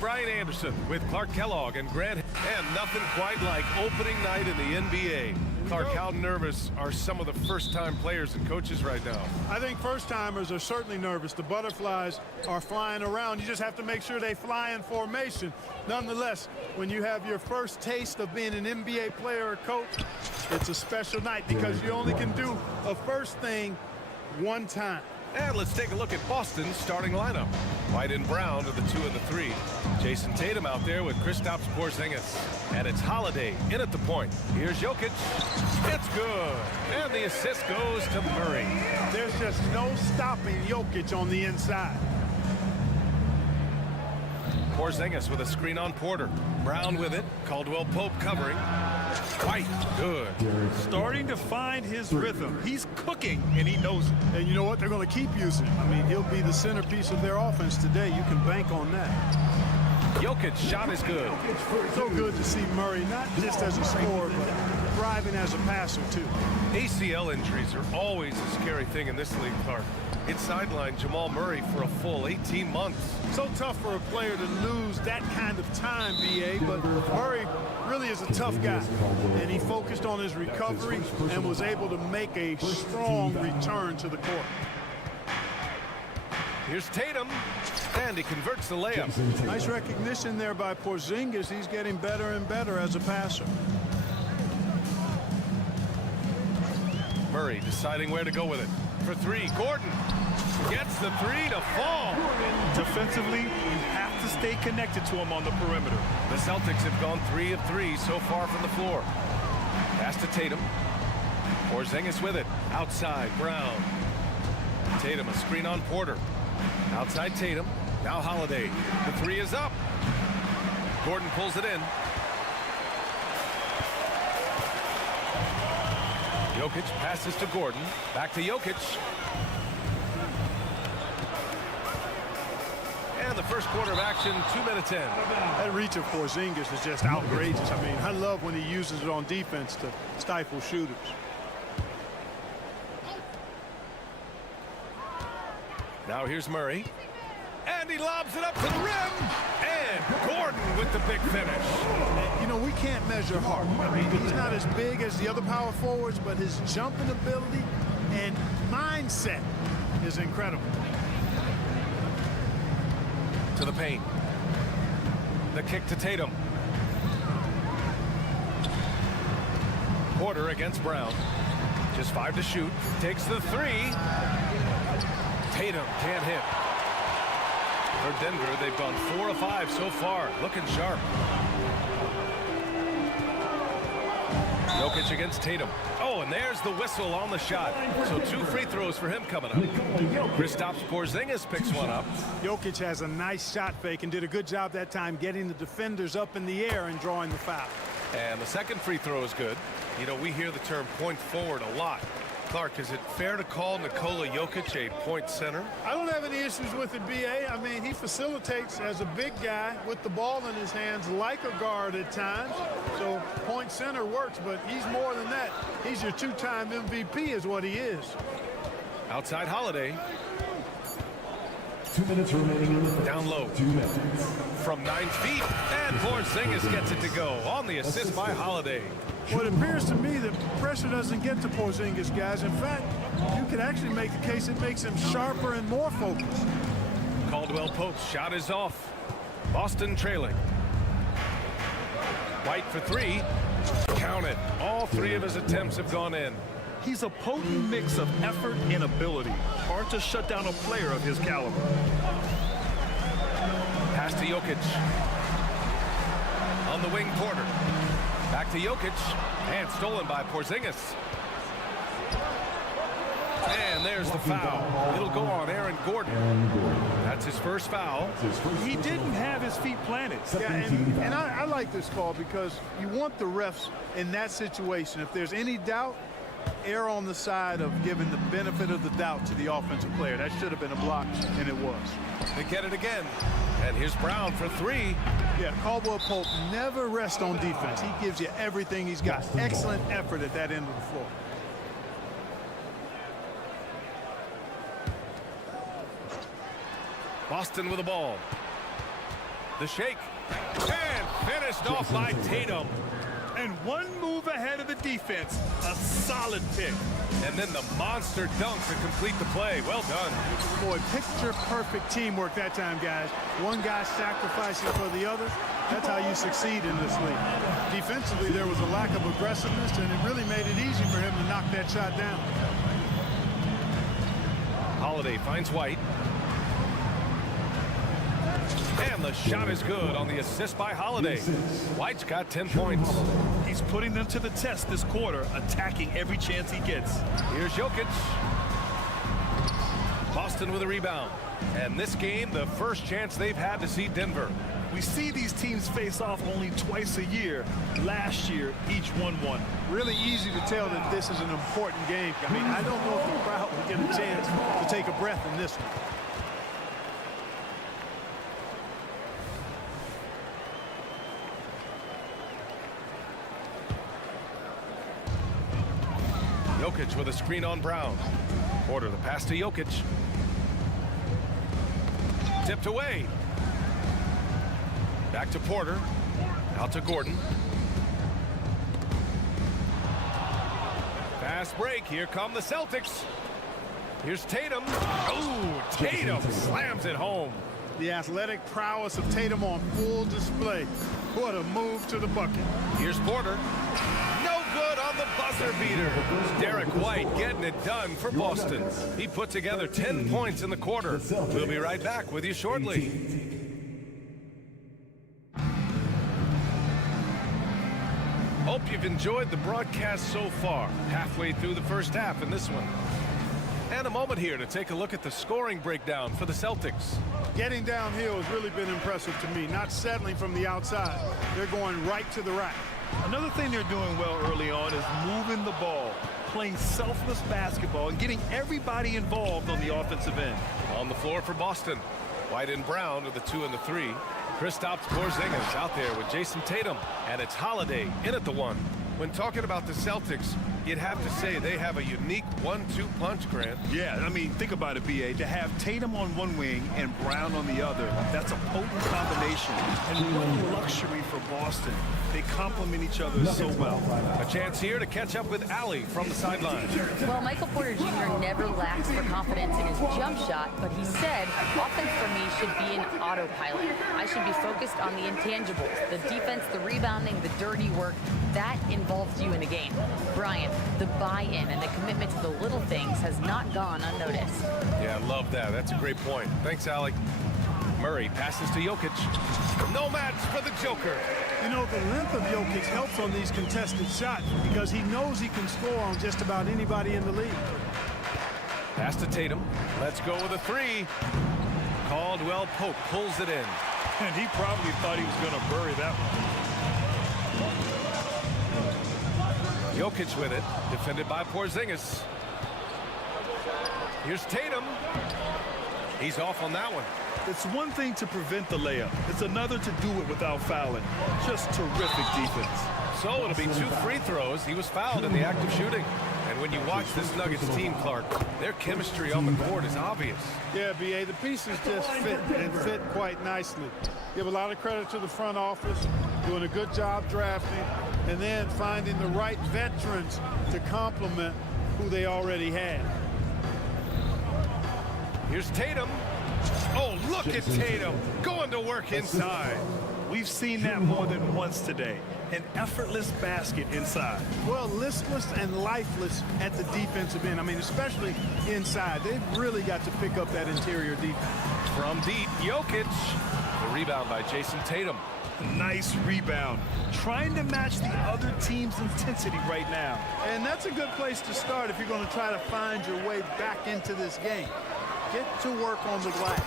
Brian Anderson with Clark Kellogg and Grant. And nothing quite like opening night in the NBA. Clark, how nervous are some of the first-time players and coaches right now? I think first-timers are certainly nervous. The butterflies are flying around. You just have to make sure they fly in formation. Nonetheless, when you have your first taste of being an NBA player or coach, it's a special night because you only can do a first thing one time. And let's take a look at Boston's starting lineup. White and Brown are the 2 and the 3. Jason Tatum out there with Kristaps Porzingis. And it's Holiday in at the point. Here's Jokic. It's good. And the assist goes to Murray. There's just no stopping Jokic on the inside. Porzingis with a screen on Porter. Brown with it. Caldwell Pope covering. White, good. Starting to find his rhythm. He's cooking, and he knows it. And you know what? They're going to keep using him. I mean, he'll be the centerpiece of their offense today. You can bank on that. Jokic shot is good. So good to see Murray, not just as a scorer, but thriving as a passer, too. ACL injuries are always a scary thing in this league, Clark. It sidelined Jamal Murray for a full 18 months. So tough for a player to lose that kind of time, B.A., but Murray really is a tough guy. And he focused on his recovery and was able to make a strong return to the court. Here's Tatum, and he converts the layup. Nice recognition there by Porzingis. He's getting better and better as a passer. Murray deciding where to go with it. For 3, Gordon gets the 3 to fall. Defensively, you have to stay connected to him on the perimeter. The Celtics have gone 3 of 3 so far from the floor. Pass to Tatum. Porzingis with it. Outside, Brown. Tatum, a screen on Porter. Outside Tatum. Now Holiday. The 3 is up. Gordon pulls it in. Jokic passes to Gordon. Back to Jokic. And the first quarter of action, 2 minutes in. That reach of Porzingis is just outrageous. I mean, I love when he uses it on defense to stifle shooters. Now here's Murray. And he lobs it up to the rim. And Gordon with the big finish. And, you know, we can't measure heart. I mean, he's not as big as the other power forwards, but his jumping ability and mindset is incredible. To the paint. The kick to Tatum. Porter against Brown. Just 5 to shoot. Takes the 3. Tatum can't hit. For Denver, they've gone 4 of 5 so far. Looking sharp. Jokic against Tatum. Oh, and there's the whistle on the shot. So 2 free throws for him coming up. Kristaps Porzingis picks one up. Jokic has a nice shot fake and did a good job that time getting the defenders up in the air and drawing the foul. And the second free throw is good. You know, we hear the term point forward a lot. Clark, is it fair to call Nikola Jokic a point center? I don't have any issues with it, B.A. I mean, he facilitates as a big guy with the ball in his hands like a guard at times. So point center works, but he's more than that. He's your 2-time MVP is what he is. Outside Holiday. 2 minutes remaining in the first. Down low. 2 minutes. From 9 feet. And Porzingis gets it to go on the assist by Holiday. Well, it appears to me that pressure doesn't get to Porzingis, guys. In fact, you could actually make the case it makes him sharper and more focused. Caldwell Pope's shot is off. Boston trailing. White for 3. Count it. All 3 of his attempts have gone in. He's a potent mix of effort and ability. Hard to shut down a player of his caliber. Pass to Jokic. On the wing, Porter. Back to Jokic. And stolen by Porzingis. And there's the foul. It'll go on Aaron Gordon. That's his first foul. He didn't have his feet planted. Yeah, and I like this call because you want the refs in that situation. If there's any doubt, err on the side of giving the benefit of the doubt to the offensive player. That should have been a block, and it was. They get it again. And here's Brown for 3. Yeah, Caldwell Pope never rests on defense. He gives you everything he's got. Excellent effort at that end of the floor. Boston with the ball. The shake. And finished off by Tatum. And one move ahead of the defense. A solid pick. And then the monster dunk to complete the play. Well done. Boy, picture-perfect teamwork that time, guys. One guy sacrificing for the other. That's how you succeed in this league. Defensively, there was a lack of aggressiveness, and it really made it easy for him to knock that shot down. Holiday finds White. And the shot is good on the assist by Holiday. White's got 10 points. He's putting them to the test this quarter, attacking every chance he gets. Here's Jokic. Boston with a rebound. And this game, the first chance they've had to see Denver. We see these teams face off only twice a year. Last year, each won one. Really easy to tell that this is an important game. I mean, I don't know if the crowd will get a chance to take a breath in this one. Jokic with a screen on Brown. Porter the pass to Jokic. Tipped away. Back to Porter. Out to Gordon. Fast break. Here come the Celtics. Here's Tatum. Oh, Tatum slams it home. The athletic prowess of Tatum on full display. What a move to the bucket. Here's Porter. No good on the buzzer beater. Derek White getting it done for Boston. He put together 10 points in the quarter. We'll be right back with you shortly. Hope you've enjoyed the broadcast so far. Halfway through the first half in this one. And a moment here to take a look at the scoring breakdown for the Celtics. Getting downhill has really been impressive to me. Not settling from the outside. They're going right to the rack. Another thing they're doing well early on is moving the ball, playing selfless basketball, and getting everybody involved on the offensive end. On the floor for Boston. White and Brown with the 2 and the 3. Kristaps Porzingis out there with Jason Tatum. And it's Holiday in at the 1. When talking about the Celtics, you'd have to say they have a unique 1-2 punch, Grant. Yeah, I mean, think about it, B.A. To have Tatum on one wing and Brown on the other, that's a potent combination. And what luxury for Boston. They complement each other so well. A chance here to catch up with Allie from the sideline. Well, Michael Porter Jr. never lacks for confidence in his jump shot, but he said, offense for me should be an autopilot. I should be focused on the intangibles, the defense, the rebounding, the dirty work. That involves you in a game. Brian, the buy-in and the commitment to the little things has not gone unnoticed. Yeah, I love that. That's a great point. Thanks, Allie. Murray passes to Jokic. No match for the Joker. You know, the length of Jokic helps on these contested shots because he knows he can score on just about anybody in the league. Pass to Tatum. Let's go with a 3. Caldwell Pope pulls it in. And he probably thought he was going to bury that one. Jokic with it, defended by Porzingis. Here's Tatum. He's off on that one. It's one thing to prevent the layup. It's another to do it without fouling. Just terrific defense. So it'll be 2 free throws. He was fouled in the act of shooting. And when you watch this Nuggets team, Clark, their chemistry on the court is obvious. Yeah, B.A., the pieces just fit and fit quite nicely. Give a lot of credit to the front office, doing a good job drafting, and then finding the right veterans to complement who they already had. Here's Tatum. Oh, look at Tatum going to work inside. We've seen that more than once today. An effortless basket inside. Well, listless and lifeless at the defensive end. I mean, especially inside. They've really got to pick up that interior defense. From deep, Jokic. The rebound by Jason Tatum. Nice rebound. Trying to match the other team's intensity right now. And that's a good place to start if you're going to try to find your way back into this game. Get to work on the glass.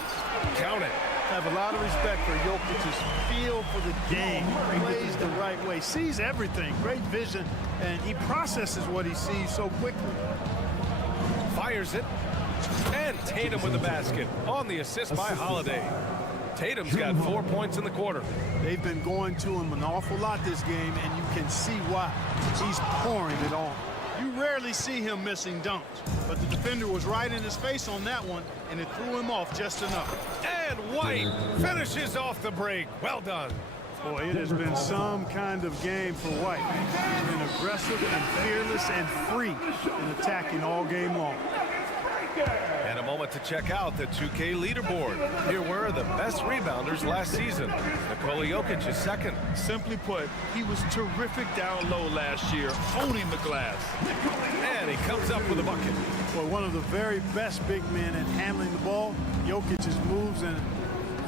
Count it. I have a lot of respect for Jokic's feel for the game. He plays the right way, sees everything, great vision, and he processes what he sees so quickly. Fires it. And Tatum with the basket on the assist by Holiday. Tatum's got 4 points in the quarter. They've been going to him an awful lot this game, and you can see why. He's pouring it on. You rarely see him missing dunks, but the defender was right in his face on that one, and it threw him off just enough. And White finishes off the break. Well done. Boy, it has been some kind of game for White. He's been aggressive and fearless and free in attacking all game long. And a moment to check out the 2K leaderboard. Here were the best rebounders last season. Nikola Jokic is second. Simply put, he was terrific down low last year, owning the glass. And he comes up with a bucket. Well, one of the very best big men at handling the ball. Jokic's moves and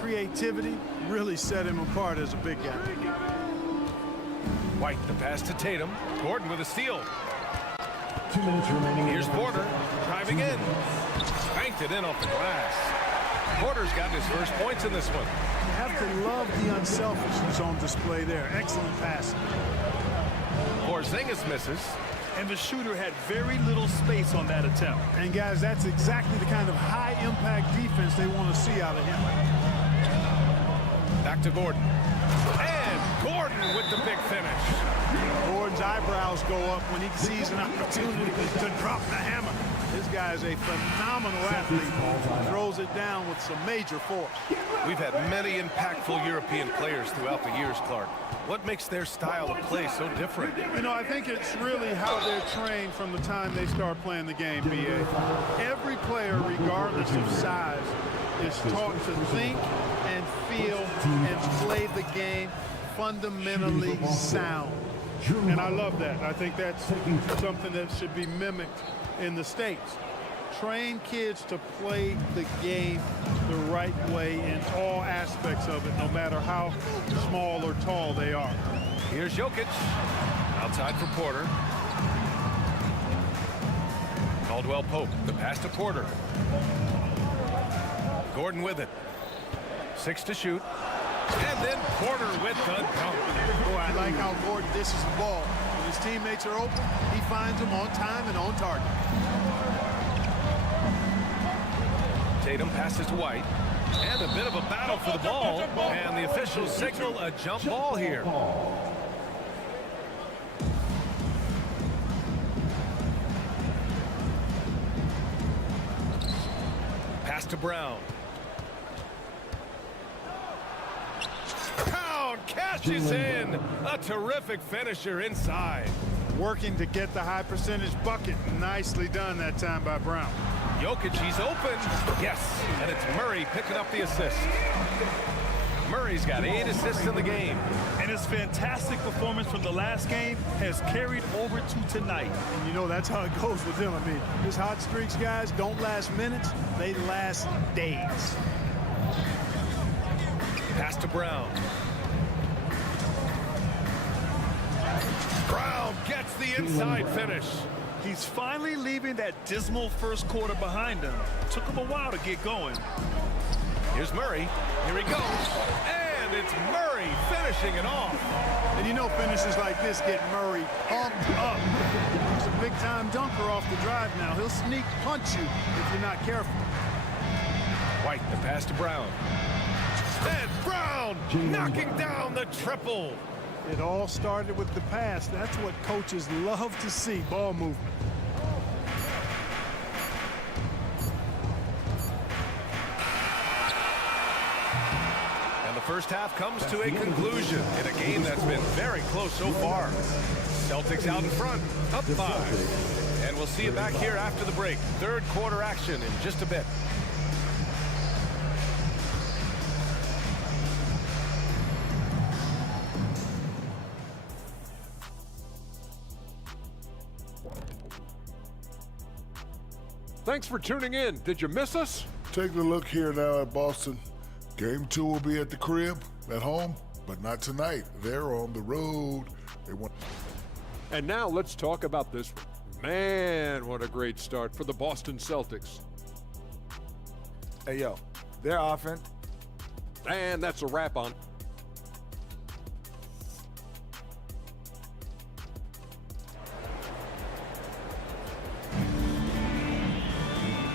creativity really set him apart as a big guy. White, the pass to Tatum. Gordon with a steal. 2 minutes remaining. Here's Porter driving in. Banked it in off the glass. Porter's gotten his first points in this one. You have to love the unselfishness on display there. Excellent passing. Porzingis misses. And the shooter had very little space on that attempt. And guys, that's exactly the kind of high-impact defense they want to see out of him. Back to Gordon. And Gordon with the big finish. Gordon's eyebrows go up when he sees an opportunity to drop the hammer. This guy is a phenomenal athlete. Throws it down with some major force. We've had many impactful European players throughout the years, Clark. What makes their style of play so different? You know, I think it's really how they're trained from the time they start playing the game, B.A. Every player, regardless of size, is taught to think and feel and play the game fundamentally sound. And I love that. I think that's something that should be mimicked in the States. Train kids to play the game the right way in all aspects of it, no matter how small or tall they are. Here's Jokic. Outside for Porter. Caldwell Pope, the pass to Porter. Gordon with it. 6 to shoot. And then Porter with the dunk. Boy, I like how Gordon dishes the ball. When his teammates are open, he finds them on time and on target. Tatum passes to White. And a bit of a battle for the ball. And the officials signal a jump ball here. Pass to Brown. Brown cashes in. A terrific finisher inside. Working to get the high percentage bucket. Nicely done that time by Brown. Jokic, he's open. Yes, and it's Murray picking up the assist. Murray's got 8 assists in the game. And his fantastic performance from the last game has carried over to tonight. And you know, that's how it goes with him. I mean, his hot streaks, guys, don't last minutes. They last days. Pass to Brown. Brown gets the inside finish. He's finally leaving that dismal first quarter behind him. Took him a while to get going. Here's Murray. Here he goes. And it's Murray finishing it off. And you know, finishes like this get Murray pumped up. He's a big-time dunker off the drive now. He'll sneak punch you if you're not careful. White, the pass to Brown. And Brown knocking down the triple. It all started with the pass. That's what coaches love to see, ball movement. And the first half comes to a conclusion in a game that's been very close so far. Celtics out in front, up 5. And we'll see you back here after the break. Third quarter action in just a bit. Thanks for tuning in. Did you miss us? Taking a look here now at Boston. Game 2 will be at the crib, at home, but not tonight. They're on the road. They want. And now let's talk about this one. Man, what a great start for the Boston Celtics. Hey, yo, their offense. And that's a wrap on.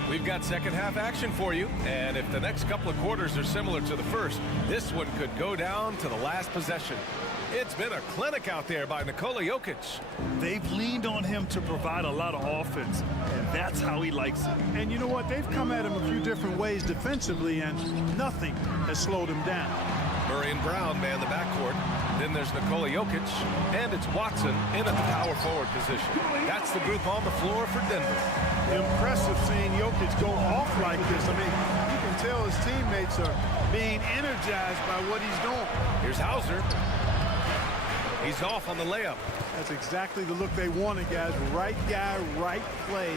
We've got got second half action for you. And if the next couple of quarters are similar to the first, this one could go down to the last possession. It's been a clinic out there by Nikola Jokic. They've leaned on him to provide a lot of offense, and that's how he likes it. And you know what? They've come at him a few different ways defensively, and nothing has slowed him down. Murray and Brown man the backcourt. Then there's Nikola Jokic, and it's Watson in at the power forward position. That's the group on the floor for Denver. Impressive seeing Jokic go off like this. I mean, you can tell his teammates are being energized by what he's doing. Here's Hauser. He's off on the layup. That's exactly the look they wanted, guys. Right guy, right play,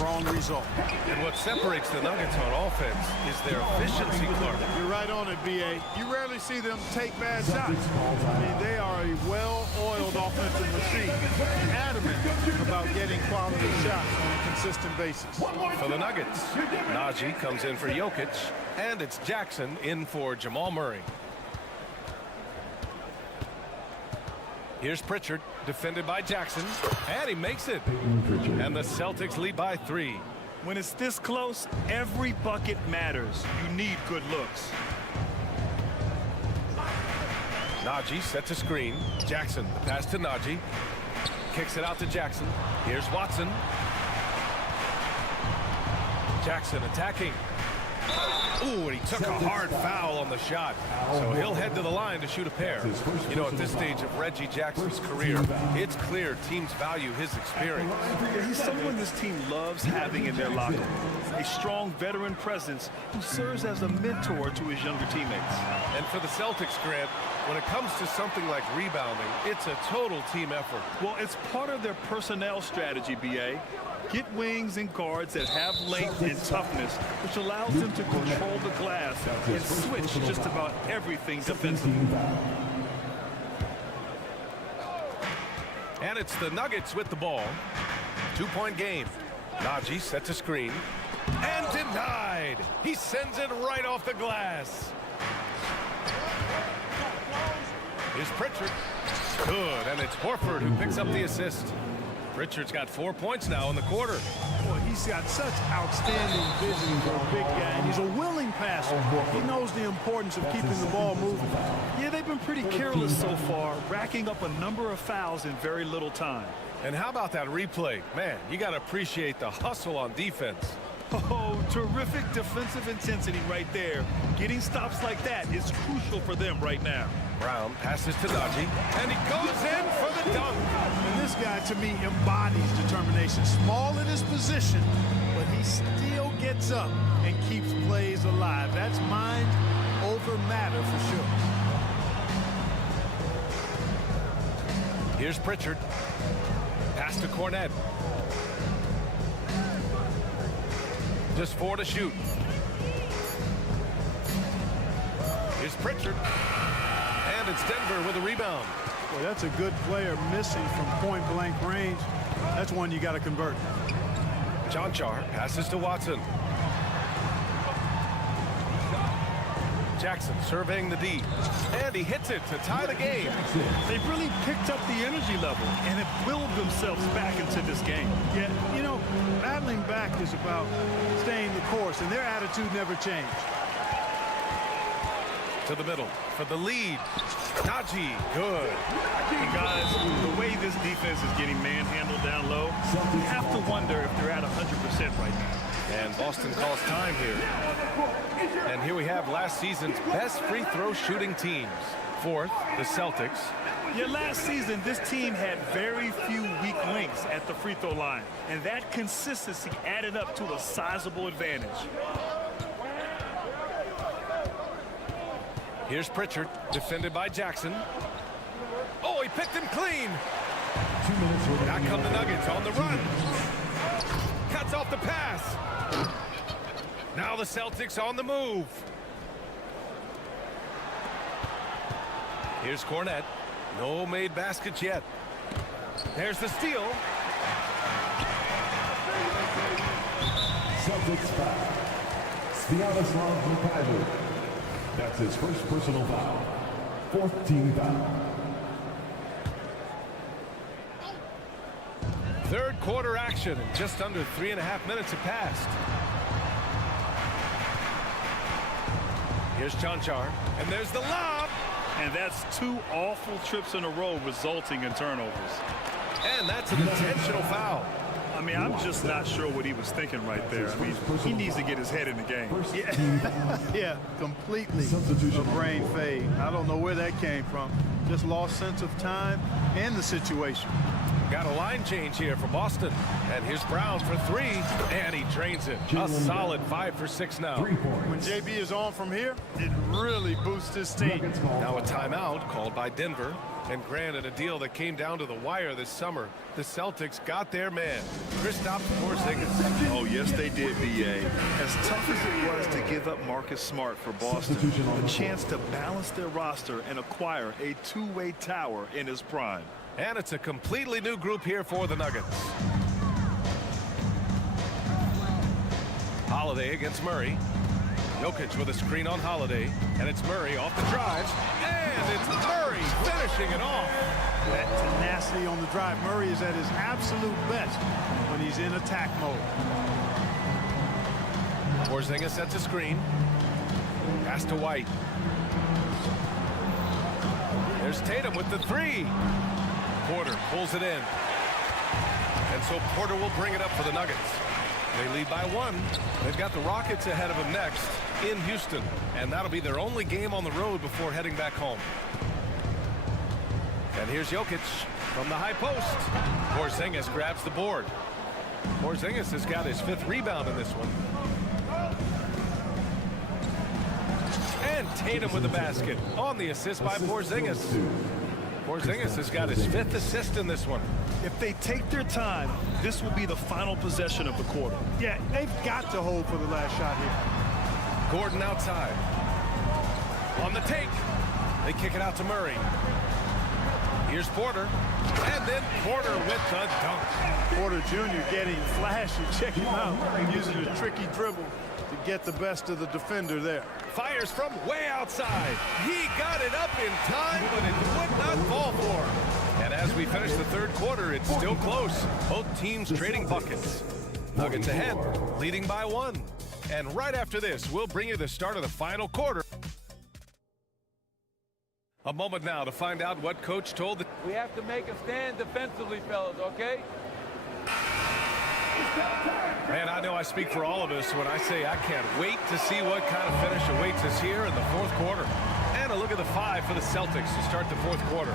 wrong result. And what separates the Nuggets on offense is their efficiency, Clark. You're right on it, B.A. You rarely see them take bad shots. I mean, they are a well-oiled offensive machine, adamant about getting quality shots on a consistent basis. For the Nuggets, Najee comes in for Jokic, and it's Jackson in for Jamal Murray. Here's Pritchard, defended by Jackson, and he makes it. And the Celtics lead by 3. When it's this close, every bucket matters. You need good looks. Najee sets a screen. Jackson, the pass to Najee. Kicks it out to Jackson. Here's Watson. Jackson attacking. Ooh, and he took a hard foul on the shot. So he'll head to the line to shoot a pair. You know, at this stage of Reggie Jackson's career, it's clear teams value his experience. He's someone this team loves having in their locker room. A strong veteran presence who serves as a mentor to his younger teammates. And for the Celtics, Grant, when it comes to something like rebounding, it's a total team effort. Well, it's part of their personnel strategy, B.A. Get wings and guards that have length and toughness, which allows them to control the glass and switch just about everything defensively. And it's the Nuggets with the ball. 2-point game. Najee sets a screen. And denied. He sends it right off the glass. Here's Pritchard. Good, and it's Horford who picks up the assist. Pritchard's got 4 points now in the quarter. Boy, he's got such outstanding vision for a big guy, and he's a willing passer. He knows the importance of keeping the ball moving. Yeah, they've been pretty careless so far, racking up a number of fouls in very little time. And how about that replay? Man, you got to appreciate the hustle on defense. Oh, terrific defensive intensity right there. Getting stops like that is crucial for them right now. Brown passes to Najee, and he goes in for the dunk. And this guy, to me, embodies determination. Small in his position, but he still gets up and keeps plays alive. That's mind over matter for sure. Here's Pritchard. Pass to Cornette. Just 4 to shoot. Here's Pritchard. And it's Denver with a rebound. Boy, that's a good player missing from point-blank range. That's one you got to convert. John Char passes to Watson. Jackson surveying the D. And he hits it to tie the game. They've really picked up the energy level and have willed themselves back into this game. Yeah, you know, battling back is about staying the course, and their attitude never changed. To the middle for the lead. Najee, good. And guys, the way this defense is getting manhandled down low, you have to wonder if they're at 100% right now. And Boston calls time here. And here we have last season's best free throw shooting teams. Fourth, the Celtics. Yeah, last season, this team had very few weak links at the free throw line. And that consistency added up to a sizable advantage. Here's Pritchard, defended by Jackson. Oh, he picked him clean. 2 minutes remaining. Back come the Nuggets on the run. Cuts off the pass. Now the Celtics on the move. Here's Cornette. No made baskets yet. There's the steal. Celtics foul. Sparrow. That's his first personal foul. 4th team foul. Third quarter action, and just under 3.5 minutes have passed. Here's Chanchar, and there's the lob. And that's 2 awful trips in a row resulting in turnovers. And that's an intentional foul. I mean, I'm just not sure what he was thinking right there. I mean, he needs to get his head in the game. Yeah, completely a brain fade. I don't know where that came from. Just lost sense of time and the situation. Got a line change here for Boston. And here's Brown for 3, and he drains it. A solid 5 for 6 now. When JB is on from here, it really boosts his team. Now a timeout called by Denver. And granted, a deal that came down to the wire this summer. The Celtics got their man, Kristaps Porzingis. Oh, yes, they did, B.A. As tough as it was to give up Marcus Smart for Boston, a chance to balance their roster and acquire a two-way tower in his prime. And it's a completely new group here for the Nuggets. Holiday against Murray. Jokic with a screen on Holiday, and it's Murray off the drive, and it's Murray finishing it off. That tenacity on the drive. Murray is at his absolute best when he's in attack mode. Porzingis sets a screen. Pass to White. There's Tatum with the 3. Porter pulls it in. And so Porter will bring it up for the Nuggets. They lead by 1. They've got the Rockets ahead of them next in Houston. And that'll be their only game on the road before heading back home. And here's Jokic from the high post. Porzingis grabs the board. Porzingis has got his 5th rebound in this one. And Tatum with the basket on the assist by Porzingis. Porzingis has got his 5th assist in this one. If they take their time, this will be the final possession of the quarter. Yeah, they've got to hold for the last shot here. Gordon outside. On the take. They kick it out to Murray. Here's Porter. And then Porter with the dunk. Porter Jr. getting flashy. Check him out. Using a tricky dribble to get the best of the defender there. Fires from way outside. He got it up in time, but it would not fall for him. And as we finish the 3rd quarter, it's still close. Both teams trading buckets. Nuggets ahead, leading by 1. And right after this, we'll bring you the start of the final quarter. A moment now to find out what Coach told the... We have to make a stand defensively, fellas, okay? Man, I know I speak for all of us when I say I can't wait to see what kind of finish awaits us here in the 4th quarter. And a look at the 5 for the Celtics to start the 4th quarter.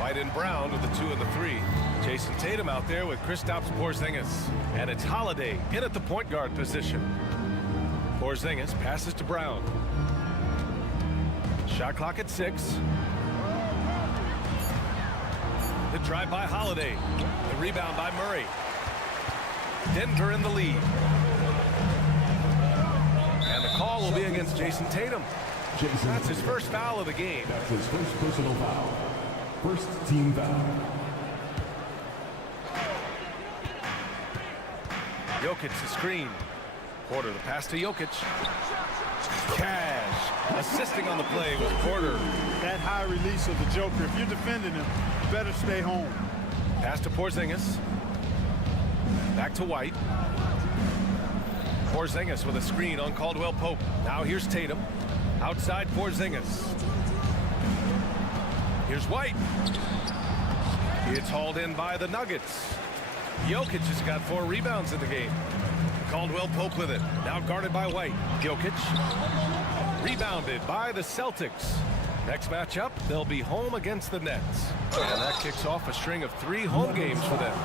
White and Brown with the 2 and the 3. Jason Tatum out there with Kristaps Porzingis. And it's Holiday in at the point guard position. Porzingis passes to Brown. Shot clock at 6. The drive by Holiday. The rebound by Murray. Denver in the lead. And the call will be against Jason Tatum. That's his first foul of the game. That's his first personal foul. First team foul. Jokic the screen. Porter the pass to Jokic. Cash assisting on the play with Porter. That high release of the Joker. If you're defending him, you better stay home. Pass to Porzingis. Back to White. Porzingis with a screen on Caldwell Pope. Now here's Tatum. Outside Porzingis. Here's White. It's hauled in by the Nuggets. Jokic has got 4 rebounds in the game. Caldwell Pope with it. Now guarded by White. Jokic. Rebounded by the Celtics. Next matchup, they'll be home against the Nets. And that kicks off a string of 3 home games for them.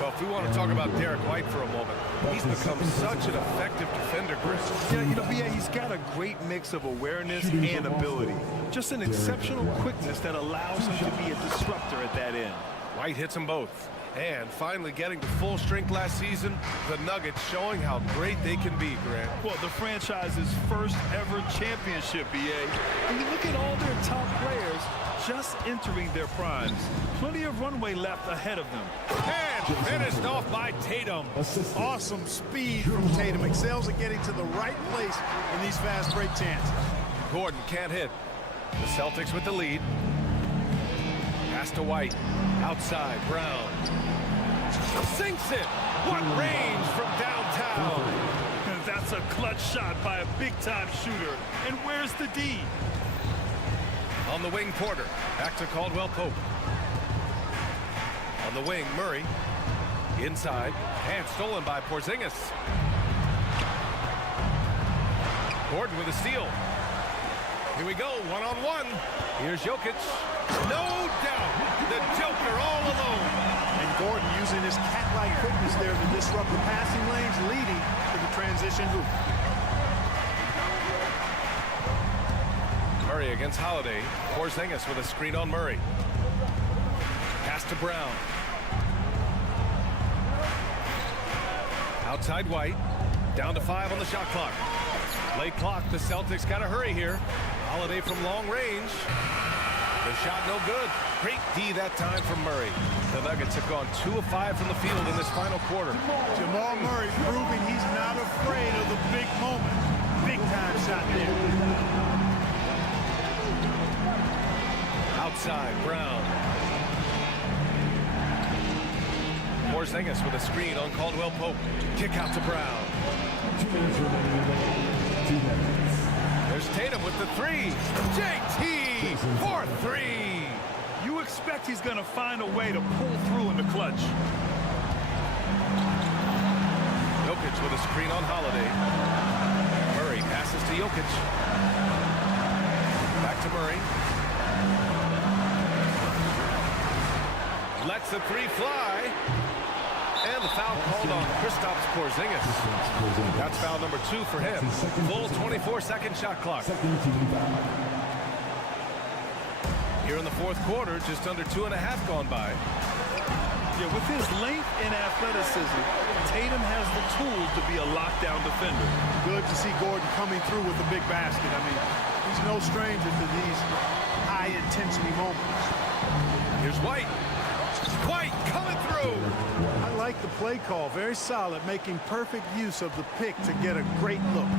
Well, if we want to talk about Derek White for a moment, he's become such an effective defender, Chris. Yeah, you know, B.A., he's got a great mix of awareness and ability. Just an exceptional quickness that allows him to be a disruptor at that end. White hits them both. And finally getting to full strength last season, the Nuggets showing how great they can be, Grant. Well, the franchise's first ever championship, B.A. And you look at all their top players just entering their primes. Plenty of runway left ahead of them. And finished off by Tatum. Awesome speed from Tatum. Excels at getting to the right place in these fast break chances. Gordon can't hit. The Celtics with the lead. Pass to White. Outside, Brown. Sinks it. What range from downtown. That's That's a clutch shot by a big-time shooter. And where's the D? On the wing, Porter. Back to Caldwell Pope. On the wing, Murray. Inside. And stolen by Porzingis. Gordon with a steal. Here we go, one-on-one. Here's Jokic. No doubt, the Joker all alone. And Gordon using his cat-like quickness there to disrupt the passing lanes, leading to the transition hoop. Murray against Holiday. Porzingis with a screen on Murray. Pass to Brown. Outside White. Down to 5 on the shot clock. Late clock, the Celtics got to hurry here. Holiday from long range. The shot no good. Great D that time from Murray. The Nuggets have gone 2 of 5 from the field in this final quarter. Jamal Murray proving he's not afraid of the big moment. Big time shot there. Outside, Brown. Porzingis with a screen on Caldwell Pope. Kick out to Brown. 2 minutes remaining. 2 minutes. There's Tatum with the 3. JT for 3. You expect he's going to find a way to pull through in the clutch. Jokic with a screen on Holiday. Murray passes to Jokic. Back to Murray. Lets the 3 fly. And the foul called on Kristaps Porzingis. That's foul number 2 for him. Full 24-second shot clock. Here in the fourth quarter, just under 2.5 gone by. Yeah, with his length and athleticism, Tatum has the tools to be a lockdown defender. Good to see Gordon coming through with a big basket. I mean, he's no stranger to these high-intensity moments. Here's White. White coming through. I like the play call. Very solid, making perfect use of the pick to get a great look.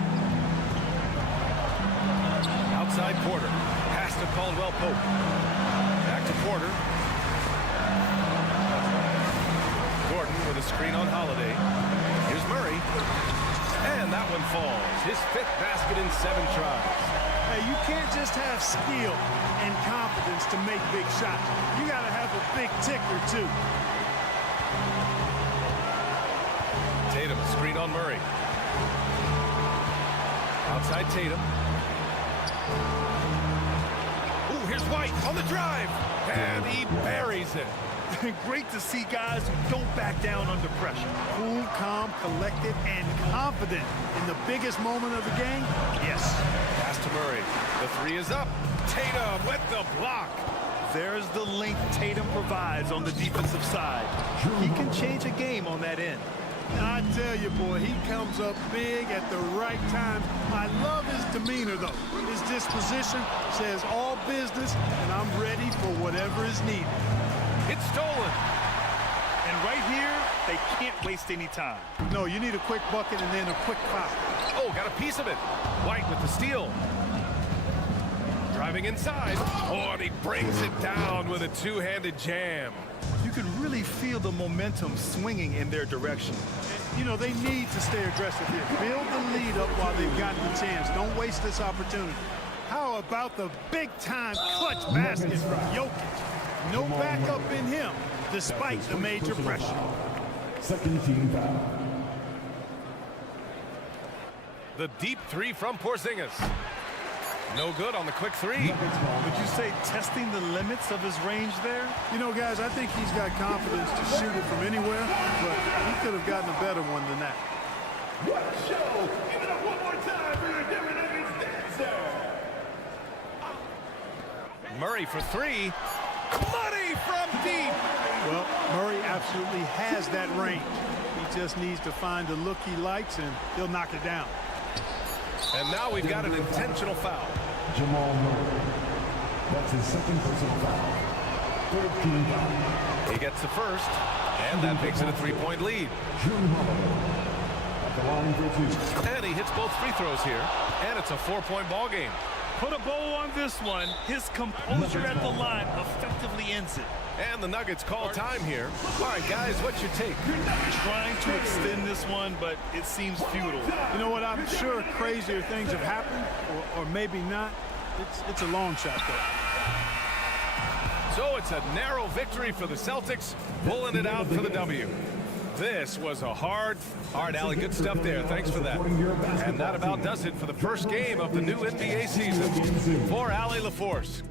Outside Porter. Pass to Caldwell Pope. Back to Porter. Gordon with a screen on Holiday. Here's Murray. And that one falls. His 5th basket in 7 tries. Hey, you can't just have skill and confidence to make big shots. You got to have a big ticker, too. Tatum, a screen on Murray. Outside Tatum. Ooh, here's White on the drive. And he buries it. Great to see guys who don't back down under pressure. Cool, calm, collected, and confident in the biggest moment of the game. Yes. Pass to Murray. The 3 is up. Tatum with the block. There's the length Tatum provides on the defensive side. He can change a game on that end. I tell you, boy, he comes up big at the right time. I love his demeanor, though. His disposition says all business, and I'm ready for whatever is needed. It's stolen. And right here, they can't waste any time. No, you need a quick bucket and then a quick foul. Oh, got a piece of it. White with the steal. Driving inside. Oh, and he brings it down with a 2-handed jam. You can really feel the momentum swinging in their direction. You know, they need to stay aggressive here. Build the lead up while they've got the chance. Don't waste this opportunity. How about the big-time clutch basket from Jokic? No backup in him, despite the major pressure. Second team foul. The deep 3 from Porzingis. No good on the quick 3. Would you say testing the limits of his range there? You know, guys, I think he's got confidence to shoot it from anywhere, but he could have gotten a better one than that. What a show! Give it up one more time for your Denver Nuggets dancer! Murray for 3. Money from deep. Well, Murray absolutely has that range. He just needs to find the look he likes, and he'll knock it down. And now we've got an intentional foul. Jamal Murray. That's his 2nd personal foul. 13 foul. He gets the first, and that makes it a 3-point lead. Drew Holiday at the line for 2. And he hits both free throws here, and it's a 4-point ball game. Put a bow on this one. His composure at the line effectively ends it. And the Nuggets call time here. All right, guys, what's your take? Trying to extend this one, but it seems futile. You know what? I'm sure crazier things have happened, or maybe not. It's a long shot, though. So it's a narrow victory for the Celtics, pulling it out for the W. This was a hard alley. Good stuff there. Thanks for that. And that about does it for the first game of the new NBA season. For Allie LaForce.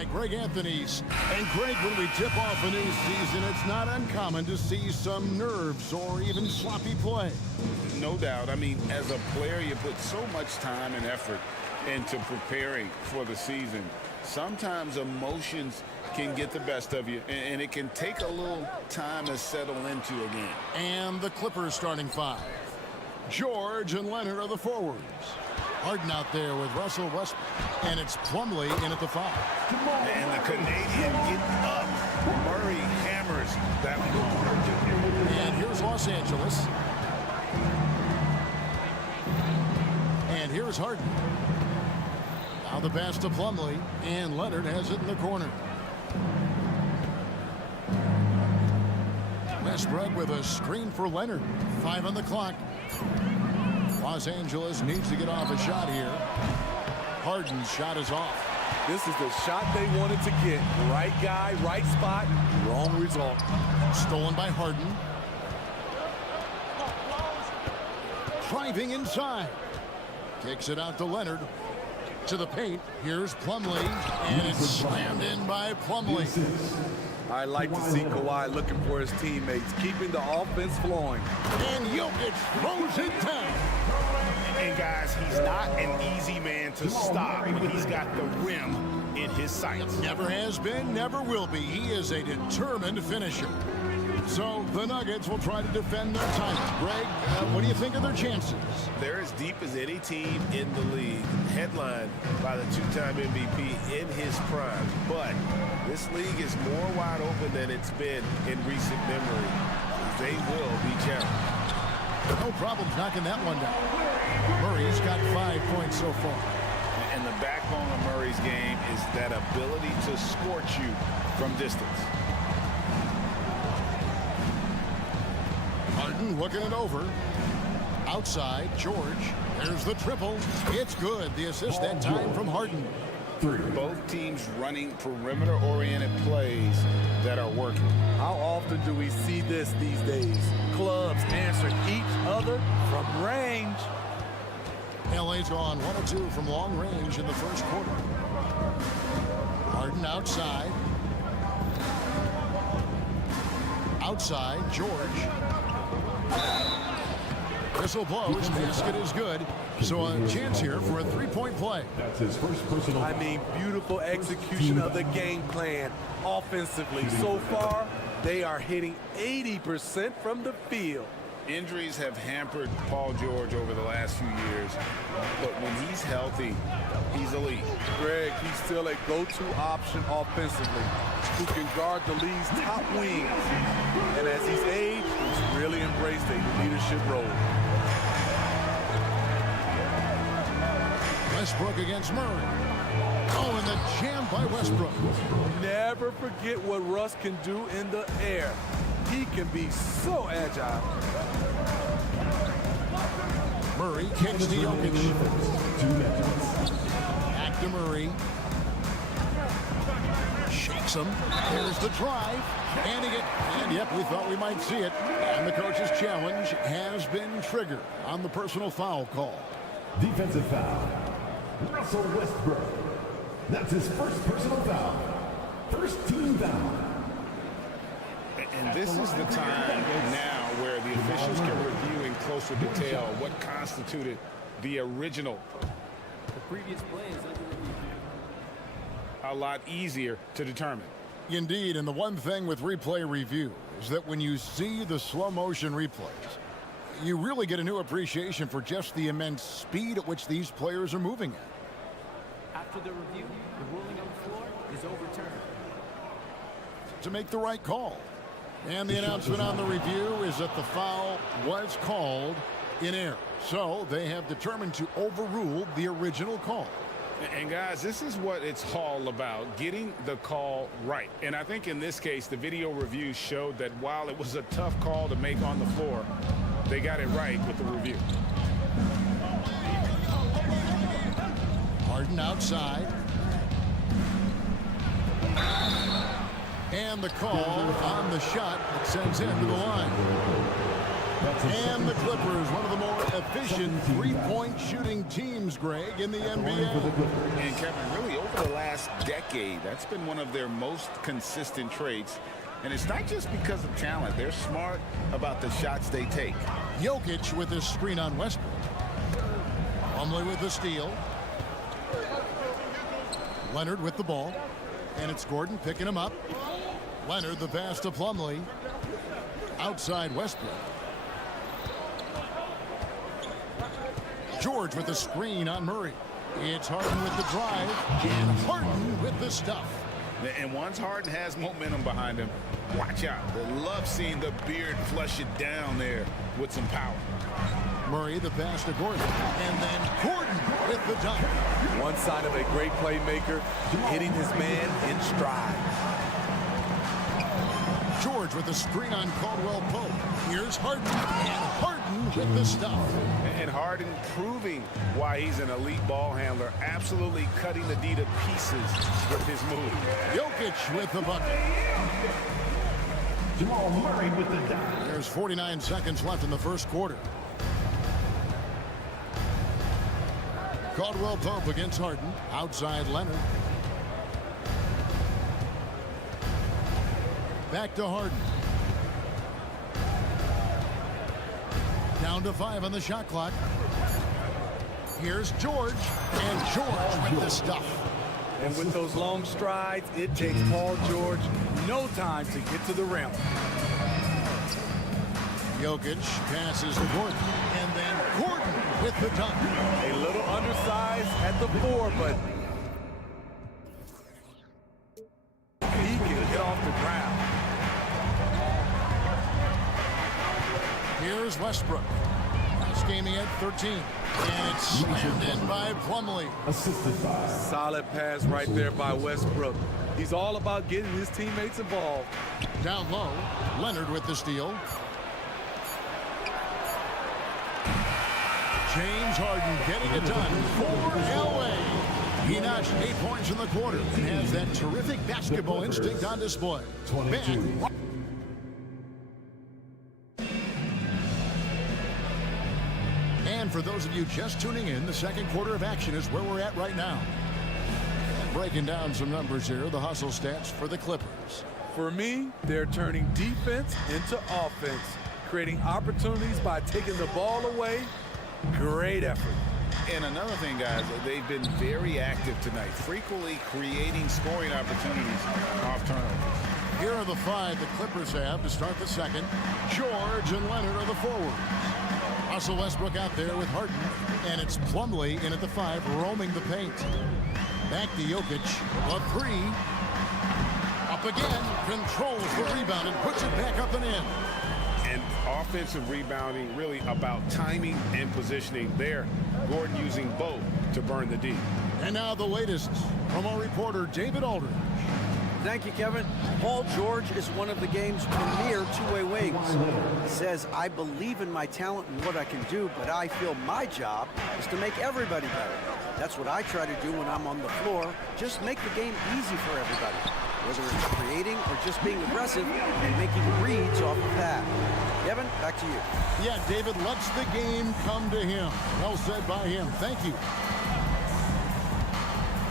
by Greg Anthony's. And Greg, when we tip off a new season, it's not uncommon to see some nerves or even sloppy play. No doubt. I mean, as a player, you put so much time and effort into preparing for the season. Sometimes emotions can get the best of you, and it can take a little time to settle into a game. And the Clippers starting five. George and Leonard are the forwards. Harden out there with Russell Westbrook. And it's Plumlee in at the five. And the Canadian getting up. Murray hammers that one. And here's Los Angeles. And here's Harden. Now the pass to Plumlee. And Leonard has it in the corner. Westbrook with a screen for Leonard. 5 on the clock. Los Angeles needs to get off a shot here. Harden's shot is off. This is the shot they wanted to get. Right guy, right spot, wrong result. Stolen by Harden. Driving inside. Kicks it out to Leonard. To the paint. Here's Plumlee. And it's slammed in by Plumlee. I like to see Kawhi looking for his teammates, keeping the offense flowing. And Jokic throws it down. And guys, he's not an easy man to stop when he's got the rim in his sights. Never has been, never will be. He is a determined finisher. So the Nuggets will try to defend their title. Greg, what do you think of their chances? They're as deep as any team in the league, headlined by the two-time MVP in his prime. But this league is more wide open than it's been in recent memory. They will be challenged. No problems knocking that one down. Murray's got 5 points so far. And the backbone of Murray's game is that ability to scorch you from distance. Harden looking it over. Outside, George. There's the triple. It's good. The assist that time from Harden. Both teams running perimeter-oriented plays that are working. How often do we see this these days? Clubs answering each other from range. LA's gone 1 of 2 from long range in the first quarter. Harden outside. Outside, George. Whistle blows. Basket is good. So a chance here for a three-point play. That's his first personal. I mean, beautiful execution of the game plan offensively. So far, they are hitting 80% from the field. Injuries have hampered Paul George over the last few years, but when he's healthy, he's elite. Greg, he's still a go-to option offensively, who can guard the league's top wings. And as he's aged, he's really embraced a leadership role. Westbrook against Murray. Oh, and the jam by Westbrook. Never forget what Russ can do in the air. He can be so agile. Murray kicks to Jokic. Back to Murray. Shakes him. There's the drive. And yep, we thought we might see it. And the coach's challenge has been triggered on the personal foul call. Defensive foul. Russell Westbrook. That's his first personal foul. First team foul. And this is the time now where the officials can review in closer detail what constituted the original. The previous play is under review. A lot easier to determine. Indeed, and the one thing with replay review is that when you see the slow motion replays, you really get a new appreciation for just the immense speed at which these players are moving at. After the review, the ruling on the floor is overturned. To make the right call. And the announcement on the review is that the foul was called in error. So they have determined to overrule the original call. And guys, this is what it's all about, getting the call right. And I think in this case, the video review showed that while it was a tough call to make on the floor, they got it right with the review. Harden outside. And the call on the shot that sends him to the line. And the Clippers, one of the more efficient three-point shooting teams, Greg, in the NBA. And Kevin, really over the last decade, that's been one of their most consistent traits. And it's not just because of talent. They're smart about the shots they take. Jokic with his screen on Westbrook. Plumlee with the steal. Leonard with the ball. And it's Gordon picking him up. Leonard the pass to Plumlee. Outside Westbrook. George with the screen on Murray. It's Harden with the drive. And Harden with the stuff. And once Harden has momentum behind him, watch out. They love seeing the beard flush it down there with some power. Murray the pass to Gordon. And then Gordon with the dunk. One sign of a great playmaker, hitting his man in stride. George with the screen on Caldwell Pope. Here's Harden. And Harden with the stuff. And Harden proving why he's an elite ball handler, absolutely cutting the D to pieces with his move. Jokic with the bucket. Jamal Murray with the dunk. There's 49 seconds left in the first quarter. Caldwell Pope against Harden. Outside Leonard. Back to Harden. Down to 5 on the shot clock. Here's George. And George with the stuff. And with those long strides, it takes Paul George no time to get to the rim. Jokic passes to Gordon. And then Gordon with the dunk. A little undersized at the 4, but he can get off the ground. Here's Westbrook. Gaming at 13. And it's slammed in by Plumlee. Assisted by. Solid pass right there by Westbrook. He's all about getting his teammates involved. Down low, Leonard with the steal. James Harden getting it done for LA. He notched 8 points in the quarter and has that terrific basketball instinct on display. Back. And for those of you just tuning in, the second quarter of action is where we're at right now. And breaking down some numbers here, the hustle stats for the Clippers. For me, they're turning defense into offense, creating opportunities by taking the ball away. Great effort. And another thing, guys, they've been very active tonight, frequently creating scoring opportunities off turnovers. Here are the 5 the Clippers have to start the second. George and Leonard are the forwards. Russell Westbrook out there with Harden, and it's Plumlee in at the 5, roaming the paint. Back to Jokic, a 3. Up again, controls the rebound and puts it back up and in. And offensive rebounding really about timing and positioning there. Gordon using both to burn the D. And now the latest from our reporter, David Aldridge. Thank you, Kevin. Paul George is one of the game's premier two-way wings. He says, I believe in my talent and what I can do, but I feel my job is to make everybody better. That's what I try to do when I'm on the floor. Just make the game easy for everybody, whether it's creating or just being aggressive and making reads off the pad. Kevin, back to you. Yeah, David lets the game come to him. Well said by him. Thank you.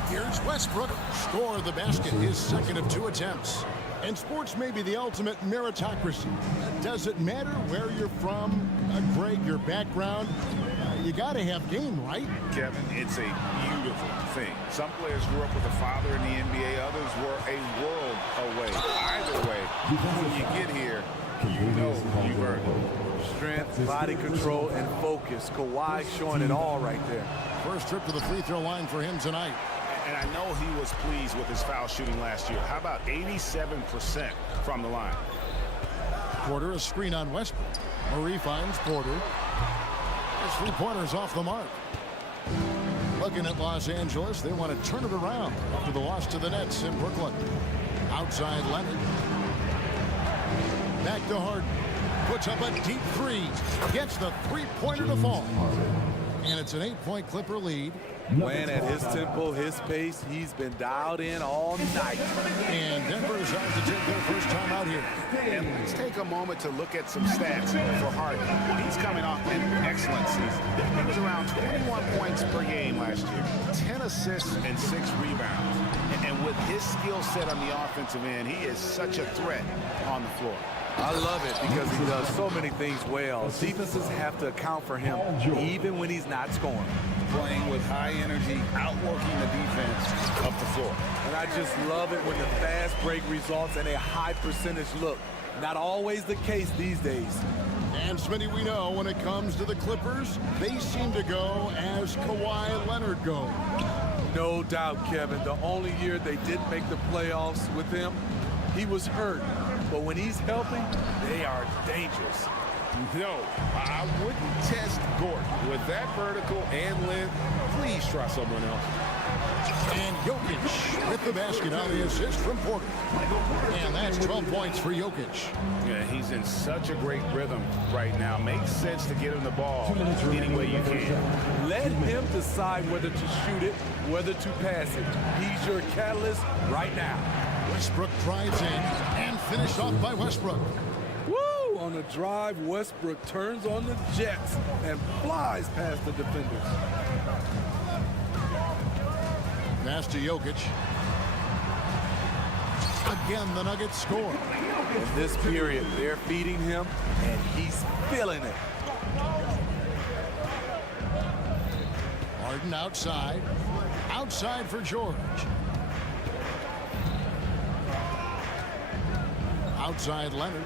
Here's Westbrook. Score the basket, his second of 2 attempts. And sports may be the ultimate meritocracy. Does it matter where you're from, Greg, your background? You got to have game, right? Kevin, it's a beautiful thing. Some players grew up with a father in the NBA. Others were a world away. Either way, when you get here, you know you earned it. Strength, body control, and focus. Kawhi showing it all right there. First trip to the free throw line for him tonight. And I know he was pleased with his foul shooting last year. How about 87% from the line? Porter, a screen on Westbrook. Murray finds Porter. His 3-pointers off the mark. Looking at Los Angeles, they want to turn it around after the loss to the Nets in Brooklyn. Outside Leonard. Back to Harden. Puts up a deep 3. Gets the 3-pointer to fall. And it's an 8-point Clipper lead. Playing at his tempo, his pace, he's been dialed in all night. And Denver is out to take their first time out here. And let's take a moment to look at some stats for Harden. He's coming off an excellent season. He was around 21 points per game last year, 10 assists and 6 rebounds. And with his skill set on the offensive end, he is such a threat on the floor. I love it because he does so many things well. Defenses have to account for him even when he's not scoring. Playing with high energy, outworking the defense up the floor. And I just love it when the fast break results in a high percentage look. Not always the case these days. And Smitty, we know when it comes to the Clippers, they seem to go as Kawhi Leonard goes. No doubt, Kevin. The only year they didn't make the playoffs with him, he was hurt. But when he's healthy, they are dangerous. No, I wouldn't test Gordon. With that vertical and length, please try someone else. And Jokic with the basket on the assist from Porter. And that's 12 points for Jokic. Yeah, he's in such a great rhythm right now. Makes sense to get him the ball any way you can. Let him decide whether to shoot it, whether to pass it. He's your catalyst right now. Westbrook drives in and finished off by Westbrook. Woo! On the drive, Westbrook turns on the Jets and flies past the defenders. Pass to Jokic. Again, the Nuggets score. In this period, they're feeding him, and he's feeling it. Harden outside. Outside for George. Outside Leonard.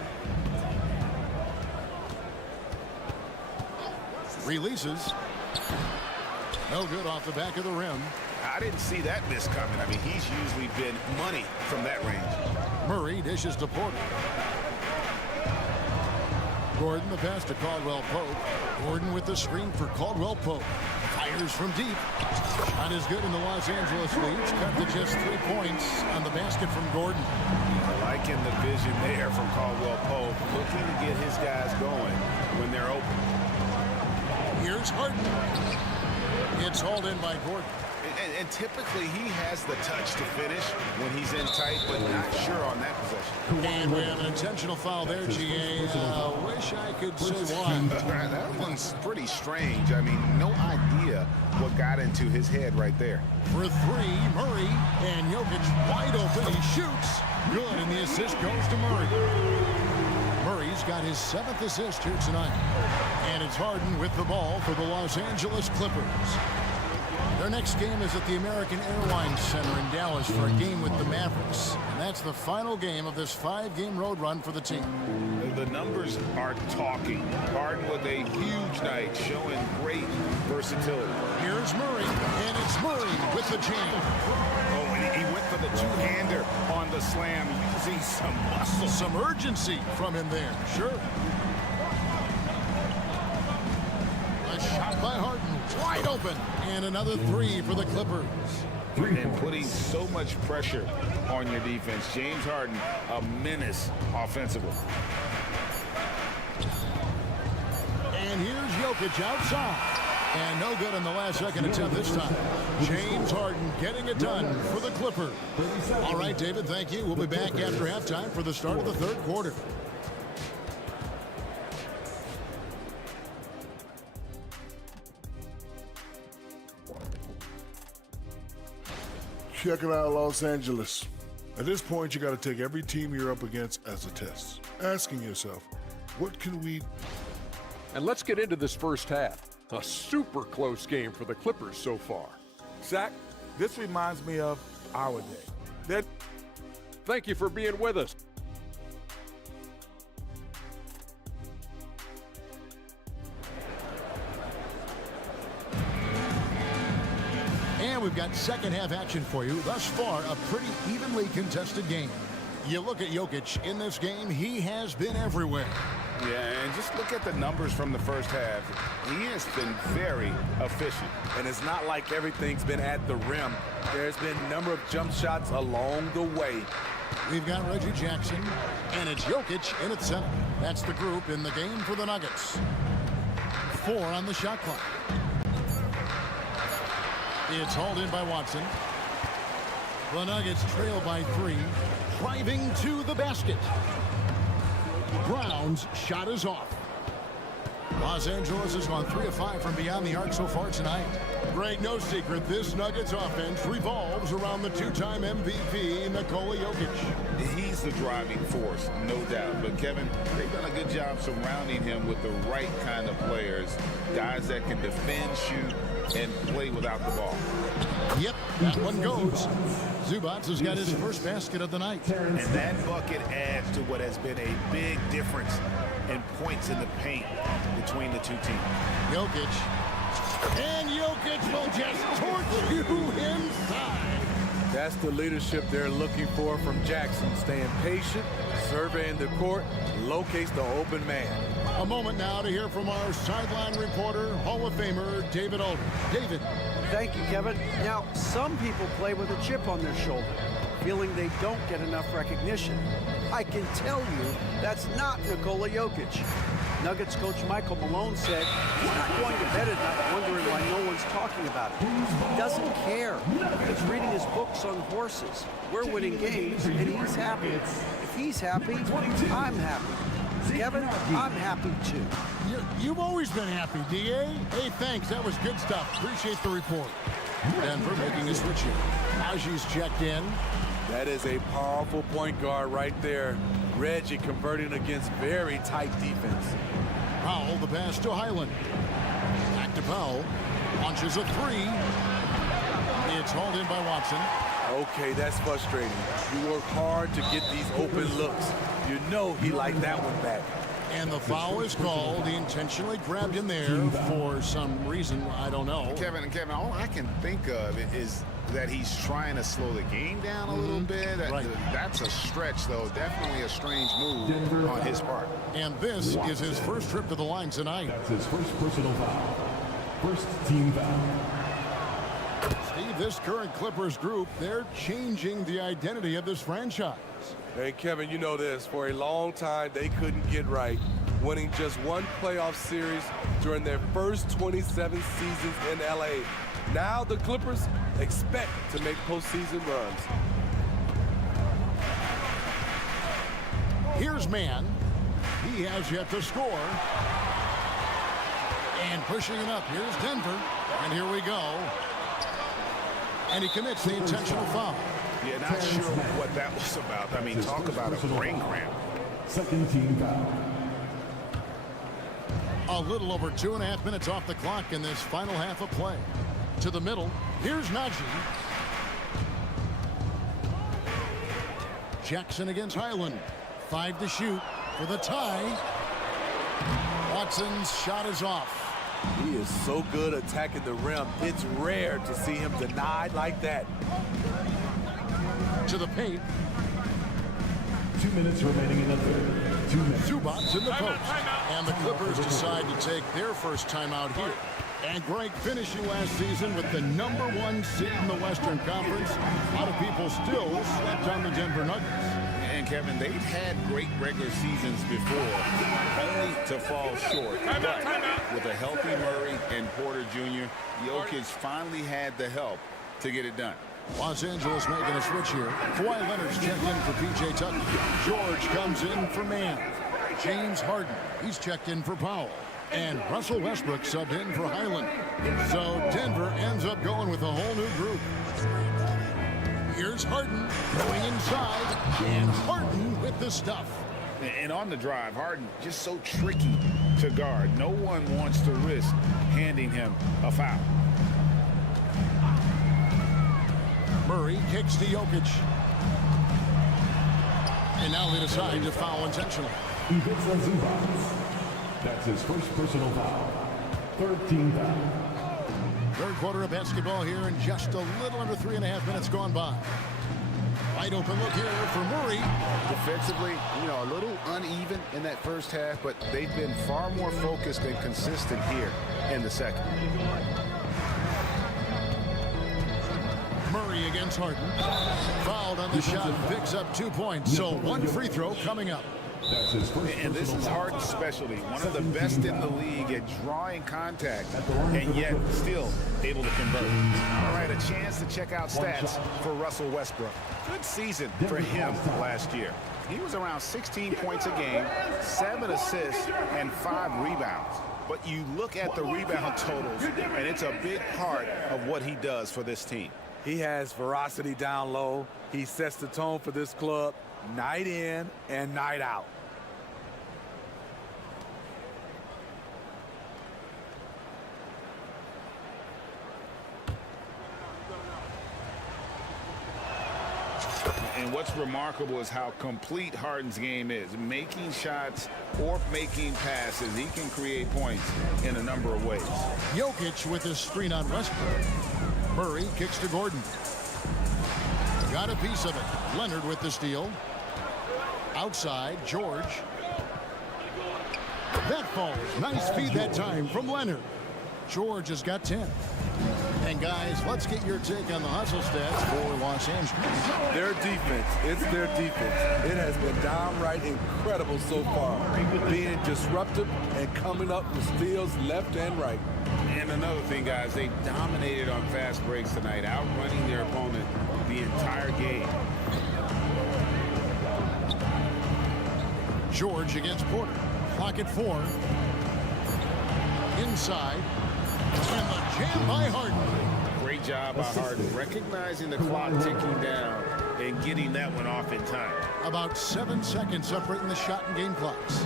Releases. No good off the back of the rim. I didn't see that miss coming. I mean, he's usually been money from that range. Murray dishes to Porter. Gordon the pass to Caldwell Pope. Gordon with the screen for Caldwell Pope. Fires from deep. Shot is good in the Los Angeles leads. Cut to just 3 points on the basket from Gordon. Liking the vision there from Caldwell Pope. Looking to get his guys going when they're open. Here's Harden. It's hauled in by Gordon. And typically he has the touch to finish when he's in tight, but not sure on that possession. And we have an intentional foul there, GA. Wish I could say why. That one's pretty strange. I mean, no idea what got into his head right there. For 3, Murray, and Jokic wide open. He shoots. Good, and the assist goes to Murray. Murray's got his 7th assist here tonight. And it's Harden with the ball for the Los Angeles Clippers. Their next game is at the American Airlines Center in Dallas for a game with the Mavericks. And that's the final game of this 5-game road run for the team. The numbers are talking. Harden with a huge night, showing great versatility. Here's Murray, and it's Murray with the jam. Oh, and he went for the two-hander on the slam, using some muscle. Some urgency from him there, sure. A shot by Harden, wide open. And another 3 for the Clippers. And putting so much pressure on your defense. James Harden, a menace offensively. And here's Jokic outside. And no good in the last second attempt this time. James Harden getting it done for the Clippers. All right, David, thank you. We'll be back after halftime for the start of the 3rd quarter. Check it out, Los Angeles. At this point, you got to take every team you're up against as a test. Asking yourself, what can we... And let's get into this first half. A super close game for the Clippers so far. Zach, this reminds me of our day. Thank you for being with us. And we've got second half action for you. Thus far, a pretty evenly contested game. You look at Jokic in this game, he has been everywhere. Yeah, and just look at the numbers from the first half. He has been very efficient. And it's not like everything's been at the rim. There's been a number of jump shots along the way. We've got Reggie Jackson, and it's Jokic in at center. That's the group in the game for the Nuggets. 4 on the shot clock. It's hauled in by Watson. The Nuggets trail by 3. Driving to the basket. Brown's shot is off. Los Angeles has gone 3 of 5 from beyond the arc so far tonight. Greg, no secret, this Nuggets offense revolves around the 2-time MVP, Nikola Jokic. He's the driving force, no doubt. But, Kevin, they've done a good job surrounding him with the right kind of players, guys that can defend, shoot, and play without the ball. Yep, that one goes. Zubats has got his first basket of the night. And that bucket adds to what has been a big difference in points in the paint between the two teams. Jokic. And Jokic will just torch you inside. That's the leadership they're looking for from Jackson. Staying patient, surveying the court, locates the open man. A moment now to hear from our sideline reporter, Hall of Famer David Alder. David. Thank you, Kevin. Now, some people play with a chip on their shoulder, feeling they don't get enough recognition. I can tell you that's not Nikola Jokic. Nuggets coach Michael Malone said he's not going to bed at night wondering why no one's talking about it. He doesn't care. He's reading his books on horses. We're winning games, and he's happy. If he's happy, I'm happy. Kevin, I'm happy too. You've always been happy, D.A. Hey, thanks. That was good stuff. Appreciate the report. Denver making a switch here. B.I.G's checked in. That is a powerful point guard right there. Reggie converting against very tight defense. Powell, the pass to Highland. Back to Powell. Launches a 3. It's hauled in by Watson. Okay, that's frustrating. You work hard to get these open looks. You know he liked that one back. And the foul is called. He intentionally grabbed him there for some reason. I don't know. Kevin, all I can think of is that he's trying to slow the game down a little bit. That's a stretch, though. Definitely a strange move on his part. And this is his first trip to the line tonight. That's his first personal foul. First team foul. Steve, this current Clippers group, they're changing the identity of this franchise. Hey, Kevin, you know this. For a long time, they couldn't get right, winning just one playoff series during their first 27 seasons in L.A. Now the Clippers expect to make postseason runs. Here's Mann. He has yet to score. And pushing it up. Here's Denver. And here we go. And he commits the intentional foul. Yeah, not sure what that was about. I mean, talk about a brain cramp. Second team foul. A little over 2.5 minutes off the clock in this final half of play. To the middle. Here's Najee. Jackson against Highland. 5 to shoot for the tie. Watson's shot is off. He is so good attacking the rim. It's rare to see him denied like that. To the paint. 2 minutes remaining in the third. 2 minutes. Zubats in the post. And the Clippers decide to take their first timeout here. And Greg, finishing last season with the #1 seed in the Western Conference. A lot of people still slept on the Denver Nuggets. And Kevin, they've had great regular seasons before, only to fall short. But with a healthy Murray and Porter Jr., Jokic finally had the help to get it done. Los Angeles making a switch here. Kawhi Leonard's checked in for P.J. Tucker. George comes in for Mann. James Harden, he's checked in for Powell. And Russell Westbrook subbed in for Highland. So Denver ends up going with a whole new group. Here's Harden going inside. And Harden with the stuff. And on the drive, Harden just so tricky to guard. No one wants to risk handing him a foul. Murray kicks to Jokic. And now they decide to foul intentionally. He gets a Zubats. That's his first personal foul. Third team foul. Third quarter of basketball here in just a little under 3.5 minutes gone by. Wide open look here for Murray. Defensively, a little uneven in that first half, but they've been far more focused and consistent here in the second. Murray against Harden. Fouled on the shot, picks up 2 points. So one free throw coming up. That's his first And this is Harden's specialty. One of the best in the league at drawing contact and yet still able to convert. All right, a chance to check out stats for Russell Westbrook. Good season for him last year. He was around 16 points a game, 7 assists, and 5 rebounds. But you look at the rebound totals, and it's a big part of what he does for this team. He has ferocity down low. He sets the tone for this club night in and night out. And what's remarkable is how complete Harden's game is. Making shots or making passes, he can create points in a number of ways. Jokic with his screen on Westbrook. Murray kicks to Gordon. Got a piece of it. Leonard with the steal. Outside, George. That falls. Nice feed that time from Leonard. George has got 10. And guys, let's get your take on the hustle stats for Los Angeles. Their defense, it's their defense. It has been downright incredible so far. Being disruptive and coming up with steals left and right. And another thing, guys, they dominated on fast breaks tonight, outrunning their opponent the entire game. George against Porter. Clock at 4. Inside. And the jam by Harden. Great job by Harden, recognizing the clock ticking down and getting that one off in time. About 7 seconds separating the shot and game clocks.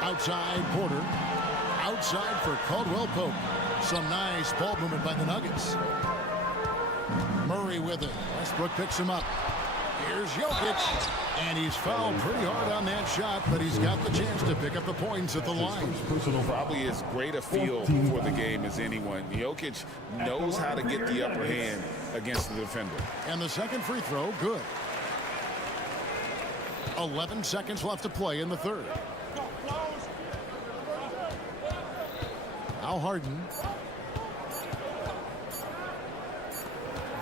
Outside, Porter. Outside for Caldwell Pope. Some nice ball movement by the Nuggets. Murray with it. Westbrook picks him up. Here's Jokic. And he's fouled pretty hard on that shot, but he's got the chance to pick up the points at the line. Probably as great a feel for the game as anyone. Jokic knows how to get the upper hand against the defender. And the second free throw, good. 11 seconds left to play in the third. Now Harden.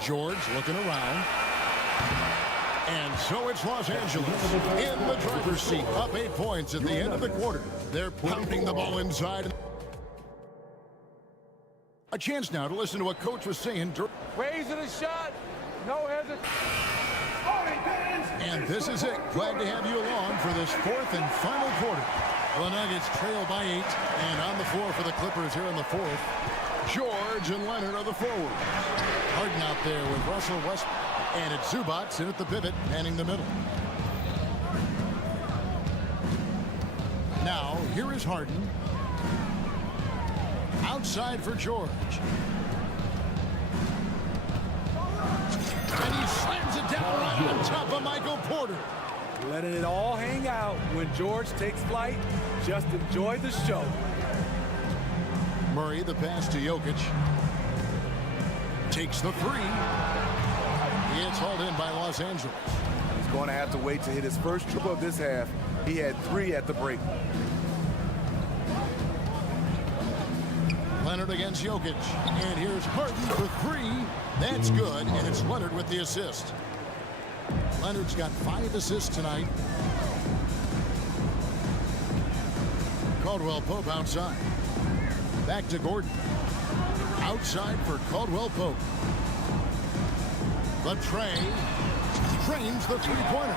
George looking around. And so it's Los Angeles in the driver's seat, up 8 points at the end of the quarter. They're pounding the ball inside. A chance now to listen to what Coach was saying. Raising the shot, no hesitation. And this is it. Glad to have you along for this fourth and final quarter. The Nuggets trail by 8, and on the floor for the Clippers here in the fourth. George and Leonard are the forwards. Harden out there with Russell Westbrook. And it's Zubac in at the pivot, manning the middle. Now, here is Harden. Outside for George. And he slams it down right on top of Michael Porter. Letting it all hang out when George takes flight. Just enjoy the show. Murray, the pass to Jokic. Takes the three. It's hauled in by Los Angeles. He's going to have to wait to hit his first triple of this half. He had 3 at the break. Leonard against Jokic. And here's Harden for 3. That's good, and it's Leonard with the assist. Leonard's got 5 assists tonight. Caldwell Pope outside. Back to Gordon. Outside for Caldwell Pope. The tray trains the three-pointer.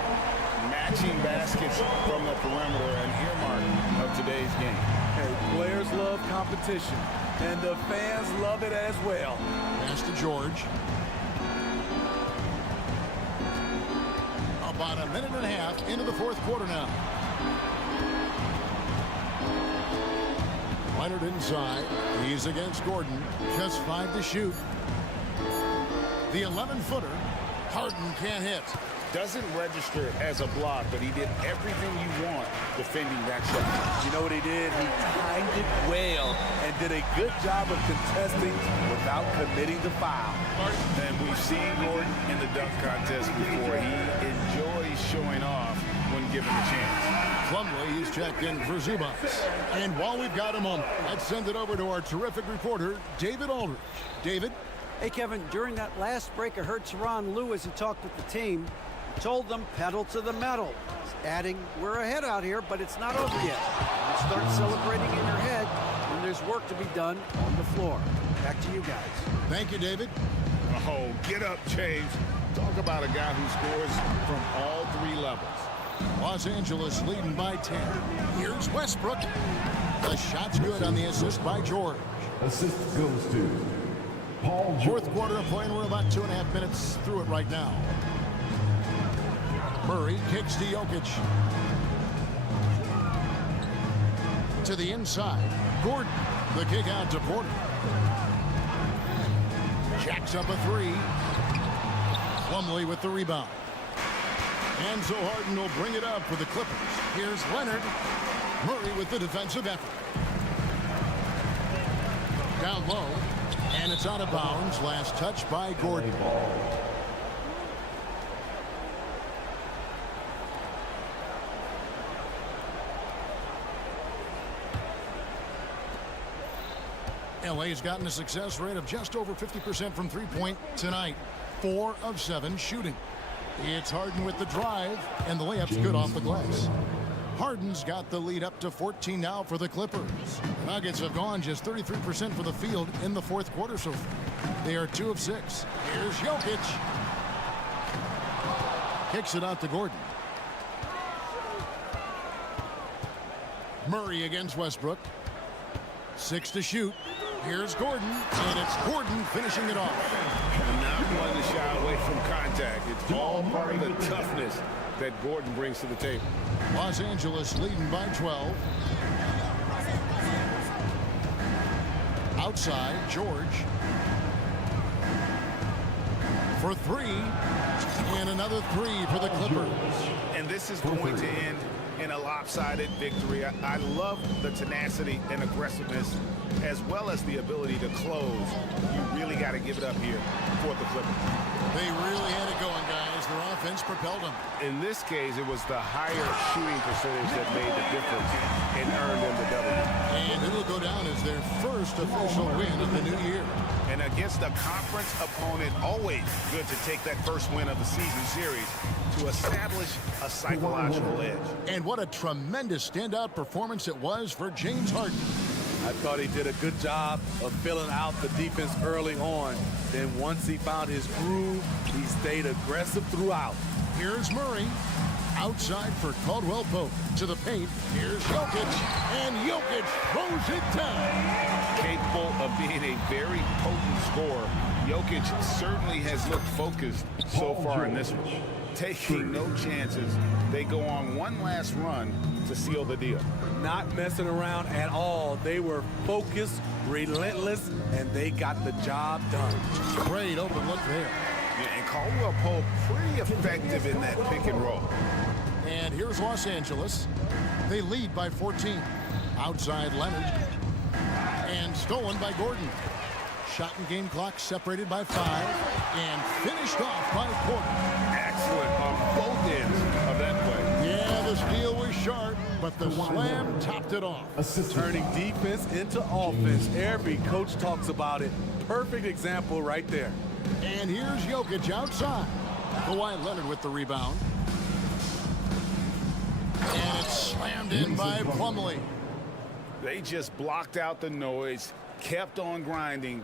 Matching baskets from the perimeter, an earmark of today's game. Hey, players love competition, and the fans love it as well. Pass to George. About a minute and a half into the fourth quarter now. Leonard inside. He's against Gordon. Just 5 to shoot. The 11-footer, Harden can't hit. Doesn't register as a block, but he did everything you want defending that shot. You know what he did? He timed it well and did a good job of contesting without committing the foul. And we've seen Gordon in the dunk contest before. He enjoys showing off when given the chance. Plumlee, he's checked in for Zubac. And while we've got him on, let's send it over to our terrific reporter, David Aldridge. David? Hey, Kevin, during that last break, I heard Tyronn Lue as he talked with the team. Told them pedal to the metal. Adding, we're ahead out here, but it's not over yet. You start celebrating in your head when there's work to be done on the floor. Back to you guys. Thank you, David. Oh, get up, James. Talk about a guy who scores from all three levels. Los Angeles leading by 10. Here's Westbrook. The shot's good on the assist by George. Assist goes to Paul George. Fourth quarter of play, and we're about 2.5 minutes through it right now. Murray kicks to Jokic. To the inside. Gordon. The kick out to Porter. Jacks up a three. Plumlee with the rebound. And so Harden will bring it up for the Clippers. Here's Leonard. Murray with the defensive effort. Down low. And it's out of bounds. Last touch by Gordon. LA's gotten a success rate of just over 50% from three-point tonight. 4 of 7 shooting. It's Harden with the drive, and the layup's good off the glass. Harden's got the lead up to 14 now for the Clippers. The Nuggets have gone just 33% for the field in the fourth quarter so far. They are 2 of 6. Here's Jokic. Kicks it out to Gordon. Murray against Westbrook. 6 to shoot. Here's Gordon, and it's Gordon finishing it off. Not one to shy away from contact. It's all part of the toughness that Gordon brings to the table. Los Angeles leading by 12. Outside, George. For 3. And another 3 for the Clippers. And this is going to end in a lopsided victory. I love the tenacity and aggressiveness as well as the ability to close. You really got to give it up here for the Clippers. They really had it going, guys. Their offense propelled them. In this case, it was the higher shooting percentage that made the difference and earned them the W. And it'll go down as their first official win of the new year. And against a conference opponent, always good to take that first win of the season series to establish a psychological edge. And what a tremendous standout performance it was for James Harden. I thought he did a good job of filling out the defense early on. Then once he found his groove, he stayed aggressive throughout. Here's Murray. Outside for Caldwell Pope. To the paint. Here's Jokic. And Jokic throws it down. Capable of being a very potent scorer, Jokic certainly has looked focused so far in this one. Taking no chances. They go on one last run to seal the deal. Not messing around at all. They were focused, relentless, and they got the job done. Great open look there. Yeah, and Caldwell Pope pretty effective in that pick and roll. And here's Los Angeles. They lead by 14. Outside Leonard. And stolen by Gordon. Shot and game clock separated by 5. And finished off by Porter. Excellent on both ends of that play. Yeah, the steal was sharp, but the slam topped it off. Turning defense into offense. Every coach talks about it. Perfect example right there. And here's Jokic outside. Kawhi Leonard with the rebound. And it's slammed in by Plumlee. They just blocked out the noise, kept on grinding,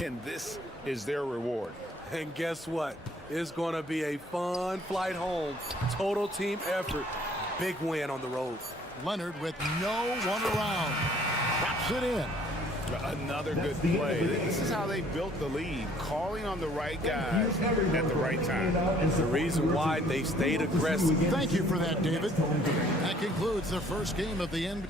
and this is their reward. And guess what? It's going to be a fun flight home. Total team effort. Big win on the road. Leonard with no one around. Drops it in. Another good play. This is how they built the lead, calling on the right guys at the right time. The reason why they stayed aggressive. Thank you for that, David. That concludes the first game of the NBA.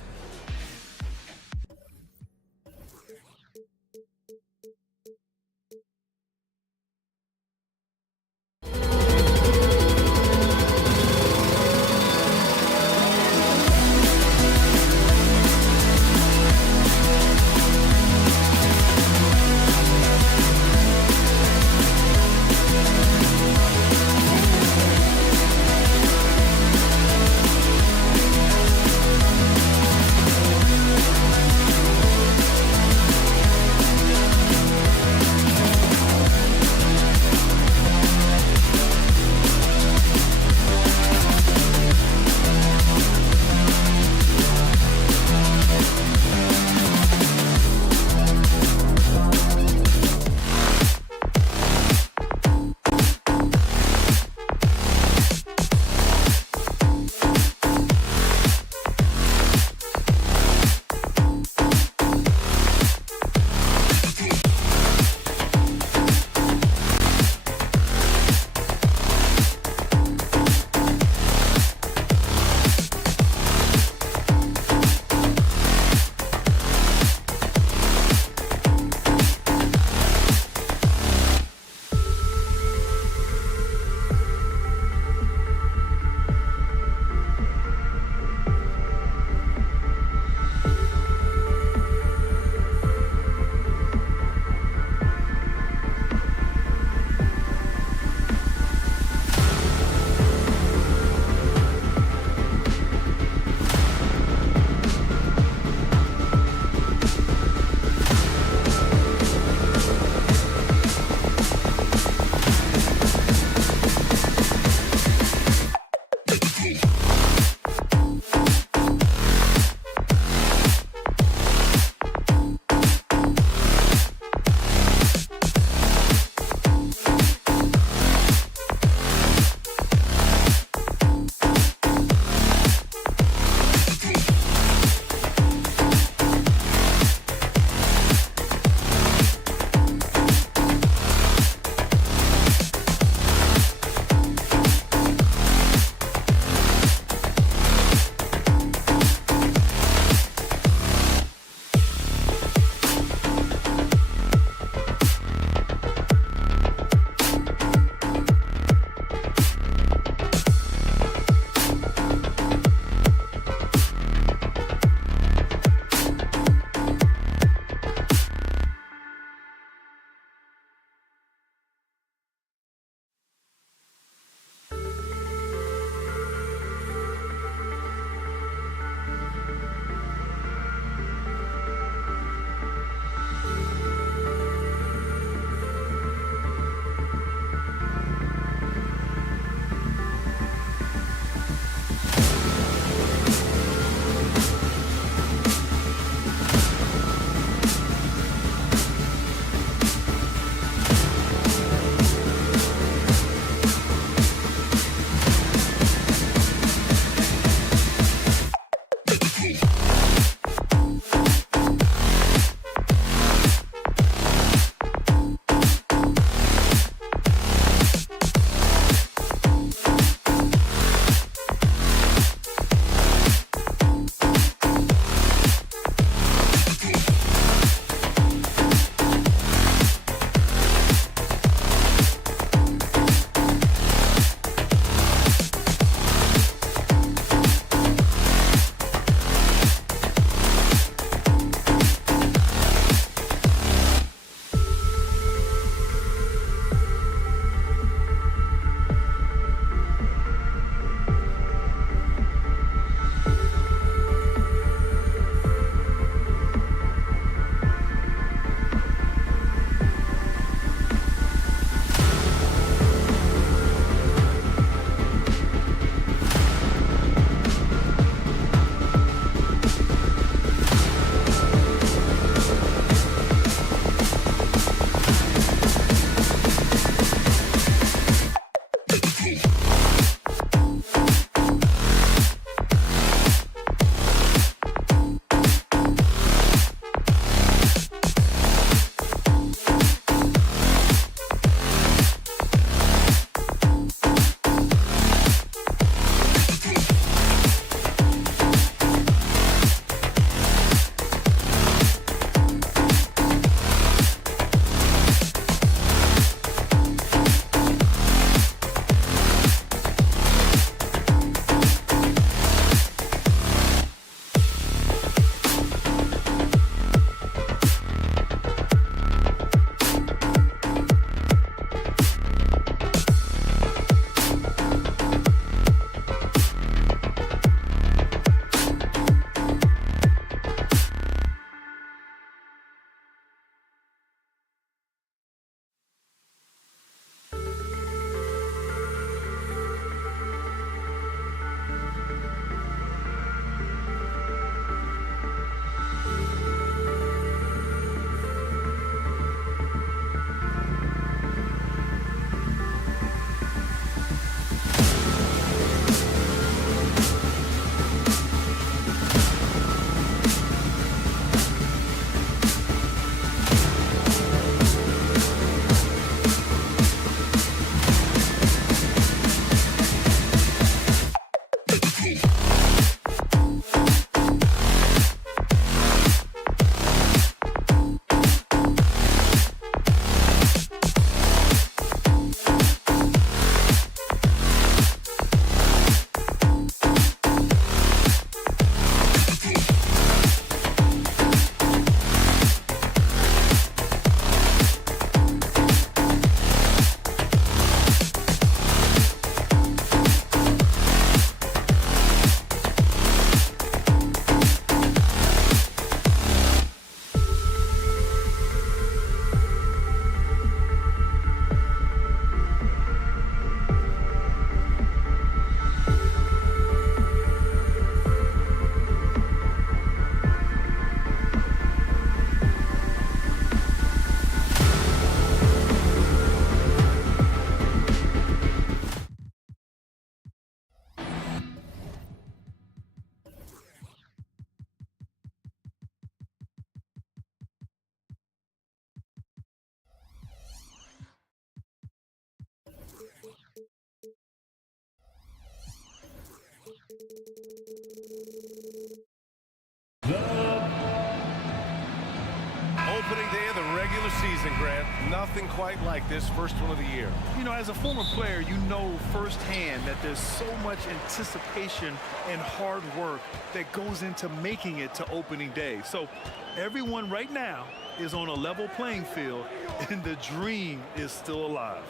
quite like this first one of the year. You know, as a former player, you know firsthand that there's so much anticipation and hard work that goes into making it to opening day. So everyone right now is on a level playing field, and the dream is still alive.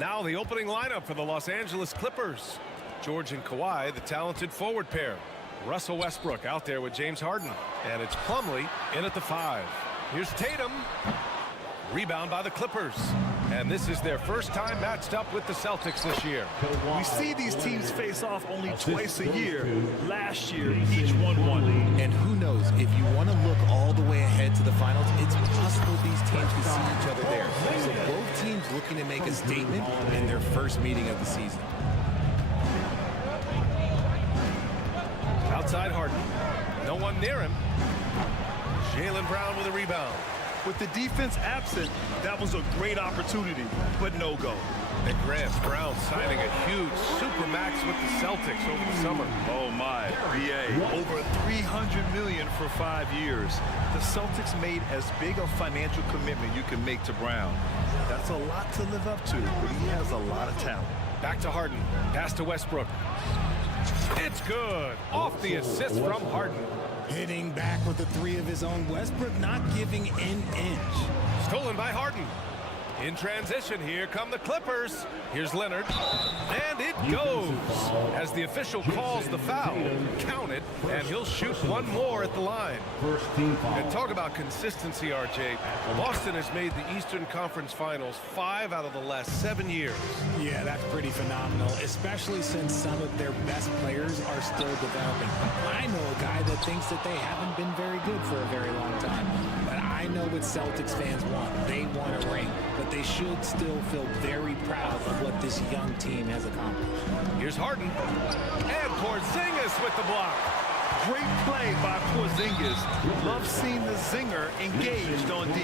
Now the opening lineup for the Los Angeles Clippers. George and Kawhi, the talented forward pair. Russell Westbrook out there with James Harden. And it's Plumlee in at the 5. Here's Tatum. Rebound by the Clippers. And this is their first time matched up with the Celtics this year. We see these teams face off only twice a year. Last year, each one won. And who knows, if you want to look all the way ahead to the finals, it's possible these teams could see each other there. So both teams looking to make a statement in their first meeting of the season. Outside Harden. No one near him. Jaylen Brown with a rebound. With the defense absent, that was a great opportunity, but no go. And Grant Brown signing a huge supermax with the Celtics over the summer. Oh my, B.A. Over $300 million for 5 years. The Celtics made as big a financial commitment you can make to Brown. That's a lot to live up to, but he has a lot of talent. Back to Harden. Pass to Westbrook. It's good. Off the assist from Harden. Hitting back with the 3 of his own. Westbrook not giving an inch. Stolen by Harden. In transition, here come the Clippers. Here's Leonard. And it goes. As the official calls the foul, count it, and he'll shoot one more at the line. And talk about consistency, RJ. Boston has made the Eastern Conference Finals 5 out of the last 7 years. Yeah, that's pretty phenomenal, especially since some of their best players are still developing. I know a guy that thinks that they haven't been very good for a very long time. But I know what Celtics fans want. They want a ring. But they should still feel very proud of what this young team has accomplished. Here's Harden. And Porzingis with the block. Great play by Porzingis. Love seeing the zinger engaged on D.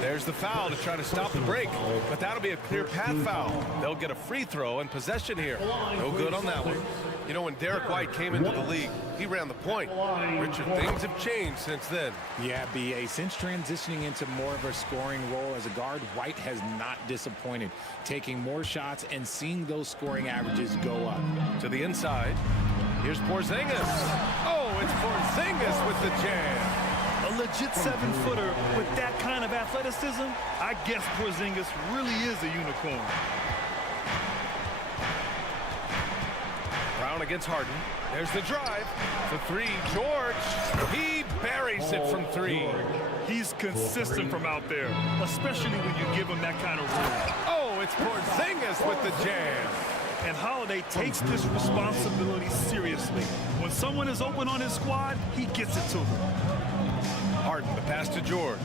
There's the foul to try to stop the break, but that'll be a clear path foul. They'll get a free throw and possession here. No good on that one. You know, when Derek White came into the league, he ran the point. Richard, things have changed since then. Yeah, B.A. Since transitioning into more of a scoring role as a guard, White has not disappointed, taking more shots and seeing those scoring averages go up. To the inside. Here's Porzingis. Oh, it's Porzingis with the jam. A legit 7-footer with that kind of athleticism, I guess Porzingis really is a unicorn. Brown against Harden. There's the drive. For 3, George. He buries it from 3. He's consistent from out there, especially when you give him that kind of room. Oh, it's Porzingis with the jam. And Holiday takes this responsibility seriously. When someone is open on his squad, he gets it to them. Harden, the pass to George.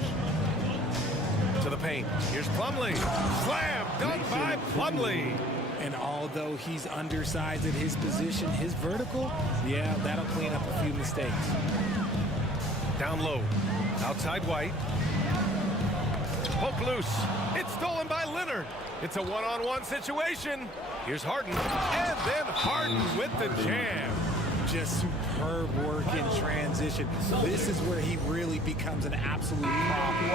To the paint. Here's Plumlee. Slam dunk by Plumlee. And although he's undersized at his position, his vertical, yeah, that'll clean up a few mistakes. Down low. Outside White. Poke loose. It's stolen by Leonard. It's a one-on-one situation. Here's Harden. And then Harden with the jam. Just superb work in transition. This is where he really becomes an absolute problem.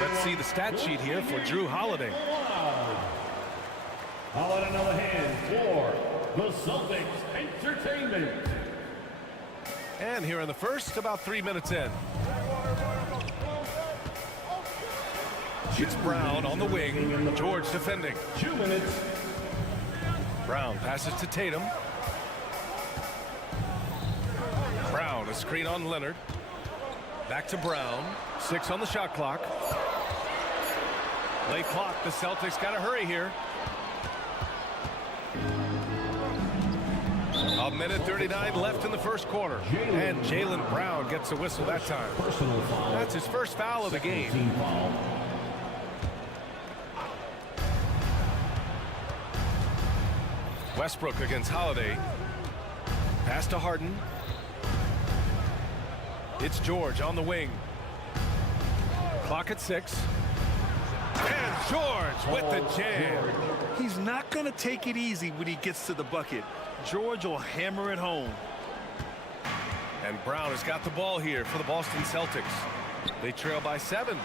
Let's see the stat sheet here for Drew Holiday. How about another hand for the Celtics Entertainment? And here in the first, about 3 minutes in. It's Brown on the wing. George defending. 2 minutes. Brown passes to Tatum. Brown, a screen on Leonard. Back to Brown. 6 on the shot clock. Late clock. The Celtics got to hurry here. A minute 39 left in the first quarter. And Jaylen Brown gets a whistle that time. That's his first foul of the game. Westbrook against Holiday. Pass to Harden. It's George on the wing. Clock at 6. And George with the jam. He's not going to take it easy when he gets to the bucket. George will hammer it home. And Brown has got the ball here for the Boston Celtics. They trail by 7.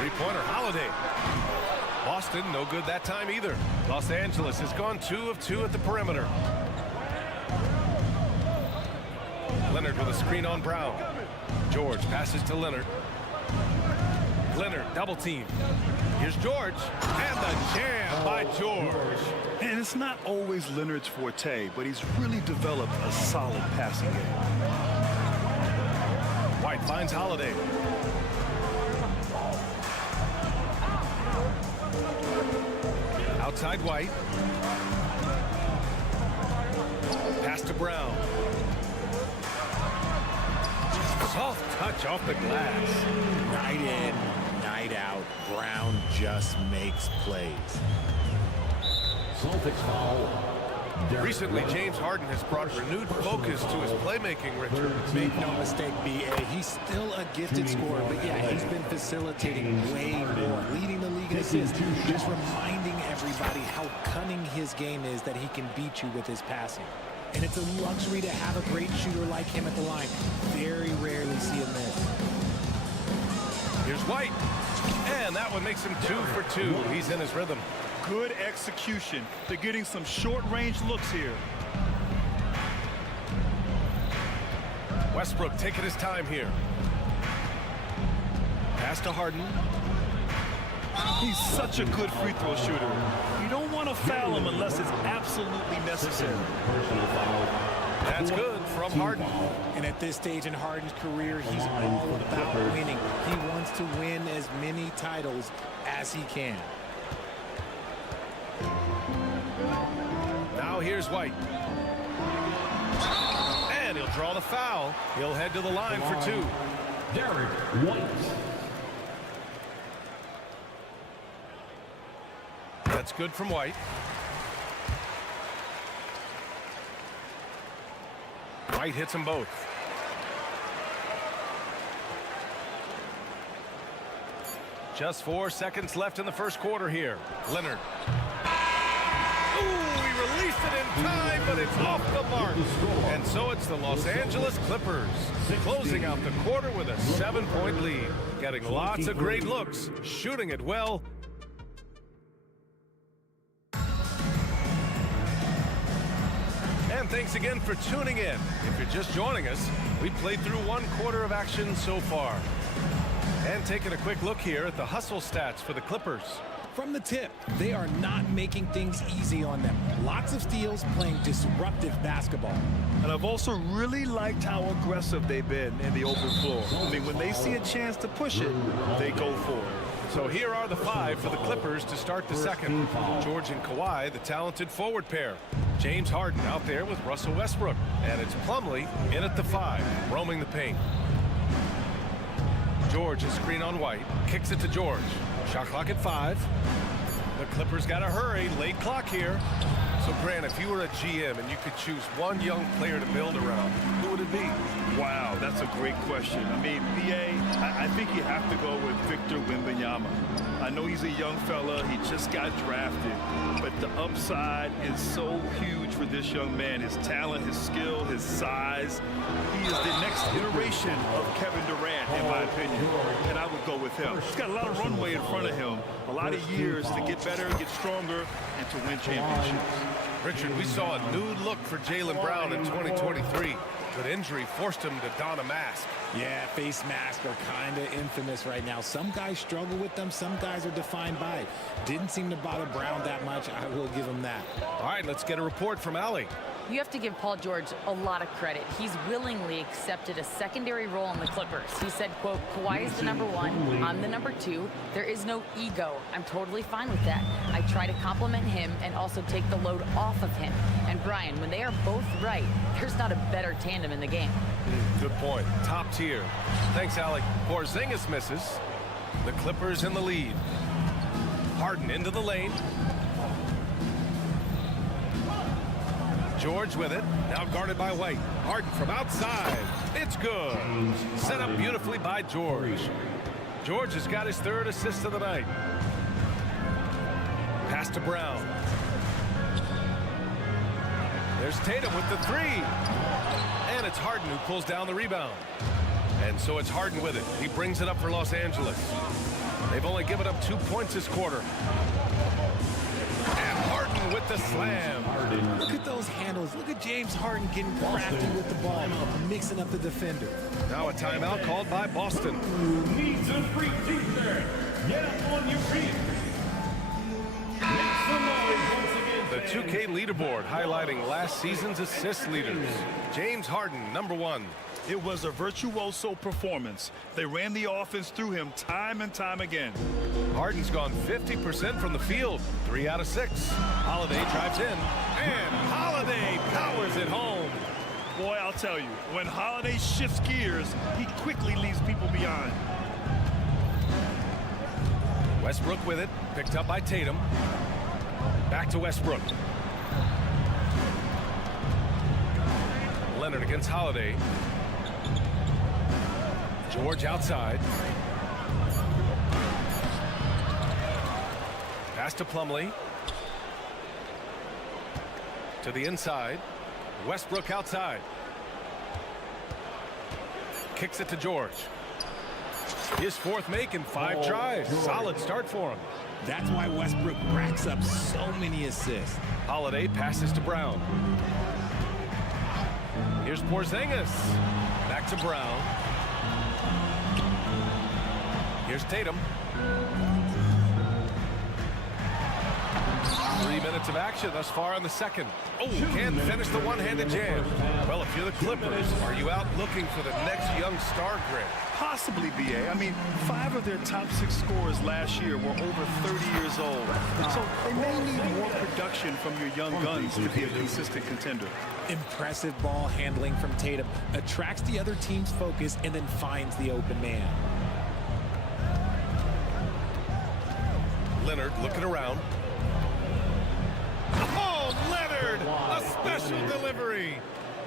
Three-pointer, Holiday. Boston, no good that time either. Los Angeles has gone 2 of 2 at the perimeter. Leonard with a screen on Brown. George passes to Leonard. Leonard, double team. Here's George, and the jam by George. And it's not always Leonard's forte, but he's really developed a solid passing game. White finds Holiday. Outside White. Pass to Brown. Soft touch off the glass. Night in, night out, Brown just makes plays. Celtics foul. Recently, James Harden has brought renewed focus to his playmaking, Richard. Make no mistake, B.A. He's still a gifted scorer, but yeah, he's been facilitating way more, leading the league in assists, just reminding everybody how cunning his game is, that he can beat you with his passing. And it's a luxury to have a great shooter like him at the line. Very rarely see him miss. Here's White. And that one makes him 2 for 2. He's in his rhythm. Good execution. They're getting some short-range looks here. Westbrook taking his time here. Pass to Harden. He's such a good free throw shooter. You don't want to foul him unless it's absolutely necessary. That's good from Harden. And at this stage in Harden's career, he's all about winning. He wants to win as many titles as he can. Now here's White. And he'll draw the foul. He'll head to the line for 2. Derek White. That's good from White. White hits them both. Just 4 seconds left in the first quarter here. Leonard. Ooh, he released it in time, but it's off the mark. And so it's the Los Angeles Clippers closing out the quarter with a 7-point lead. Getting lots of great looks, shooting it well. And thanks again for tuning in. If you're just joining us, we played through 1 quarter of action so far. And taking a quick look here at the hustle stats for the Clippers. From the tip, they are not making things easy on them. Lots of steals, playing disruptive basketball. And I've also really liked how aggressive they've been in the open floor. I mean, when they see a chance to push it, they go for it. So here are the 5 for the Clippers to start the second. George and Kawhi, the talented forward pair. James Harden out there with Russell Westbrook. And it's Plumlee in at the 5, roaming the paint. George is screen on White. Kicks it to George. Shot clock at 5. The Clippers got to hurry. Late clock here. So, Grant, if you were a GM and you could choose one young player to build around, who would it be? Wow, that's a great question. I mean, B.A., I think you have to go with Victor Wembanyama. I know he's a young fella. He just got drafted. But the upside is so huge for this young man. His talent, his skill, his size. He is the next iteration of Kevin Durant, in my opinion. And I would go with him. He's got a lot of runway in front of him. A lot of years to get better, get stronger, and to win championships. Richard, we saw a new look for Jaylen Brown in 2023. But injury forced him to don a mask. Yeah, face masks are kind of infamous right now. Some guys struggle with them. Some guys are defined by it. Didn't seem to bother Brown that much. I will give him that. All right, let's get a report from Allie. You have to give Paul George a lot of credit. He's willingly accepted a secondary role in the Clippers. He said, quote, Kawhi is the number 1, I'm the number 2. There is no ego. I'm totally fine with that. I try to compliment him and also take the load off of him. And Brian, when they are both right, there's not a better tandem in the game. Good point. Top tier. Thanks, Allie. Porzingis misses. The Clippers in the lead. Harden into the lane. George with it, now guarded by White. Harden from outside, it's good. Set up beautifully by George. George has got his 3rd assist of the night. Pass to Brown. There's Tatum with the 3. And it's Harden who pulls down the rebound. And so it's Harden with it. He brings it up for Los Angeles. They've only given up 2 points this quarter. And Harden with the slam. Look at those handles. Look at James Harden getting crafty with the ball, mixing up the defender. Now a timeout called by Boston. Needs a free defense. Get up on your feet. Make some noise once again. The 2K leaderboard highlighting last season's assist leaders. James Harden, number 1. It was a virtuoso performance. They ran the offense through him time and time again. Harden's gone 50% from the field, 3 out of 6. Holiday drives in, and Holiday powers it home. Boy, I'll tell you, when Holiday shifts gears, he quickly leaves people behind. Westbrook with it, picked up by Tatum. Back to Westbrook. Leonard against Holiday. George outside. Pass to Plumlee. To the inside. Westbrook outside. Kicks it to George. His 4th make in 5 tries. Solid start for him. That's why Westbrook racks up so many assists. Holiday passes to Brown. Here's Porzingis. Back to Brown. Here's Tatum. 3 minutes of action thus far in the second. Oh, can't finish the one-handed jam. Well, if you're the Clippers, are you out looking for the next young star grid? Possibly, B.A. I mean, 5 of their top 6 scorers last year were over 30 years old. So they may need more production from your young guns to be a consistent contender. Impressive ball handling from Tatum. Attracts the other team's focus and then finds the open man. Leonard looking around. Oh, Leonard! A special delivery!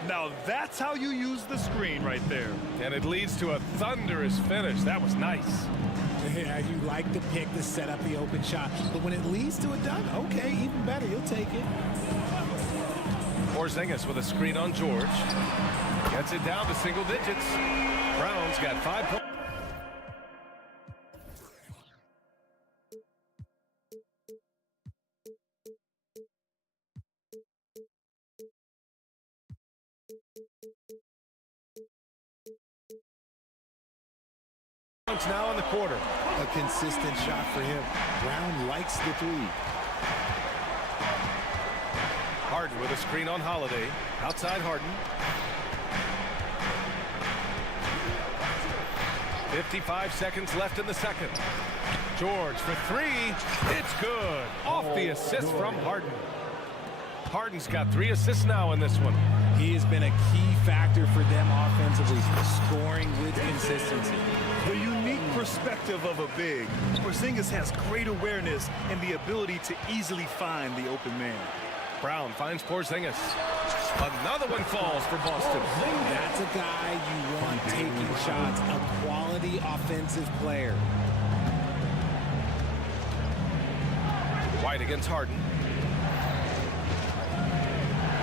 Now that's how you use the screen right there. And it leads to a thunderous finish. That was nice. Yeah, you like the pick to set up the open shot. But when it leads to a dunk, okay, even better. You'll take it. Porzingis with a screen on George. Gets it down to single digits. Brown's got 5 points. Now in the quarter. A consistent shot for him. Brown likes the 3. Harden with a screen on Holiday. Outside Harden. 55 seconds left in the second. George for 3. It's good. Off the assist from Harden. Harden's got 3 assists now in this one. He has been a key factor for them offensively, scoring with consistency. The unique perspective of a big. Porzingis has great awareness and the ability to easily find the open man. Brown finds Porzingis. Another one falls for Boston. That's a guy you want taking shots, a quality offensive player. White against Harden.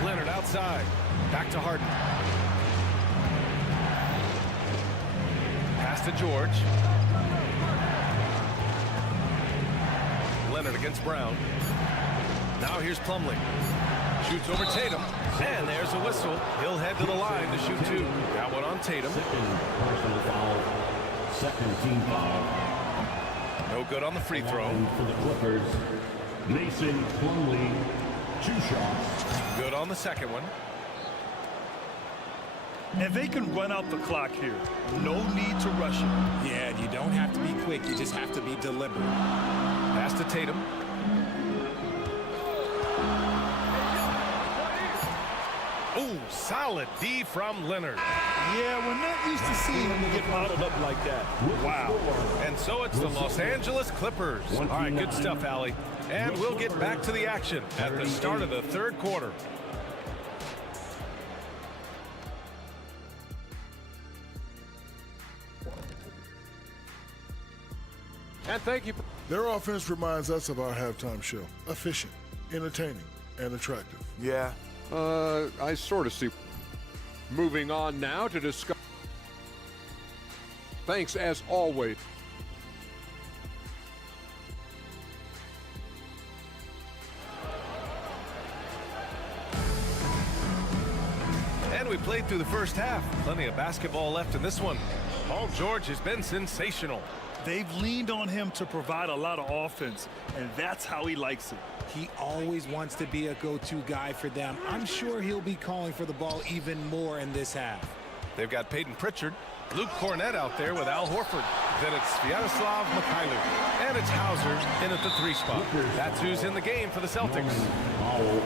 Leonard outside. Back to Harden. Pass to George. Leonard against Brown. Now here's Plumlee. Shoots over Tatum. And there's a whistle. He'll head to the line to shoot 2. That one on Tatum. Personal foul. Second team foul. No good on the free throw. And for the Clippers, Mason Plumlee, 2 shots. Good on the second one. And they can run out the clock here. No need to rush it. Yeah, you don't have to be quick. You just have to be deliberate. Pass to Tatum. Ooh, solid D from Leonard. Yeah, we're not used to seeing him get bottled up like that. Wow. And so it's the Los Angeles Clippers. All right, good stuff, Allie. And we'll get back to the action at the start of the third quarter. And thank you. Their offense reminds us of our halftime show. Efficient, entertaining, and attractive. Yeah. I sort of see. Moving on now to discuss. Thanks as always. And we played through the first half. Plenty of basketball left in this one. Paul George has been sensational. They've leaned on him to provide a lot of offense, and that's how he likes it. He always wants to be a go-to guy for them. I'm sure he'll be calling for the ball even more in this half. They've got Peyton Pritchard, Luke Cornett out there with Al Horford. Then it's Sviatoslav Mikhailuk. And it's Hauser in at the 3 spot. That's who's in the game for the Celtics.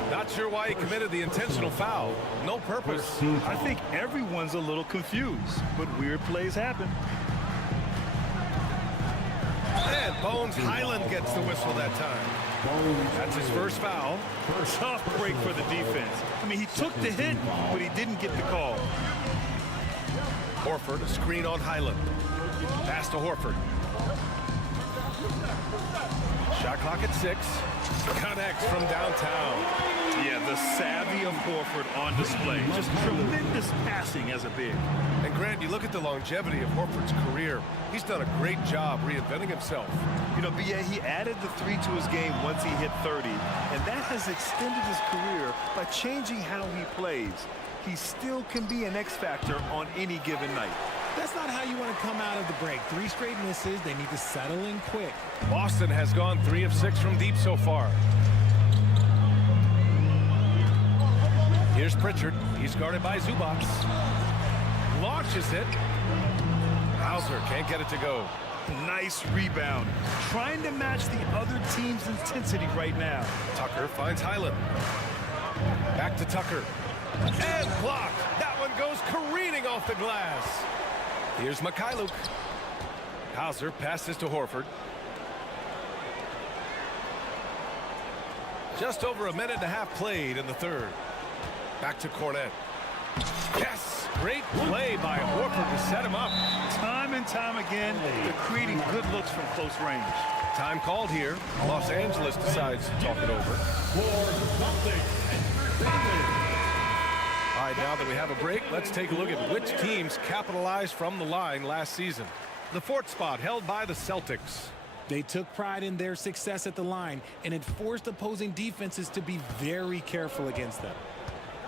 Not sure why he committed the intentional foul. No purpose. I think everyone's a little confused, but weird plays happen. And Bones Highland gets the whistle that time. That's his first foul. Tough break for the defense. I mean, he took the hit, but he didn't get the call. Horford, a screen on Highland. Pass to Horford. Shot clock at 6. Connects from downtown. Yeah, the savvy of Horford on display. Just tremendous passing as a big. And Grant, you look at the longevity of Horford's career. He's done a great job reinventing himself. You know, B.A., he added the 3 to his game once he hit 30, and that has extended his career by changing how he plays. He still can be an X factor on any given night. That's not how you want to come out of the break. 3 straight misses. They need to settle in quick. Boston has gone 3 of 6 from deep so far. Here's Pritchard. He's guarded by Zubac. Launches it. Hauser can't get it to go. Nice rebound. Trying to match the other team's intensity right now. Tucker finds Highland. Back to Tucker. And blocked. That one goes careening off the glass. Here's Mikhailuk. Hauser passes to Horford. Just over a minute and a half played in the third. Back to Cornett. Yes! Great play by Horford to set him up. Time and time again, they're creating good looks from close range. Time called here. Los Angeles decides to talk it over. All right, now that we have a break, let's take a look at which teams capitalized from the line last season. The 4th spot held by the Celtics. They took pride in their success at the line, and it forced opposing defenses to be very careful against them.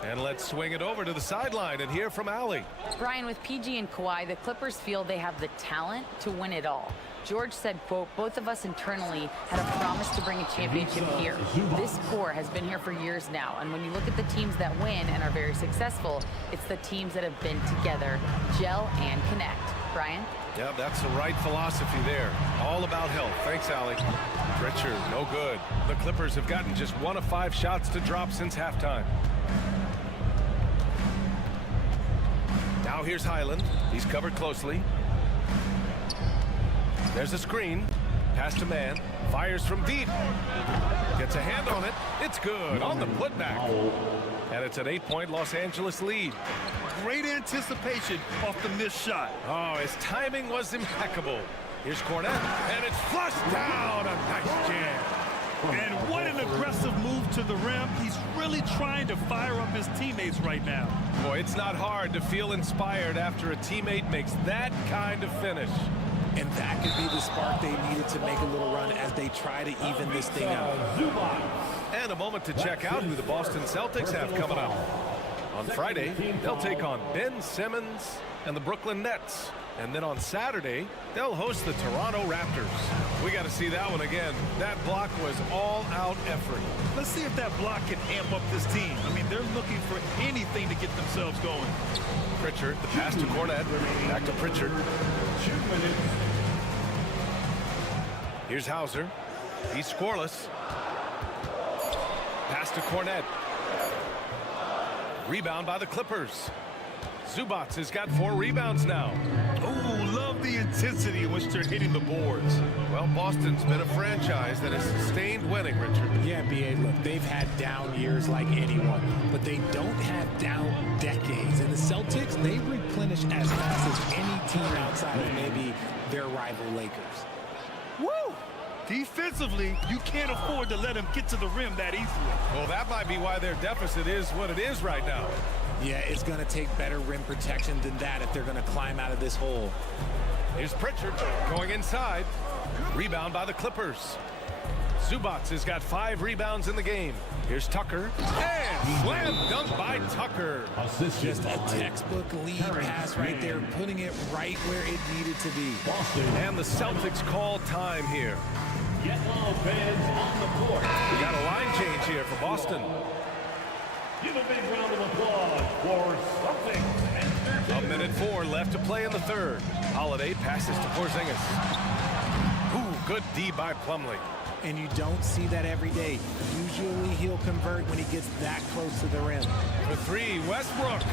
And let's swing it over to the sideline and hear from Allie. Brian, with PG and Kawhi, the Clippers feel they have the talent to win it all. George said, quote, both of us internally had a promise to bring a championship here. This core has been here for years now, and when you look at the teams that win and are very successful, it's the teams that have been together, gel and connect. Brian? Yeah, that's the right philosophy there. All about health. Thanks, Allie. Pritchard, no good. The Clippers have gotten just 1 of 5 shots to drop since halftime. Now here's Highland. He's covered closely. There's a screen. Pass to man. Fires from deep. Gets a hand on it. It's good on the putback. And it's an 8-point Los Angeles lead. Great anticipation off the missed shot. Oh, his timing was impeccable. Here's Cornett. And it's flushed down. A nice jam. And what an aggressive move to the rim. He's really trying to fire up his teammates right now. Boy, it's not hard to feel inspired after a teammate makes that kind of finish. And that could be the spark they needed to make a little run as they try to even this thing out. And a moment to check out who the Boston Celtics have coming up. On Friday, they'll take on Ben Simmons and the Brooklyn Nets. And then on Saturday, they'll host the Toronto Raptors. We got to see that one again. That block was all-out effort. Let's see if that block can amp up this team. I mean, they're looking for anything to get themselves going. Pritchard, the pass to Cornett. Back to Pritchard. Here's Hauser. He's scoreless. Pass to Cornett. Rebound by the Clippers. Zubac has got 4 rebounds now. Ooh, love the intensity in which they're hitting the boards. Well, Boston's been a franchise that has sustained winning, Richard. Yeah, B.A., look, they've had down years like anyone, but they don't have down decades. And the Celtics, they replenish as fast as any team outside of maybe their rival Lakers. Woo! Defensively, you can't afford to let them get to the rim that easily. Well, that might be why their deficit is what it is right now. Yeah, it's going to take better rim protection than that if they're going to climb out of this hole. Here's Pritchard going inside. Rebound by the Clippers. Zubats has got 5 rebounds in the game. Here's Tucker. And slam dunk by Tucker. Just a textbook lead pass right there, putting it right where it needed to be. And the Celtics call time here. We got a line change here for Boston. Give a big round of applause for Celtics. 1:04 left to play in the third. Holiday passes to Porzingis. Ooh, good D by Plumlee. And you don't see that every day. Usually he'll convert when he gets that close to the rim. For 3, Westbrook.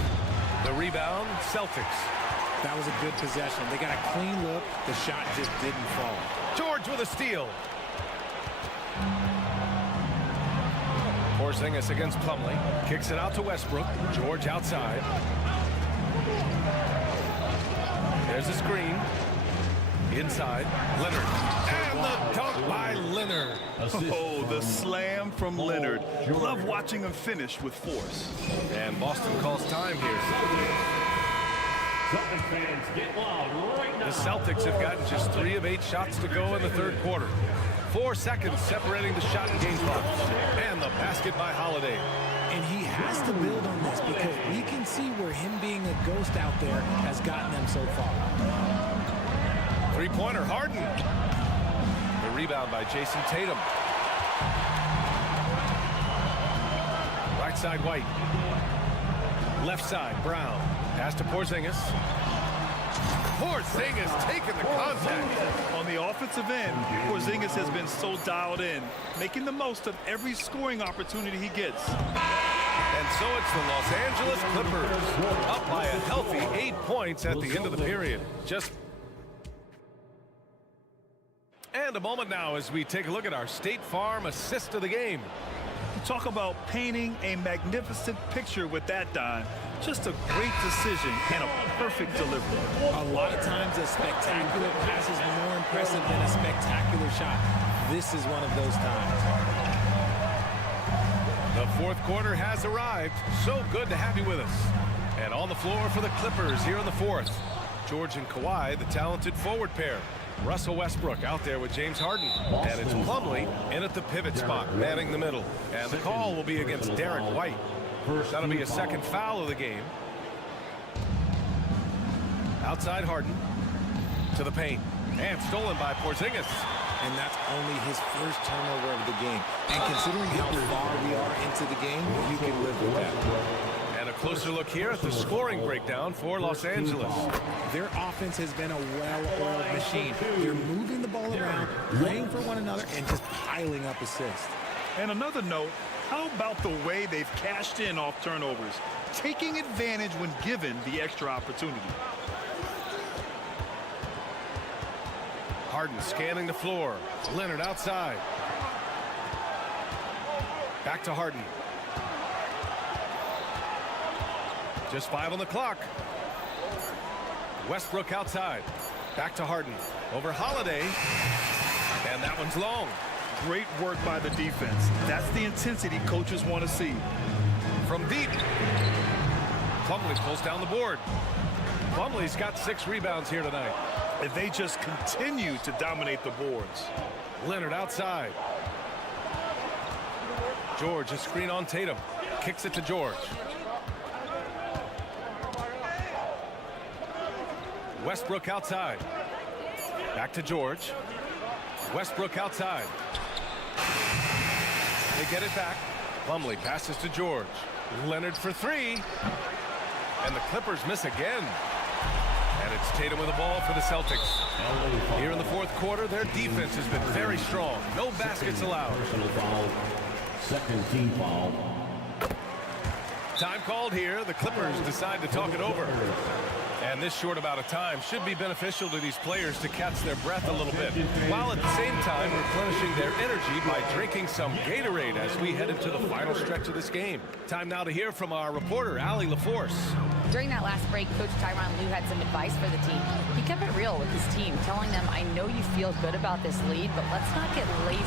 The rebound, Celtics. That was a good possession. They got a clean look. The shot just didn't fall. George with a steal. Porzingis against Plumlee. Kicks it out to Westbrook. George outside. There's a screen. Inside, Leonard. And the dunk by Leonard. Oh, the slam from Leonard. Love watching him finish with force. And Boston calls time here. Celtics fans, get loud right now. The Celtics have gotten just 3 of 8 shots to go in the third quarter. 4 seconds separating the shot and game clock. And the basket by Holiday. And he has to build on this because we can see where him being a ghost out there has gotten them so far. 3-pointer, Harden. The rebound by Jason Tatum. Right side, White. Left side, Brown. Pass to Porzingis. Porzingis taking the contact. On the offensive end, Porzingis has been so dialed in, making the most of every scoring opportunity he gets. And so it's the Los Angeles Clippers up by a healthy 8 points at the end of the period. And a moment now as we take a look at our State Farm assist of the game. Talk about painting a magnificent picture with that dime. Just a great decision and a perfect delivery. A lot of times a spectacular pass is more impressive than a spectacular shot. This is one of those times. The fourth quarter has arrived. So good to have you with us. And on the floor for the Clippers here in the fourth. George and Kawhi, the talented forward pair. Russell Westbrook out there with James Harden. And it's Plumlee in at the pivot spot, manning the middle. And the call will be against Derek White. That'll be a second foul of the game. Outside Harden to the paint. And stolen by Porzingis. And that's only his first turnover of the game. And considering how far we are into the game, you can live with that. And a closer look here at the scoring breakdown for Los Angeles. Their offense has been a well-oiled machine. They're moving the ball around, playing for one another, and just piling up assists. And another note, how about the way they've cashed in off turnovers, taking advantage when given the extra opportunity. Harden scanning the floor. Leonard outside. Back to Harden. Just 5 on the clock. Westbrook outside. Back to Harden. Over Holiday. And that one's long. Great work by the defense. That's the intensity coaches want to see. From deep. Plumlee pulls down the board. Plumlee's got 6 rebounds here tonight. And they just continue to dominate the boards. Leonard outside. George, a screen on Tatum. Kicks it to George. Westbrook outside. Back to George. Westbrook outside. They get it back. Plumlee passes to George. Leonard for 3. And the Clippers miss again. And it's Tatum with the ball for the Celtics. Here in the fourth quarter, their defense has been very strong. No baskets allowed. Second team foul. Time called here. The Clippers decide to talk it over. And this short amount of time should be beneficial to these players to catch their breath a little bit, while at the same time replenishing their energy by drinking some Gatorade as we head into the final stretch of this game. Time now to hear from our reporter, Allie LaForce. During that last break, Coach Tyronn Lue had some advice for the team. He kept it real with his team, telling them, I know you feel good about this lead, but let's not get lazy.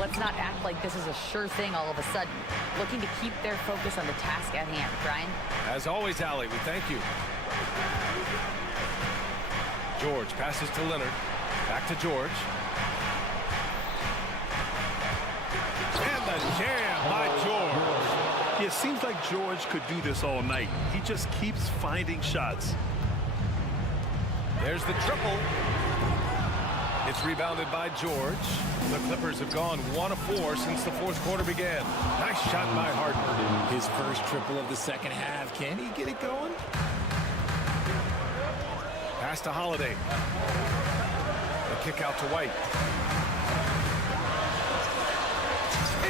Let's not act like this is a sure thing all of a sudden. Looking to keep their focus on the task at hand. Brian? As always, Allie, we thank you. George passes to Leonard. Back to George. a jam by George. It seems like George could do this all night. He just keeps finding shots. There's the triple. It's rebounded by George. The Clippers have gone 1 of 4 since the fourth quarter began. Nice shot by Harden. His first triple of the second half. Can he get it going? Pass to Holiday. The kick out to White.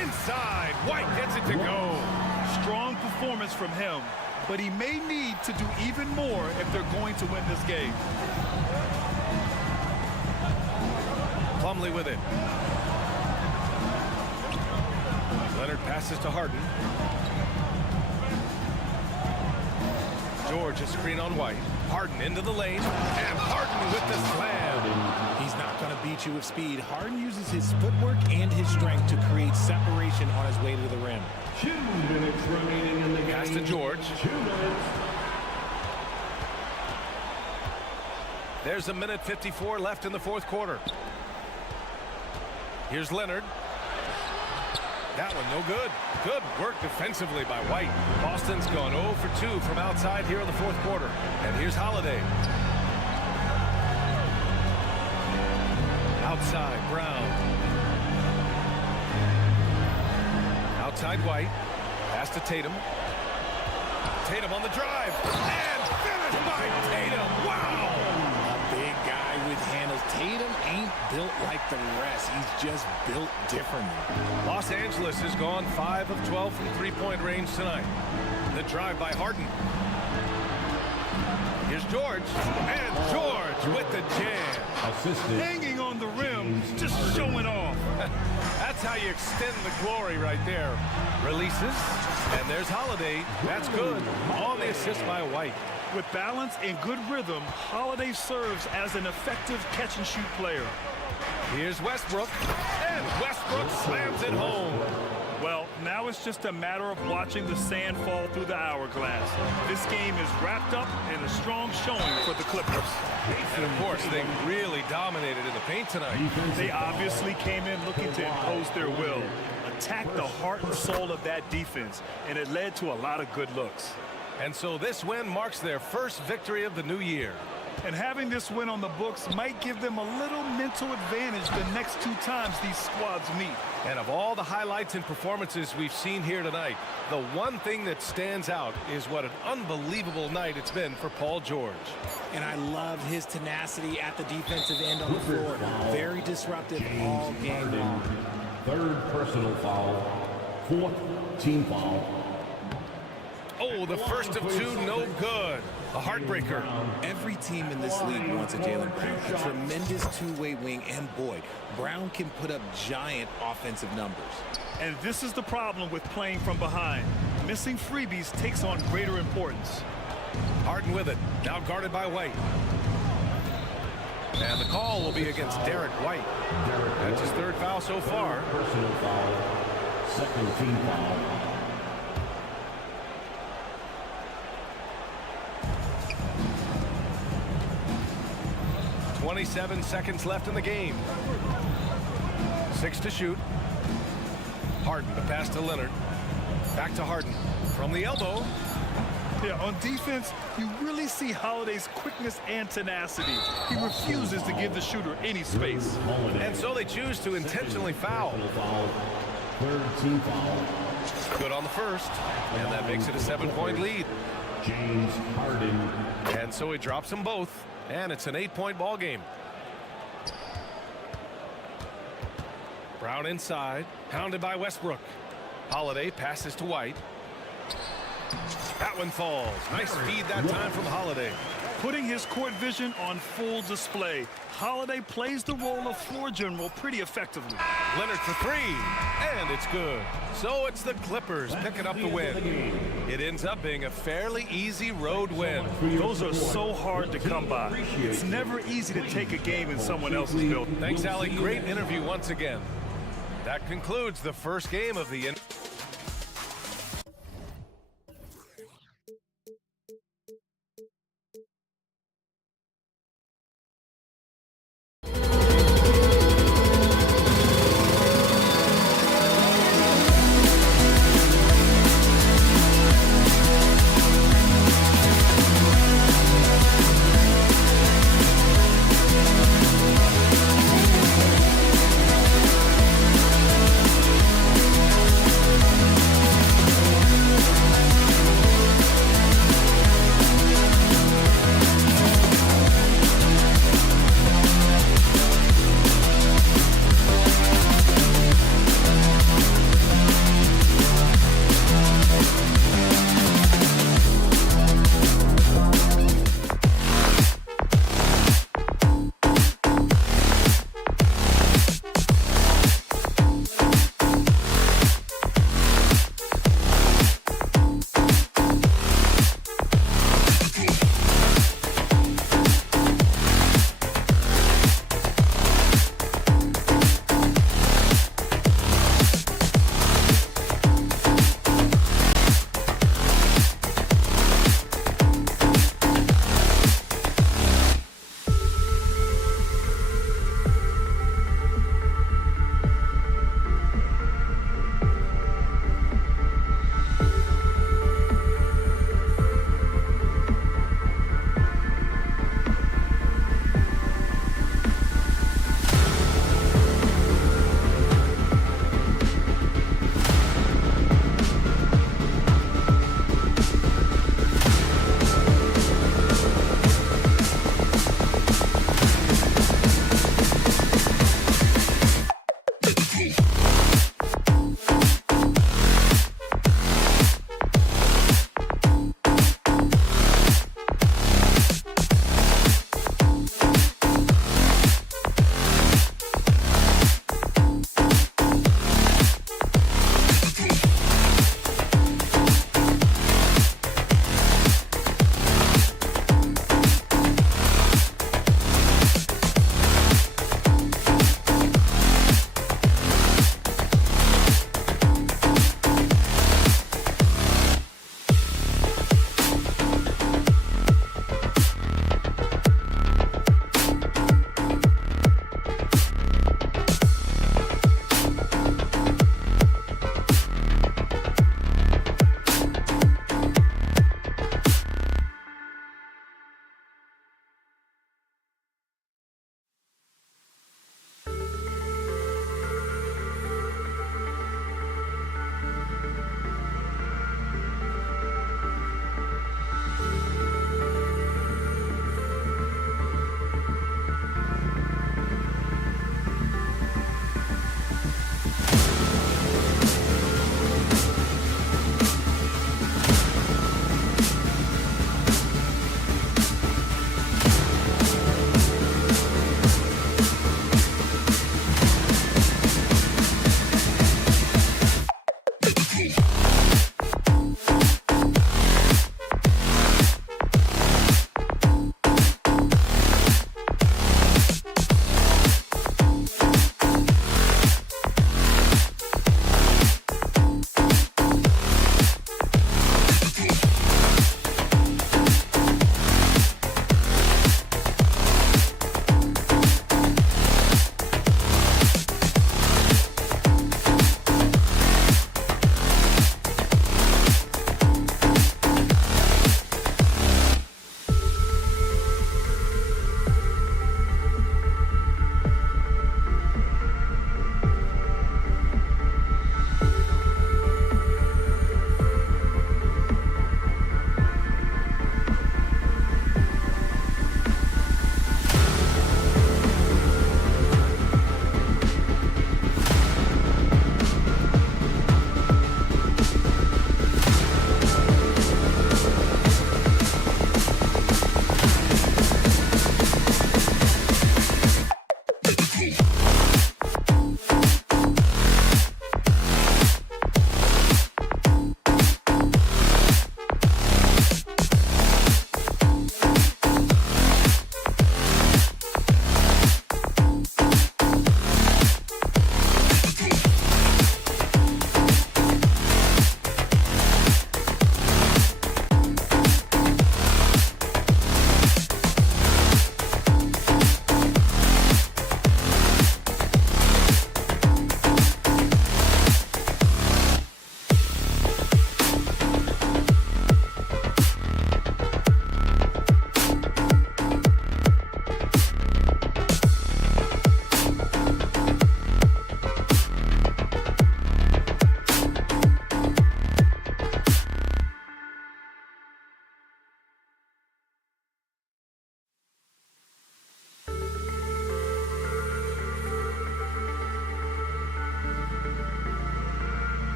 Inside. White gets it to go. Strong performance from him, but he may need to do even more if they're going to win this game. Plumlee with it. Leonard passes to Harden. George a screen on White. Harden into the lane, and Harden with the slam. He's not going to beat you with speed. Harden uses his footwork and his strength to create separation on his way to the rim. 2 minutes remaining in the game. Pass to George. 2 minutes. There's 1:54 left in the fourth quarter. Here's Leonard. That one no good. Good work defensively by White. Boston's gone 0 for 2 from outside here in the fourth quarter. And here's Holiday. Outside, Brown. Outside White. Pass to Tatum. Tatum on the drive. And finished by Tatum. Wow! A big guy with handles. Tatum ain't built like the rest. He's just built differently. Los Angeles has gone 5 of 12 from three-point range tonight. The drive by Harden. Here's George. And George with the jam. Assisted. Hanging on the rim, just showing off. That's how you extend the glory right there. Releases. And there's Holiday. That's good. On the assist by White. With balance and good rhythm, Holiday serves as an effective catch-and-shoot player. Here's Westbrook. And Westbrook slams it home. Well, now it's just a matter of watching the sand fall through the hourglass. This game is wrapped up in a strong showing for the Clippers. And, of course, they really dominated in the paint tonight. They obviously came in looking to impose their will, attack the heart and soul of that defense, and it led to a lot of good looks. And so this win marks their first victory of the new year. And having this win on the books might give them a little mental advantage the next 2 times these squads meet. And of all the highlights and performances we've seen here tonight, the one thing that stands out is what an unbelievable night it's been for Paul George. And I love his tenacity at the defensive end on the floor. Very disruptive all game long. 3rd personal foul. 4th team foul. Oh, the first of 2, no good. A heartbreaker. Every team in this league wants a Jaylen Brown, a tremendous two-way wing, and boy, Brown can put up giant offensive numbers. And this is the problem with playing from behind. Missing freebies takes on greater importance. Harden with it, now guarded by White. And the call will be against Derek White. That's his 3rd foul so far. Personal foul. 2nd team foul. 27 seconds left in the game. 6 to shoot. Harden to pass to Leonard. Back to Harden. From the elbow. Yeah, on defense, you really see Holiday's quickness and tenacity. He refuses to give the shooter any space. And so they choose to intentionally foul. 3rd team foul. Good on the first. And that makes it a 7-point lead. James Harden. And so he drops them both. And it's an 8-point ball game. Brown inside, pounded by Westbrook. Holiday passes to White. That one falls. Nice feed that time from Holiday. Putting his court vision on full display, Holiday plays the role of floor general pretty effectively. Leonard for 3, and it's good. So it's the Clippers picking up the win. It ends up being a fairly easy road win. Those are so hard to come by. It's never easy to take a game in someone else's building. Thanks, Ali. Great interview once again. That concludes the first game of the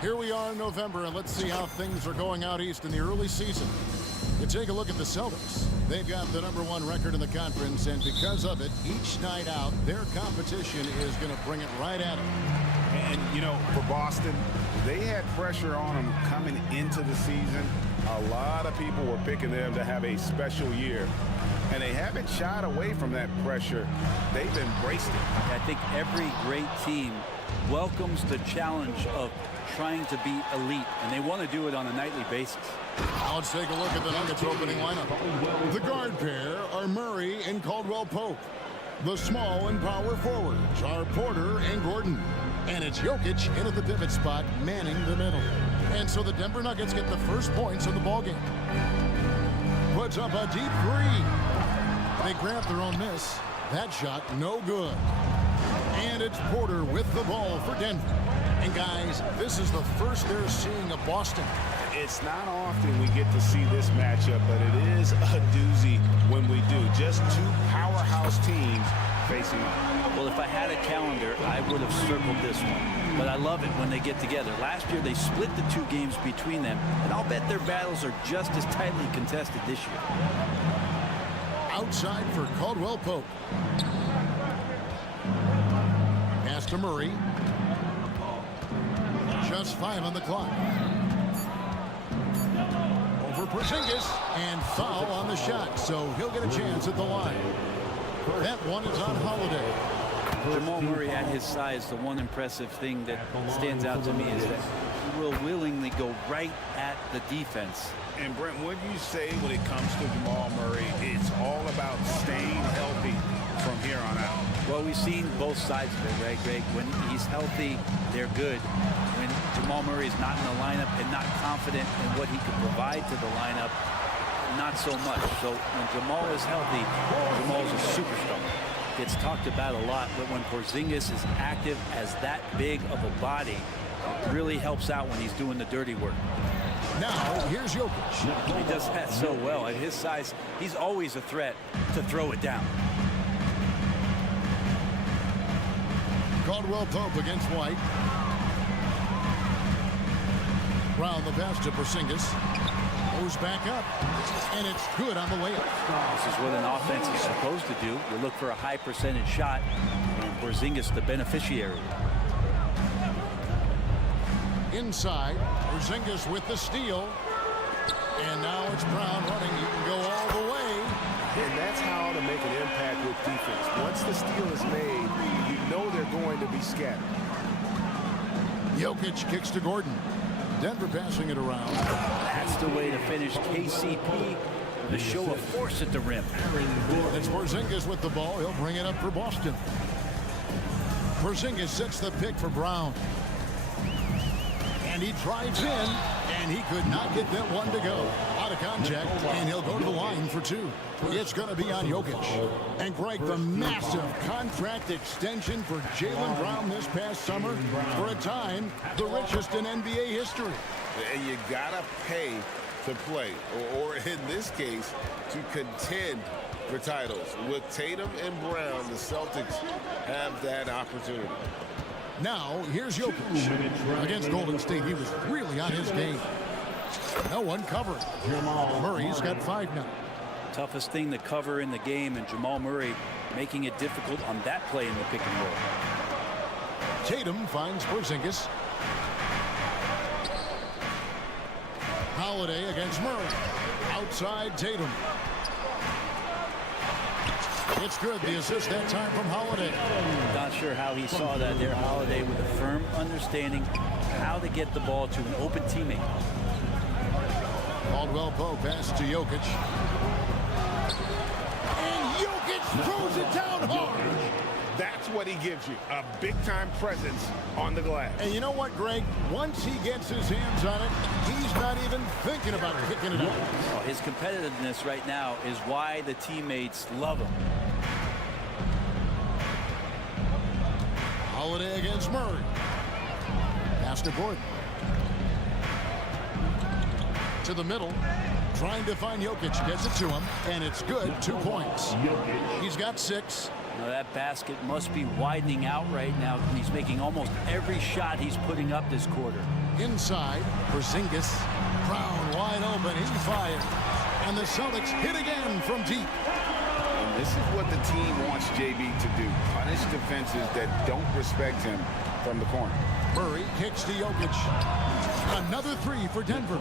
Here we are in November, and let's see how things are going out east in the early season. You take a look at the Celtics. They've got the #1 record in the conference, and because of it, each night out, their competition is going to bring it right at them. And, you know, for Boston, they had pressure on them coming into the season. A lot of people were picking them to have a special year, and they haven't shied away from that pressure. They've embraced it. I think every great team welcomes the challenge of trying to be elite, and they want to do it on a nightly basis. Now let's take a look at the Nuggets opening lineup. The guard pair are Murray and Caldwell Pope. The small and power forwards are Porter and Gordon. And it's Jokic in at the pivot spot, manning the middle. And so the Denver Nuggets get the first points in the ballgame. Puts up a deep three. They grab their own miss. That shot, no good. And it's Porter with the ball for Denver. And guys, this is the first they're seeing of Boston. It's not often we get to see this matchup, but it is a doozy when we do. Just two powerhouse teams facing off. Well, if I had a calendar, I would have circled this one. But I love it when they get together. Last year, they split the two games between them, and I'll bet their battles are just as tightly contested this year. Outside for Caldwell Pope. Pass to Murray. Just 5 on the clock. Over Porzingis, and foul on the shot, so he'll get a chance at the line. That one is on Holiday. Jamal Murray at his size, the one impressive thing that stands out to me is that he will willingly go right at the defense. And Brent, what do you say when it comes to Jamal Murray? It's all about staying healthy from here on out. Well, we've seen both sides of it, right, Greg? When he's healthy, they're good. When Jamal Murray is not in the lineup and not confident in what he can provide to the lineup, not so much. So when Jamal is healthy, Jamal's a superstar. Gets talked about a lot, but when Porzingis is active as that big of a body, it really helps out when he's doing the dirty work. Now, here's Jokic. He does that so well. At his size, he's always a threat to throw it down. Caldwell Pope against White. Round the pass to Porzingis. Goes back up. And it's good on the layup. This is what an offense is supposed to do. You look for a high percentage shot, and Porzingis the beneficiary. Inside, Porzingis with the steal. And now it's Brown running. You can go all the way. And that's how to make an impact with defense. Once the steal is made, you know they're going to be scattered. Jokic kicks to Gordon. Denver passing it around. That's the way to finish KCP with a show of force at the rim. It's Porzingis with the ball. He'll bring it up for Boston. Porzingis sets the pick for Brown. And he drives in, and he could not get that one to go. Out of contact, and he'll go to the line for 2. It's going to be on Jokic. And Greg, the massive contract extension for Jaylen Brown this past summer, for a time, the richest in NBA history. And you got to pay to play, or in this case, to contend for titles. With Tatum and Brown, the Celtics have that opportunity. Now, here's Jokic. Against Golden State, he was really on his game. No one covered. Murray's got 5 now. Toughest thing to cover in the game, and Jamal Murray making it difficult on that play in the pick and roll. Tatum finds Porzingis. Holiday against Murray. Outside Tatum. It's good. The assist that time from Holiday. Not sure how he saw that there. Holiday with a firm understanding how to get the ball to an open teammate. Caldwell Pope pass to Jokic. And Jokic throws it down hard. That's what he gives you, a big-time presence on the glass. And you know what, Greg? Once he gets his hands on it, he's not even thinking about kicking it out. Well, his competitiveness right now is why the teammates love him. Holiday against Murray. Pass to Gordon. To the middle. Trying to find Jokic. Gets it to him. And it's good. 2 points. He's got 6. Now that basket must be widening out right now. He's making almost every shot he's putting up this quarter. Inside, Porzingis. Brown wide open. He fires. And the Celtics hit again from deep. And this is what the team wants JB to do. Punish defenses that don't respect him from the corner. Murray kicks to Jokic. Another three for Denver.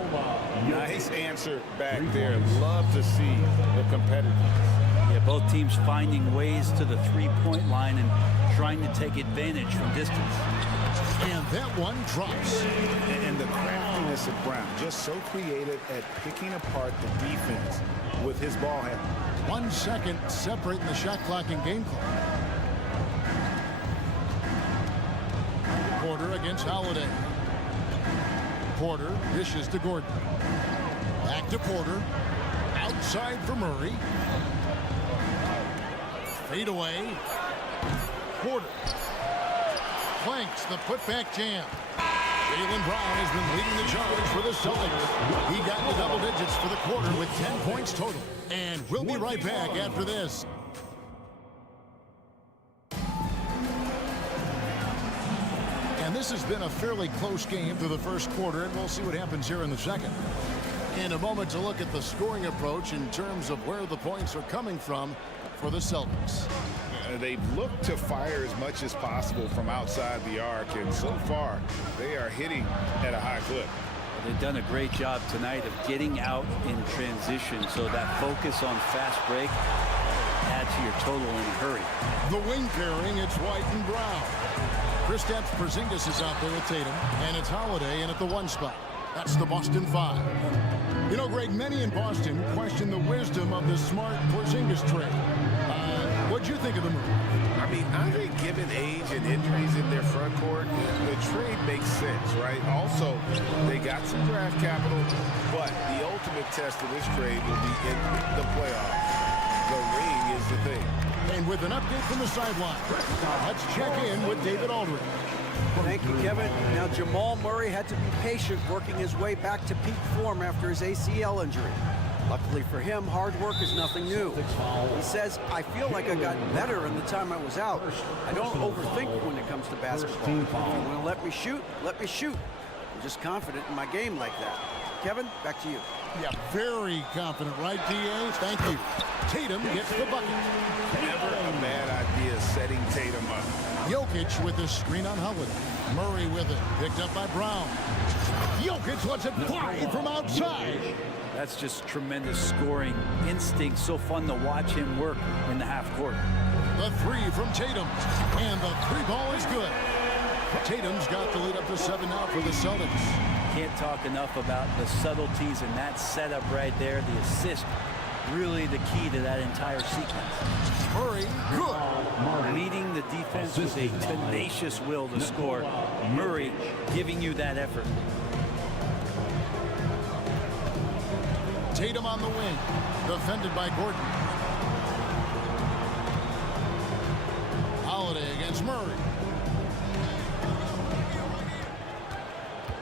Nice answer back there. Love to see the competitiveness. Yeah, both teams finding ways to the three-point line and trying to take advantage from distance. And that one drops. And the craftiness of Brown, just so creative at picking apart the defense with his ball handling. 1 second separating the shot clock and game clock. Porter against Holiday. Porter dishes to Gordon. Back to Porter. Outside for Murray. Fade away. Porter. Planks the putback jam. Jaylen Brown has been leading the charge for the Celtics. He got the double digits for the quarter with 10 points total. And we'll be right back after this. And this has been a fairly close game through the first quarter, and we'll see what happens here in the second. In a moment to look at the scoring approach in terms of where the points are coming from for the Celtics. They've looked to fire as much as possible from outside the arc, and so far they are hitting at a high clip. They've done a great job tonight of getting out in transition, so that focus on fast break adds to your total in a hurry. The wing pairing, it's White and Brown. Kristaps Porzingis is out there with Tatum, and it's Holiday in at the 1 spot. That's the Boston 5. You know, Greg, many in Boston question the wisdom of the Smart Porzingis trade. What'd you think of the move? I mean, I think given age and injuries in their front court, the trade makes sense, right? Also, they got some draft capital, but the ultimate test of this trade will be in the playoffs. The ring is the thing. And with an update from the sideline, let's check in with David Aldridge. Thank you, Kevin. Now, Jamal Murray had to be patient working his way back to peak form after his ACL injury. Luckily for him, hard work is nothing new. He says, I feel like I got better in the time I was out. I don't overthink when it comes to basketball. If you want to let me shoot, let me shoot. I'm just confident in my game like that. Kevin, back to you. Yeah, very confident, right, D.A.? Thank you. Tatum gets the bucket. Never a bad idea setting Tatum up. Jokic with the screen on Howard. Murray with it, picked up by Brown. Jokic lets it fly from outside. That's just tremendous scoring instinct. So fun to watch him work in the half court. The three from Tatum, and the three ball is good. Tatum's got the lead up to 7 now for the Celtics. Can't talk enough about the subtleties in that setup right there. The assist, really the key to that entire sequence. Murray, good. Leading the defense with a tenacious will to score. Murray giving you that effort. Tatum on the wing, defended by Gordon. Holiday against Murray.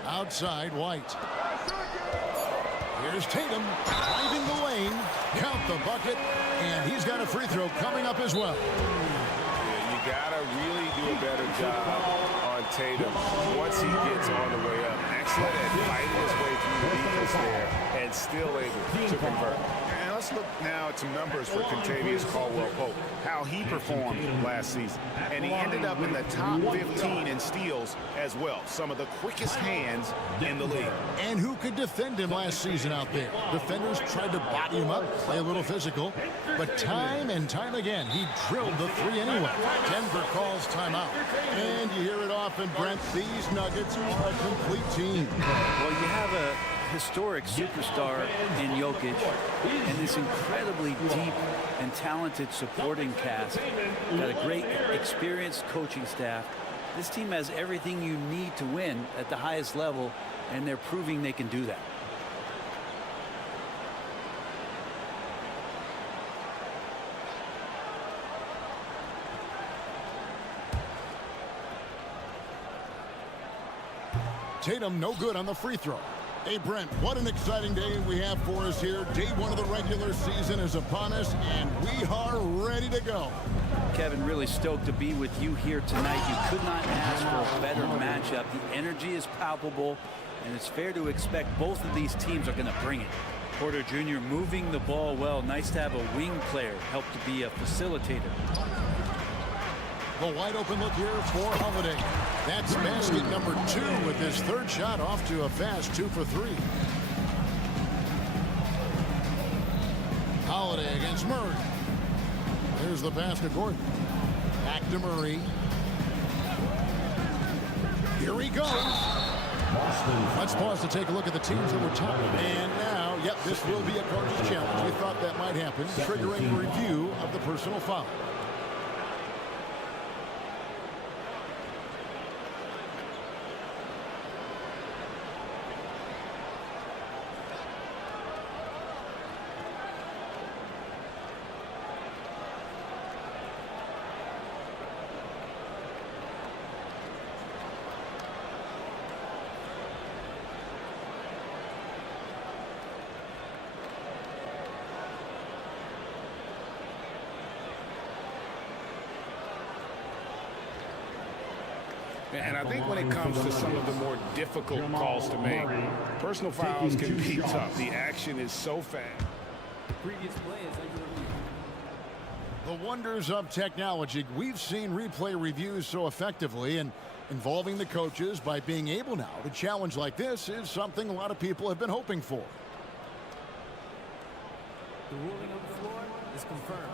Outside, White. Here's Tatum, finding the lane. Count the bucket, and he's got a free throw coming up as well. Yeah, you gotta really do a better job on Tatum once he gets on the way up. Excellent at fighting his way through the defense there and still able to convert. And let's look now at some numbers for Kentavious Caldwell-Pope, how he performed last season. And he ended up in the top 15 in steals as well. Some of the quickest hands in the league. And who could defend him last season out there? Defenders tried to body him up, play a little physical, but time and time again, he drilled the three anyway. Denver calls timeout. And you hear it often, Brent, these Nuggets are a complete team. Well, you have a historic superstar in Jokic and this incredibly deep and talented supporting cast. Got a great experienced coaching staff. This team has everything you need to win at the highest level, and they're proving they can do that. Tatum no good on the free throw. Hey, Brent, what an exciting day we have for us here. Day one of the regular season is upon us, and we are ready to go. Kevin, really stoked to be with you here tonight. You could not ask for a better matchup. The energy is palpable, and it's fair to expect both of these teams are going to bring it. Porter Jr. moving the ball well. Nice to have a wing player help to be a facilitator. The wide open look here for Holiday. That's basket number 2 with his third shot off to a fast 2 for 3. Holiday against Murray. Here's the pass to Gordon. Back to Murray. Here he goes. Let's pause to take a look at the teams that were top. And now, yep, this will be a coach's challenge. We thought that might happen, triggering a review of the personal foul. And I think when it comes to some of the more difficult calls to make, personal fouls can be tough. The action is so fast. Previous play is under review. The wonders of technology. We've seen replay reviews so effectively, and involving the coaches by being able now to challenge like this is something a lot of people have been hoping for. The ruling on the floor is confirmed.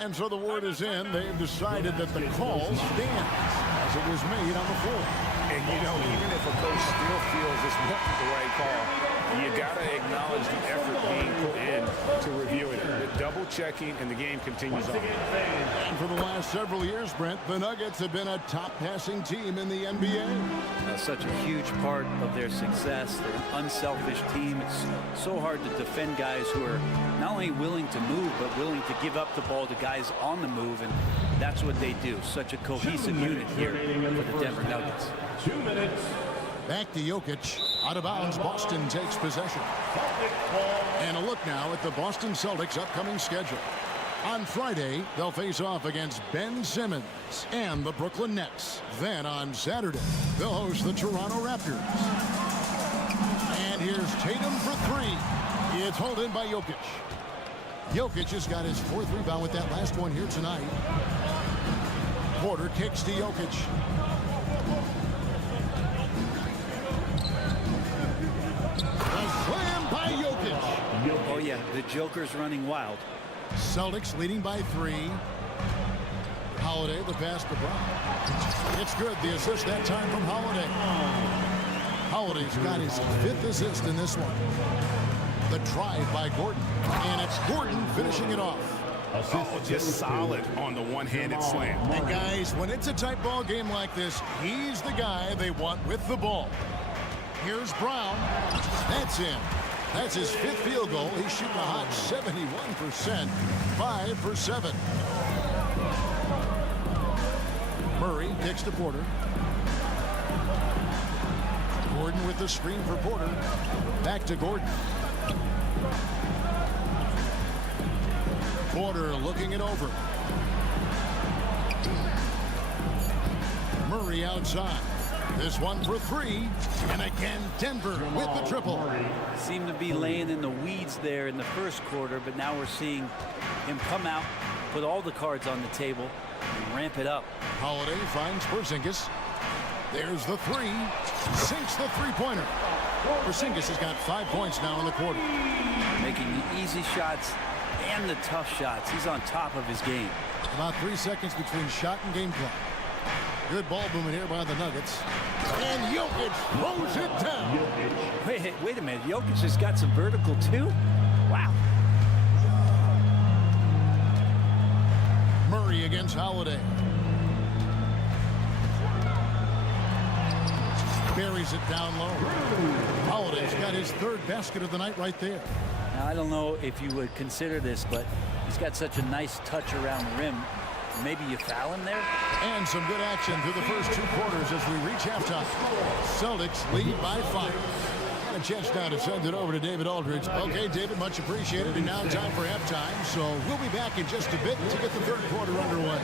And so the word is in. They've decided that the call stands as it was made on the floor. And, you know, even if a coach still feels this wasn't the right call, you got to acknowledge the effort being put in to review it. The double checking, and the game continues on. And for the last several years, Brent, the Nuggets have been a top passing team in the NBA. Such a huge part of their success. They're an unselfish team. It's so hard to defend guys who are not only willing to move, but willing to give up the ball to guys on the move, and that's what they do. Such a cohesive unit here for the Denver Nuggets. 2 minutes. Back to Jokic. Out of bounds, Boston takes possession. And a look now at the Boston Celtics' upcoming schedule. On Friday, they'll face off against Ben Simmons and the Brooklyn Nets. Then on Saturday, they'll host the Toronto Raptors. And here's Tatum for 3. It's hauled in by Jokic. Jokic has got his 4th rebound with that last one here tonight. Porter kicks to Jokic. Slam by Jokic. Oh, yeah, the Joker's running wild. Celtics leading by 3. Holiday, the pass to Brown. It's good. The assist that time from Holiday. Holiday's got his 5th assist in this one. The drive by Gordon. And it's Gordon finishing it off. Oh, just solid on the one-handed slam. And guys, when it's a tight ball game like this, he's the guy they want with the ball. Here's Brown. That's in. That's his 5th field goal. He's shooting a hot 71%. 5 for 7. Murray kicks to Porter. Gordon with the screen for Porter. Back to Gordon. Porter looking it over. Murray outside. This one for 3. And again, Denver with the triple. Seemed to be laying in the weeds there in the first quarter, but now we're seeing him come out, put all the cards on the table, and ramp it up. Holiday finds Porzingis. There's the 3. Sinks the three-pointer. Porzingis has got 5 points now in the quarter. Making the easy shots and the tough shots. He's on top of his game. About 3 seconds between shot and game clock. Good ball movement here by the Nuggets. And Jokic throws it down. Wait a minute. Jokic has got some vertical too? Wow. Murray against Holiday. Buries it down low. Holiday's got his 3rd basket of the night right there. Now, I don't know if you would consider this, but he's got such a nice touch around the rim. maybe you foul him there. And some good action through the first 2 quarters as we reach halftime. Celtics lead by 5. And a chance now to send it over to David Aldridge. Okay, David, much appreciated. And now time for halftime. So we'll be back in just a bit to get the 3rd quarter underway.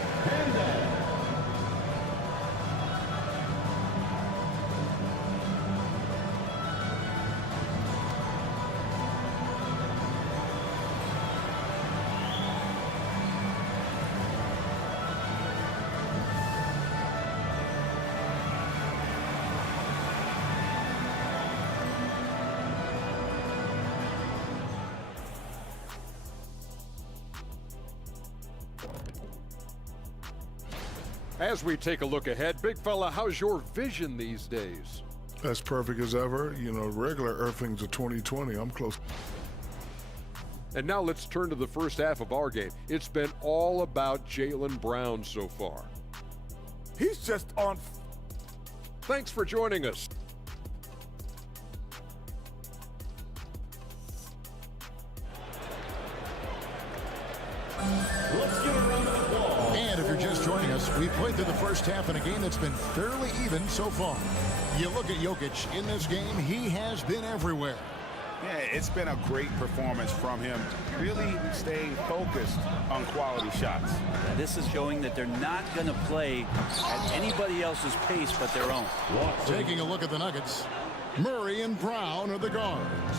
As we take a look ahead, big fella, how's your vision these days? As perfect as ever. You know, regular Earthlings of 2020. I'm close. And now let's turn to the first half of our game. It's been all about Jaylen Brown so far. He's just on. Thanks for joining us. Let's get around the ball. And if you're just joining us, we've played through the first half in a game that's been fairly even so far. You look at Jokic in this game, he has been everywhere. Yeah, it's been a great performance from him. Really staying focused on quality shots. This is showing that they're not going to play at anybody else's pace but their own. Taking a look at the Nuggets, Murray and Brown are the guards.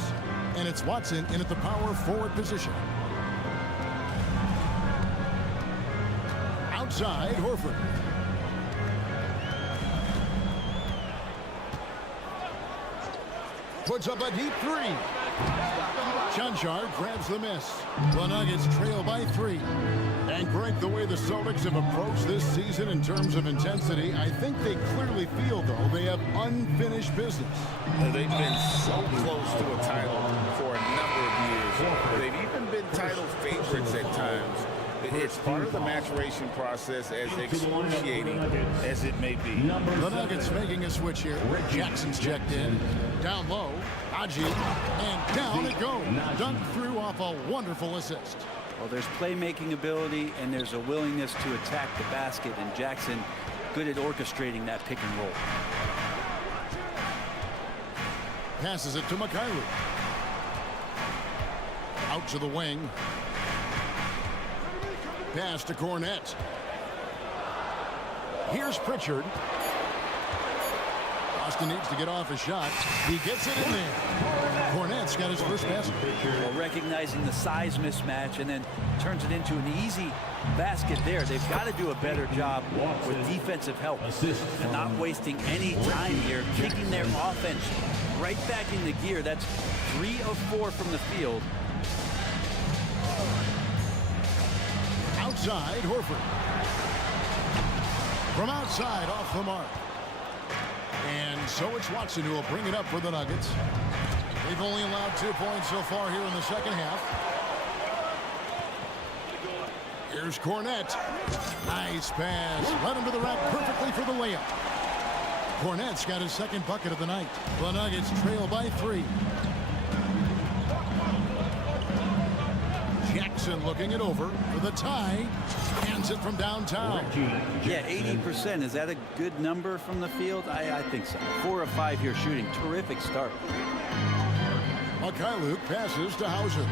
And it's Watson in at the power forward position. Outside, Horford. Puts up a deep 3. Chanchard grabs the miss. The Nuggets trail by 3. And Greg, the way the Celtics have approached this season in terms of intensity, I think they clearly feel, though, they have unfinished business. They've been so close to a title for a number of years. They've even been title favorites at times. It's part of the maturation process, as excruciating as it may be. The Nuggets making a switch here. Jackson's checked in. Down low, B.I.G. and down it goes. Dunked through off a wonderful assist. Well, there's playmaking ability and there's a willingness to attack the basket, and Jackson good at orchestrating that pick and roll. Passes it to Mikhailuk. Out to the wing. Pass to Cornette. Here's Pritchard. Austin needs to get off a shot. He gets it in there. Cornette's got his first basket. Well, recognizing the size mismatch and then turns it into an easy basket there. They've got to do a better job with defensive help and not wasting any time here, kicking their offense right back into gear. That's 3 of 4 from the field. Outside, Horford. From outside, off the mark. And so it's Watson who will bring it up for the Nuggets. They've only allowed 2 points so far here in the second half. Here's Cornette. Nice pass. Led him to the rack perfectly for the layup. Cornette's got his second bucket of the night. The Nuggets trail by 3. Jackson looking it over for the tie. Hands it from downtown. Yeah, 80%. Is that a good number from the field? I think so. 4 of 5 here shooting. Terrific start. Mikhailuk passes to Hauser.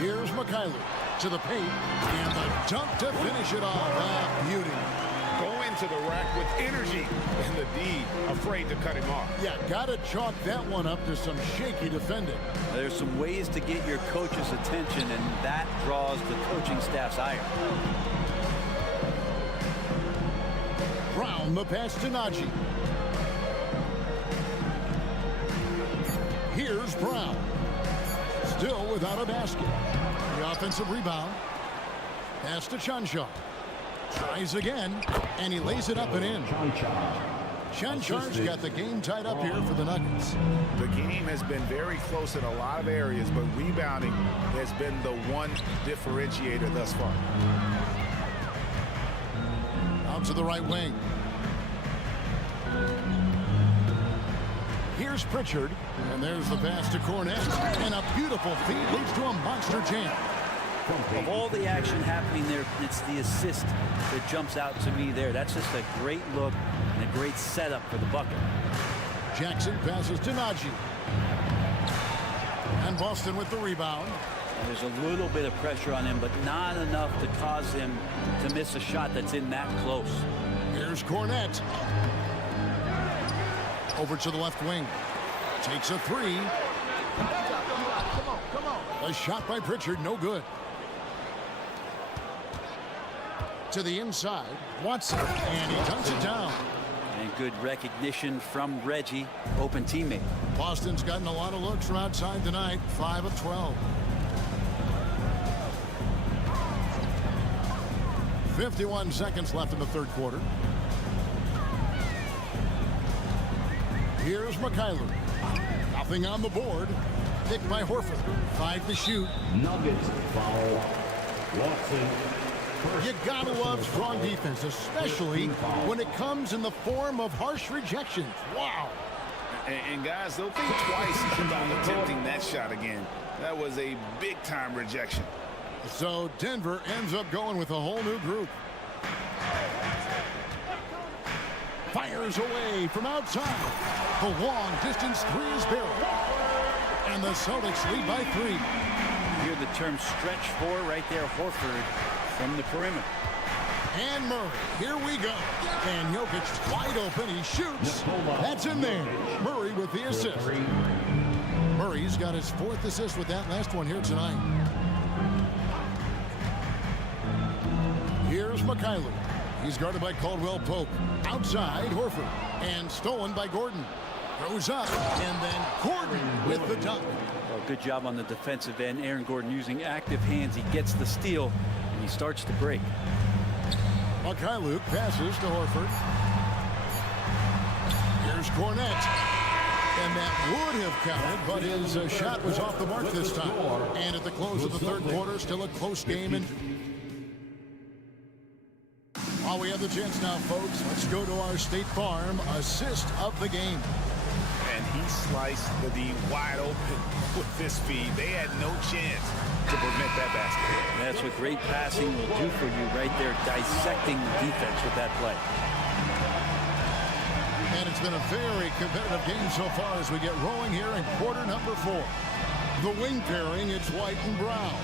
Here's Mikhailuk to the paint. And the dunk to finish it off. Ah, beauty. Go into the rack with energy, and the D afraid to cut him off. Yeah, gotta chalk that one up to some shaky defending. There's some ways to get your coach's attention, and that draws the coaching staff's ire. Brown, the pass to Najee. Here's Brown. Still without a basket. The offensive rebound. Pass to Chanchard. Tries again, and he lays it up and in. Chanchard's got the game tied up here for the Nuggets. The game has been very close in a lot of areas, but rebounding has been the one differentiator thus far. Out to the right wing. Here's Pritchard, and there's the pass to Cornette. And a beautiful feed leads to a monster jam. Of all the action happening there, it's the assist that jumps out to me there. That's just a great look and a great setup for the bucket. Jackson passes to Nagy. And Boston with the rebound. And there's a little bit of pressure on him, but not enough to cause him to miss a shot that's in that close. Here's Cornette. Over to the left wing. Takes a three. A shot by Pritchard, no good. To the inside, Watson, and he dunks it down. And good recognition from Reggie, open teammate. Boston's gotten a lot of looks from outside tonight, 5 of 12. 51 seconds left in the third quarter. Here's McKayler. Nothing on the board. Picked by Horford. 5 to shoot. Nuggets foul. Watson. You gotta love strong defense, especially when it comes in the form of harsh rejections. Wow. And guys, they'll think twice about attempting that shot again. That was a big-time rejection. So Denver ends up going with a whole new group. Fires away from outside. The long distance three is buried. And the Celtics lead by 3. You hear the term stretch 4 right there, Horford from the perimeter. And Murray, here we go. And Jokic wide open, he shoots. That's in there. Murray with the assist. Murray's got his 4th assist with that last one here tonight. Here's McKayler. He's guarded by Caldwell Pope. Outside, Horford. And stolen by Gordon. Goes up, and then Gordon with the dunk. Well, good job on the defensive end. Aaron Gordon using active hands. He gets the steal, and he starts to break. Mikhailuk passes to Horford. Here's Cornette. And that would have counted, but his shot was off the mark this time. And at the close of the third quarter, still a close game. And while we have the chance now, folks, let's go to our State Farm assist of the game. And he sliced the D wide open with this feed. They had no chance to prevent that basket. That's what great passing will do for you right there, dissecting the defense with that play. And it's been a very competitive game so far as we get rolling here in quarter number 4. The wing pairing, it's White and Brown.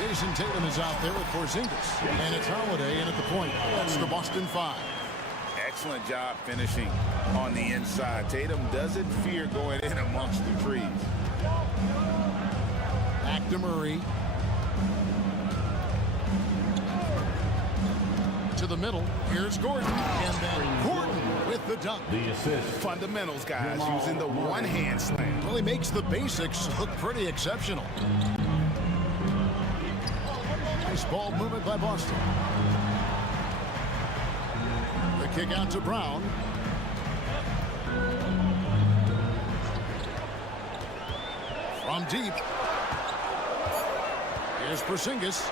Jason Tatum is out there with Porzingis. And it's Holiday in at the point. That's the Boston 5. Excellent job finishing on the inside. Tatum doesn't fear going in amongst the trees. Back to Murray. To the middle. Here's Gordon. And then Gordon with the dunk. The assist. Fundamentals, guys, using the one-hand slam. Really makes the basics look pretty exceptional. Nice ball movement by Boston. The kick out to Brown. From deep. Here's Porzingis.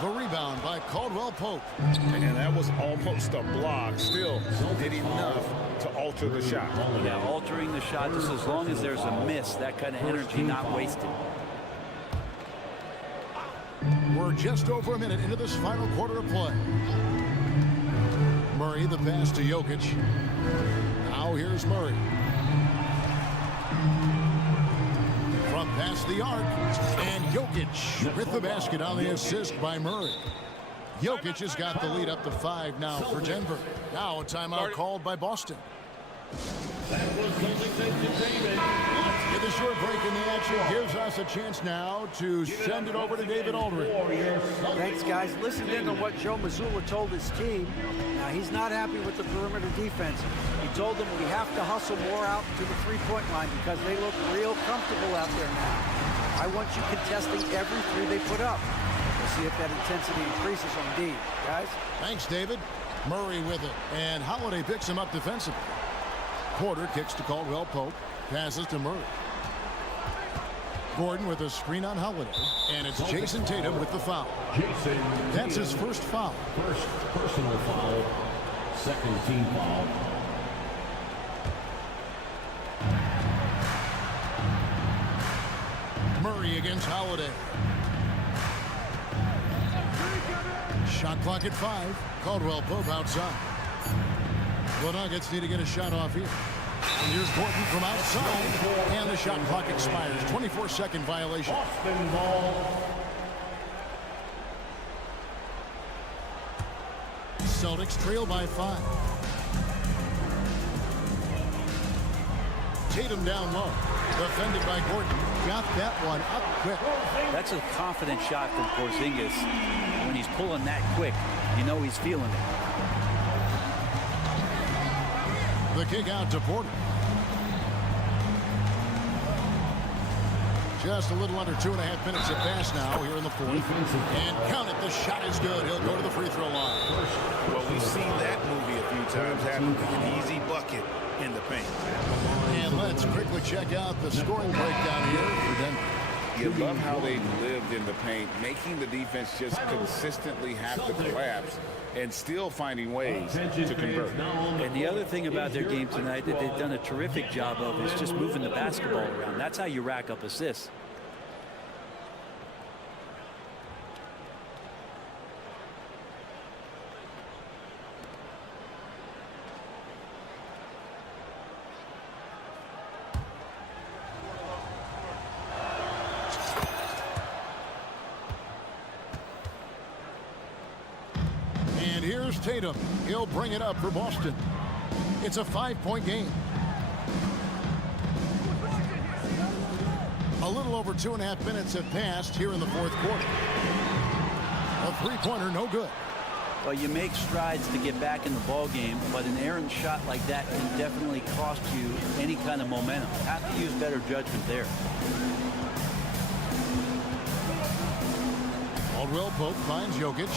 The rebound by Caldwell Pope. And that was almost a block. Still did enough to alter the shot. Yeah, altering the shot just as long as there's a miss. That kind of energy not wasted. We're just over a minute into this final quarter of play. Murray, the pass to Jokic. Now here's Murray. From past the arc. And Jokic with the basket on the assist by Murray. Jokic has got the lead up to 5 now for Denver. Now a timeout called by Boston. With a short break in the action gives us a chance now to send it over to David Aldridge. Thanks, guys. Listen in to what Joe Mazzulla told his team. Now, he's not happy with the perimeter defense. He told them we have to hustle more out to the three-point line because they look real comfortable out there now. I want you contesting every three they put up. We'll see if that intensity increases on D. Guys? Thanks, David. Murray with it. And Holiday picks him up defensively. Porter kicks to Caldwell Pope. Passes to Murray. Gordon with a screen on Holiday. And it's Jason Tatum with the foul. That's his first foul. First personal foul. Second team foul. Murray against Holiday. Shot clock at 5. Caldwell Pope outside. The Nuggets need to get a shot off here. And here's Gordon from outside. And the shot clock expires. 24-second violation. Boston ball. Celtics trail by 5. Tatum down low. Defended by Gordon. Got that one up quick. That's a confident shot from Porzingis. When he's pulling that quick, you know he's feeling it. The kick out to Porter. Just a little under 2.5 minutes have passed now here in the fourth. And count it, the shot is good. He'll go to the free throw line. Well, we've seen that movie a few times, haven't we? An easy bucket in the paint. And let's quickly check out the scoring breakdown here for Denver. You love how they lived in the paint, making the defense just consistently have to collapse and still finding ways to convert. And the other thing about their game tonight that they've done a terrific job of is just moving the basketball around. That's how you rack up assists. Here's Tatum. He'll bring it up for Boston. It's a 5-point game. A little over 2.5 minutes have passed here in the fourth quarter. A three-pointer, no good. Well, you make strides to get back in the ball game, but an errant shot like that can definitely cost you any kind of momentum. Have to use better judgment there. Caldwell Pope finds Jokic.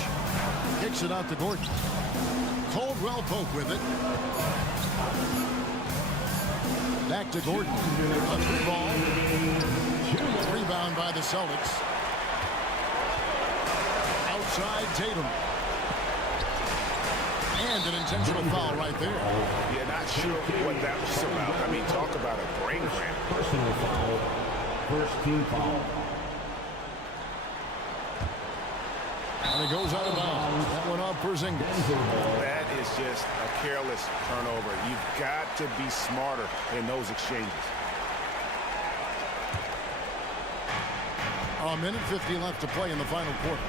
Kicks it out to Gordon. Caldwell Pope with it. Back to Gordon. A three ball. Rebound by the Celtics. Outside Tatum. And an intentional foul right there. Yeah, not sure what that was about. I mean, talk about a brain cramp. Personal foul. First team foul. And it goes out of bounds. That one off Porzingis. That is just a careless turnover. You've got to be smarter in those exchanges. A minute 50 left to play in the final quarter.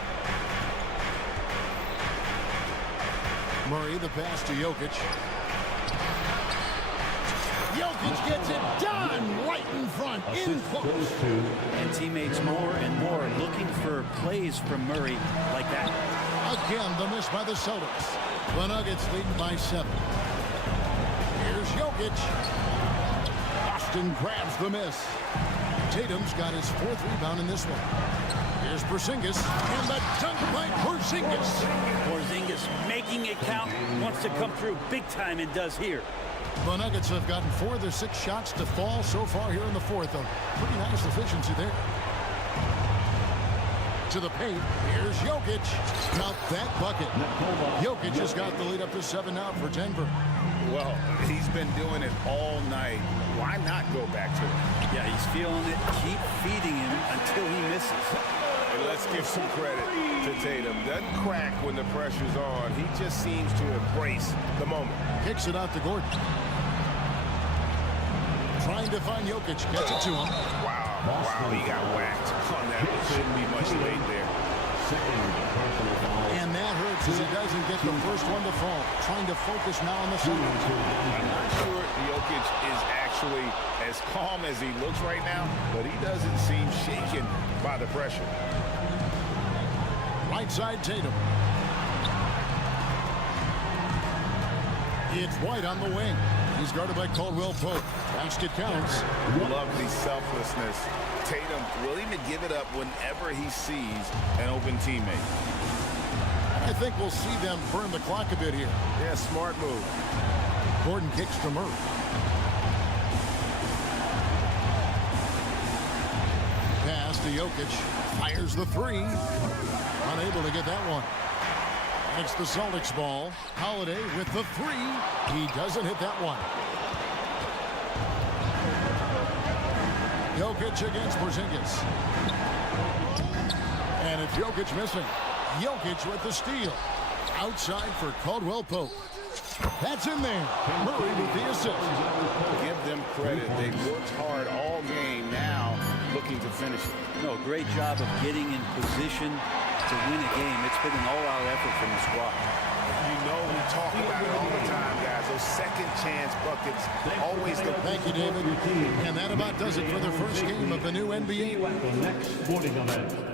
Murray, the pass to Jokic. Jokic gets it done right in front, in close. And teammates more and more looking for plays from Murray like that. Again, the miss by the Celtics. The Nuggets leading by 7. Here's Jokic. Boston grabs the miss. Tatum's got his 4th rebound in this one. Here's Porzingis, and the dunk by Porzingis. Porzingis making it count, wants to come through big time and does here. The Nuggets have gotten 4 of their 6 shots to fall so far here in the fourth. A pretty nice efficiency there. To the paint. Here's Jokic. Count that bucket. Jokic has got the lead up to 7 now for Denver. Well, he's been doing it all night. Why not go back to it? Yeah, he's feeling it. Keep feeding him until he misses. And let's give some credit to Tatum. Doesn't crack when the pressure's on. He just seems to embrace the moment. Kicks it out to Gordon. Trying to find Jokic. Gets it to him. Wow, he got whacked on that. Shouldn't be much late there. And that hurts as he doesn't get the first one to fall. Trying to focus now on the second. I'm not sure Jokic is actually as calm as he looks right now, but he doesn't seem shaken by the pressure. Right side Tatum. It's White on the wing. He's guarded by Caldwell Pope. Basket counts. Love the selflessness. Tatum willing to give it up whenever he sees an open teammate. I think we'll see them burn the clock a bit here. Yeah, smart move. Gordon kicks to Murray. Pass to Jokic. Fires the 3. Unable to get that one. It's the Celtics ball. Holiday with the 3. He doesn't hit that one. Jokic against Porzingis. And it's Jokic missing. Jokic with the steal. Outside for Caldwell Pope. That's in there. Murray with the assist. Give them credit. They worked hard all game, now looking to finish it. No, great job of getting in position to win a game. It's been an all-out effort from the squad. You know we talk about it all the time, guys. Those second chance buckets, always the... Thank you, David. And that about does it for the first game of the new NBA. The next sporting event.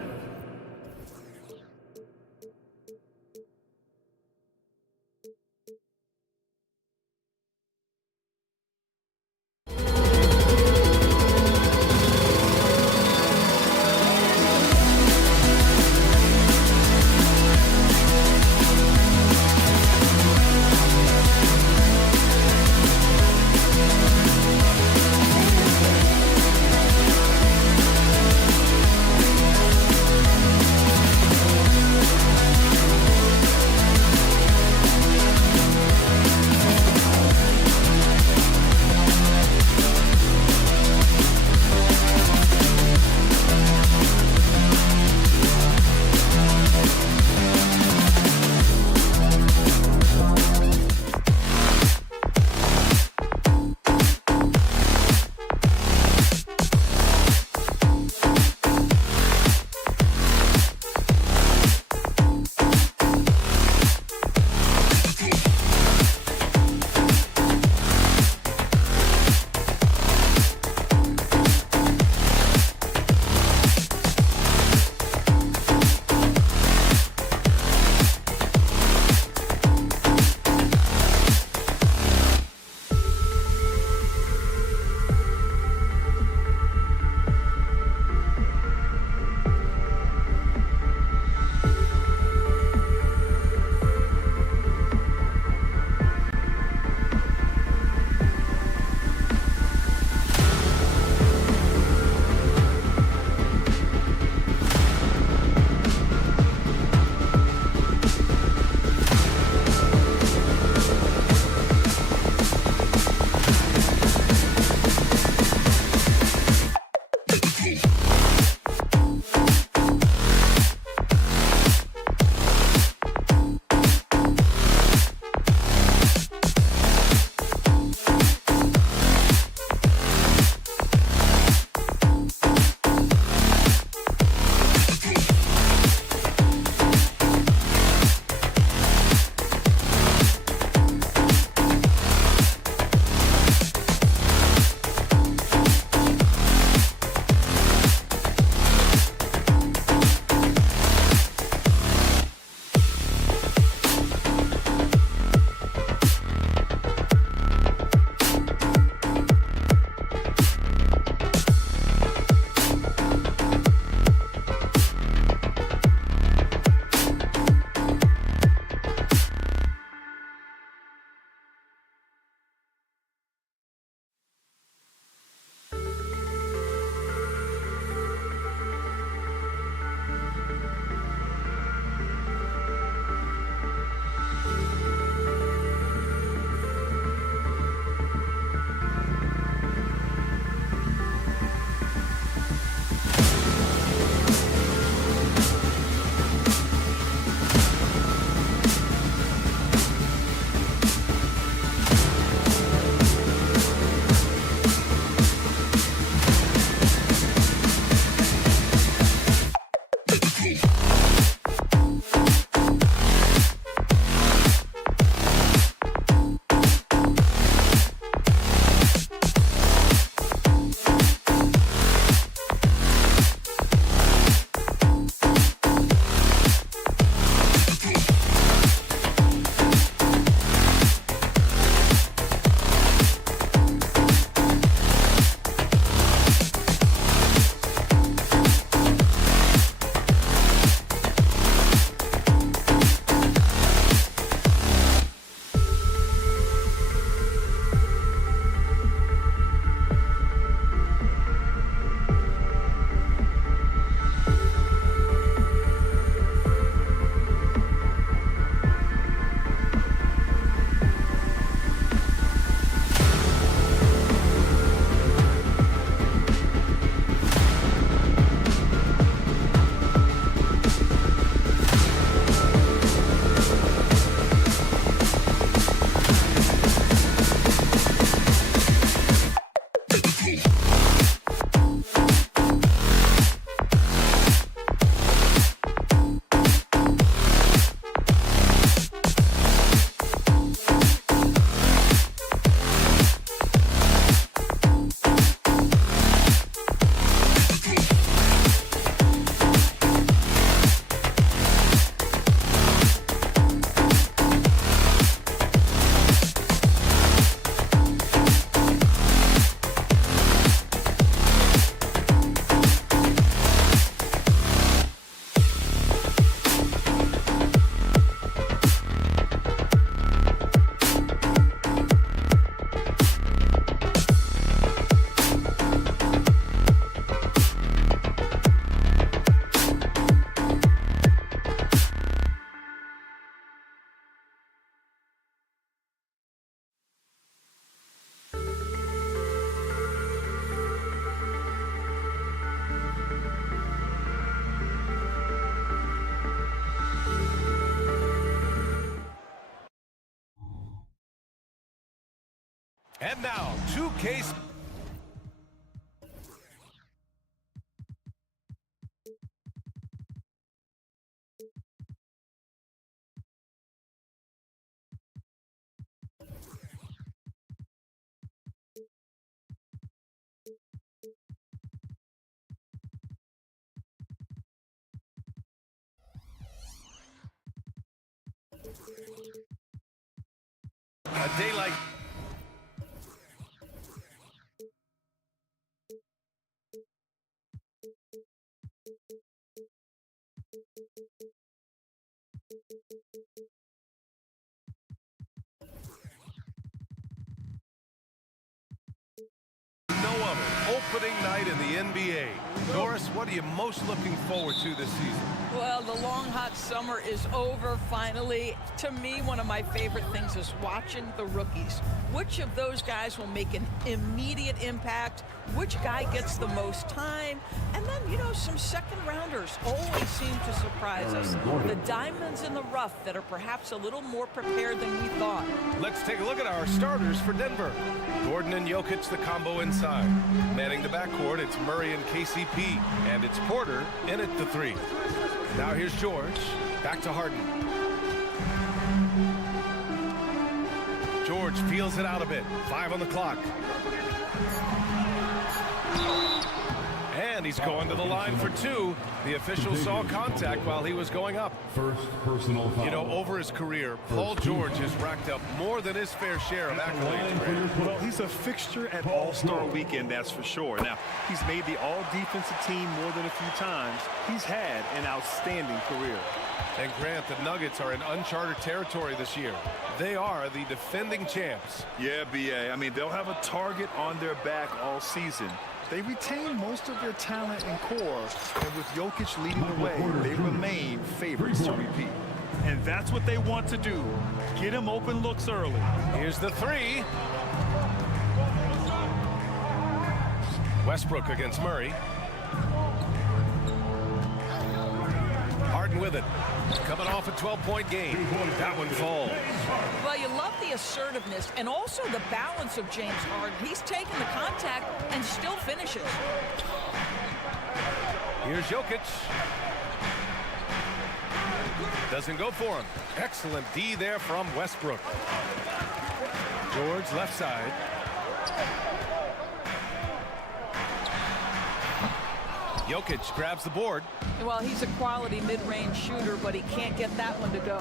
And now, 2K. A day like no other opening night in the NBA. Doris, what are you most looking forward to this season? Well, the long, hot summer is over, finally. To me, one of my favorite things is watching the rookies. Which of those guys will make an immediate impact? Which guy gets the most time? And then, you know, some second-rounders always seem to surprise us. The diamonds in the rough that are perhaps a little more prepared than we thought. Let's take a look at our starters for Denver. Gordon and Jokic, the combo inside. Manning the backcourt, it's Murray and KCP. And it's Porter in at the 3. Now here's George. Back to Harden. George feels it out a bit. 5 on the clock. And he's going to the line for 2. The official saw contact while he was going up. First personal foul. You know, over his career, Paul George has racked up more than his fair share of accolades. Well, he's a fixture at All-Star Weekend, that's for sure. Now, he's made the All-Defensive team more than a few times. He's had an outstanding career. And Grant, the Nuggets are in uncharted territory this year. They are the defending champs. Yeah, B.A. I mean, they'll have a target on their back all season. They retain most of their talent and core, and with Jokic leading the way, they remain favorites to repeat. And that's what they want to do. Get him open looks early. Here's the 3. Westbrook against Murray. Harden with it. Coming off a 12-point game. That one falls. Well, you love the assertiveness and also the balance of James Harden. He's taking the contact and still finishes. Here's Jokic. Doesn't go for him. Excellent D there from Westbrook. George left side. Jokic grabs the board. Well, he's a quality mid-range shooter, but he can't get that one to go.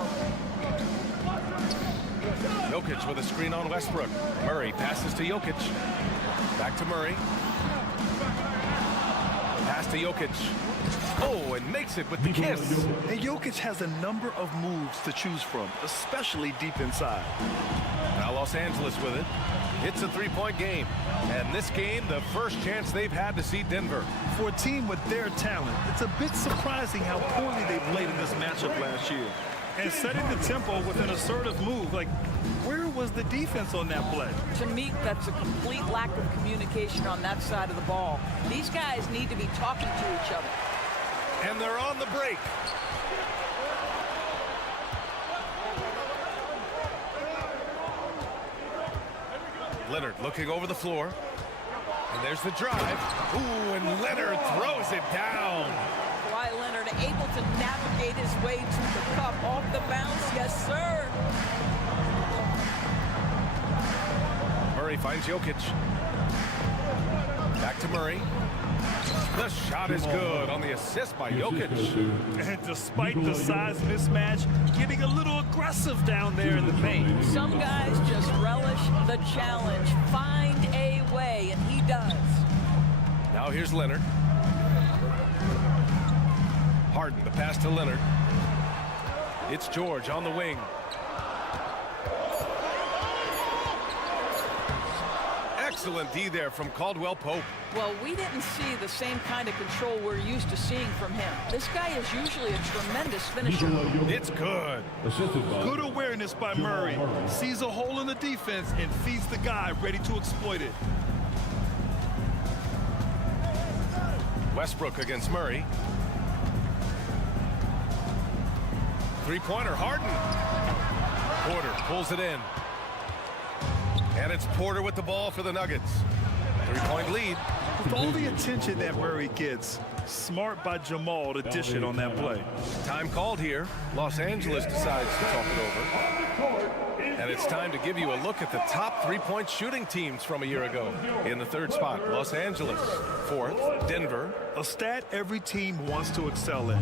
Jokic with a screen on Westbrook. Murray passes to Jokic. Back to Murray. Pass to Jokic. Oh, and makes it with the kiss. And Jokic has a number of moves to choose from, especially deep inside. Now Los Angeles with it. It's a 3-point game. And this game, the first chance they've had to see Denver. For a team with their talent, it's a bit surprising how poorly they played in this matchup last year. And setting the tempo with an assertive move, like, where was the defense on that play? To me, that's a complete lack of communication on that side of the ball. These guys need to be talking to each other. And they're on the break. Leonard looking over the floor. And there's the drive. Ooh, and Leonard throws it down. Kawhi Leonard able to navigate his way to the cup off the bounce. Yes, sir. Murray finds Jokic. Back to Murray. The shot is good on the assist by Jokic. And despite the size mismatch, getting a little aggressive down there in the paint. Some guys just relish the challenge. Find a way, and he does. Now here's Leonard. Harden, the pass to Leonard. It's George on the wing. Excellent D there from Caldwell Pope. Well, we didn't see the same kind of control we're used to seeing from him. This guy is usually a tremendous finisher. It's good. Good awareness by Murray. Sees a hole in the defense and feeds the guy ready to exploit it. Westbrook against Murray. Three-pointer, Harden. Porter pulls it in. And it's Porter with the ball for the Nuggets. 3-point lead. With all the attention that Murray gets, smart by Jamal to dish it on that play. Time called here. Los Angeles decides to talk it over. And it's time to give you a look at the top 3-point shooting teams from a year ago. In the third spot, Los Angeles. Fourth, Denver. A stat every team wants to excel in.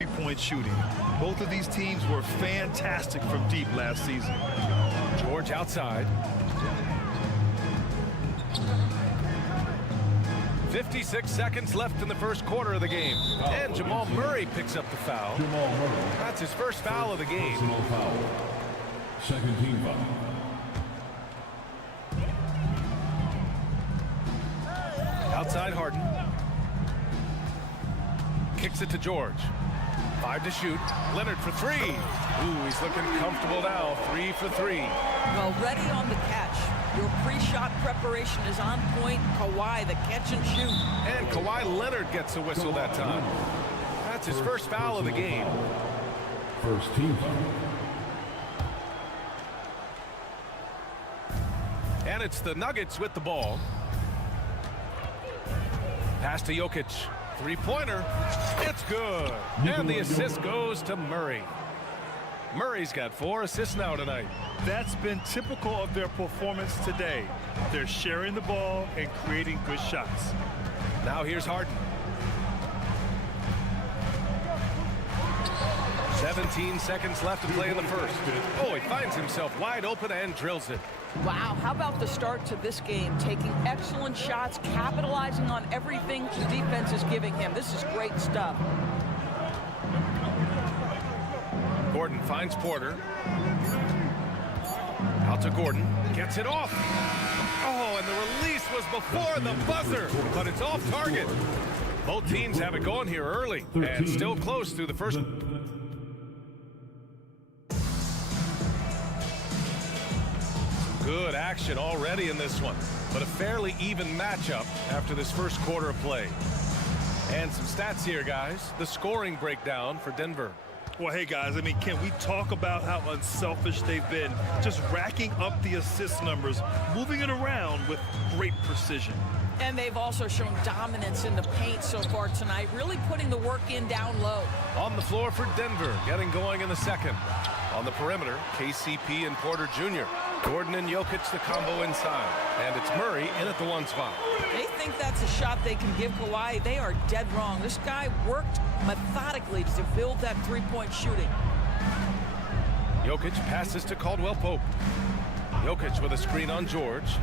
3-point shooting. Both of these teams were fantastic from deep last season. George outside. 56 seconds left in the first quarter of the game. And Jamal Murray picks up the foul. That's his first foul of the game. Foul. Second team foul. Outside Harden. Kicks it to George. 5 to shoot. Leonard for 3. Ooh, he's looking comfortable now. 3 for 3. Well, ready on the catch. Your pre-shot preparation is on point. Kawhi, the catch and shoot. And Kawhi Leonard gets a whistle that time. That's his first foul of the game. First team foul. And it's the Nuggets with the ball. Pass to Jokic. 3-pointer. It's good. And the assist goes to Murray. Murray's got 4 assists now tonight. That's been typical of their performance today. They're sharing the ball and creating good shots. Now here's Harden. 17 seconds left to play in the first. Oh, he finds himself wide open and drills it. Wow, how about the start to this game? Taking excellent shots, capitalizing on everything the defense is giving him. This is great stuff. Gordon finds Porter. Out to Gordon. Gets it off. Oh, and the release was before the buzzer, but it's off target. Both teams have it going here early and still close through the first. Good action already in this one, but a fairly even matchup after this first quarter of play. And some stats here, guys. The scoring breakdown for Denver. Well, hey, guys, I mean, can we talk about how unselfish they've been? Just racking up the assist numbers, moving it around with great precision. And they've also shown dominance in the paint so far tonight, really putting the work in down low. On the floor for Denver, getting going in the second. On the perimeter, KCP and Porter Jr. Gordon and Jokic the combo inside. And it's Murray in at the 1 spot. They think that's a shot they can give Kawhi. They are dead wrong. This guy worked methodically to build that 3-point shooting. Jokic passes to Caldwell Pope. Jokic with a screen on George.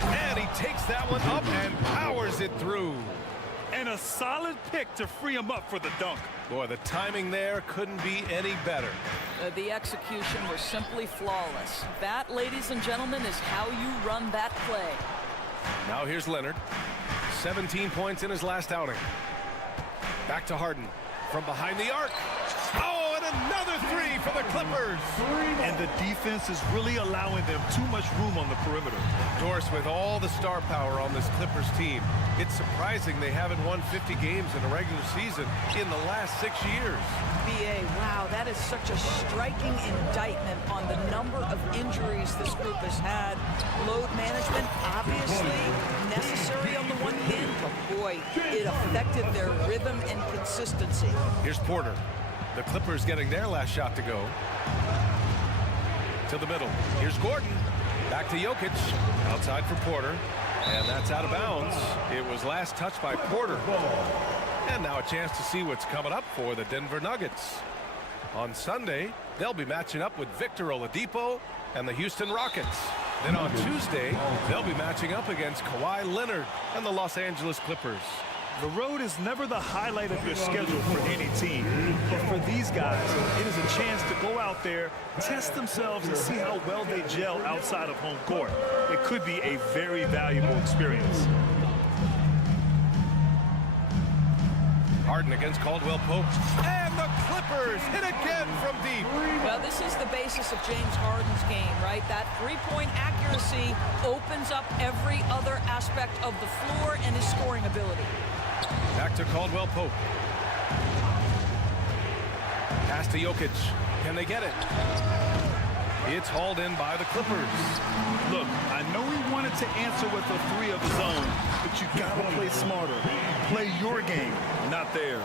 And he takes that one up and powers it through. And a solid pick to free him up for the dunk. Boy, the timing there couldn't be any better. The execution was simply flawless. That, ladies and gentlemen, is how you run that play. Now here's Leonard. 17 points in his last outing. Back to Harden. From behind the arc. Oh, and another 3 for the Clippers. And the defense is really allowing them too much room on the perimeter. Doris, with all the star power on this Clippers team, it's surprising they haven't won 50 games in a regular season in the last 6 years. B.A., wow, that is such a striking indictment on the number of injuries this group has had. Load management, obviously necessary on the one hand, but boy, it affected their rhythm and consistency. Here's Porter. The Clippers getting their last shot to go. To the middle. Here's Gordon. Back to Jokic. Outside for Porter. And that's out of bounds. It was last touched by Porter. And now a chance to see what's coming up for the Denver Nuggets. On Sunday, they'll be matching up with Victor Oladipo and the Houston Rockets. Then on Tuesday, they'll be matching up against Kawhi Leonard and the Los Angeles Clippers. The road is never the highlight of your schedule for any team. But for these guys, it is a chance to go out there, test themselves, and see how well they gel outside of home court. It could be a very valuable experience. Harden against Caldwell Pope. And the Clippers hit again from deep. Well, this is the basis of James Harden's game, right? That 3-point accuracy opens up every other aspect of the floor and his scoring ability. Back to Caldwell Pope. Pass to Jokic. Can they get it? It's hauled in by the Clippers. Look, I know he wanted to answer with a three of his own, but you got to play smarter. Play your game, not theirs.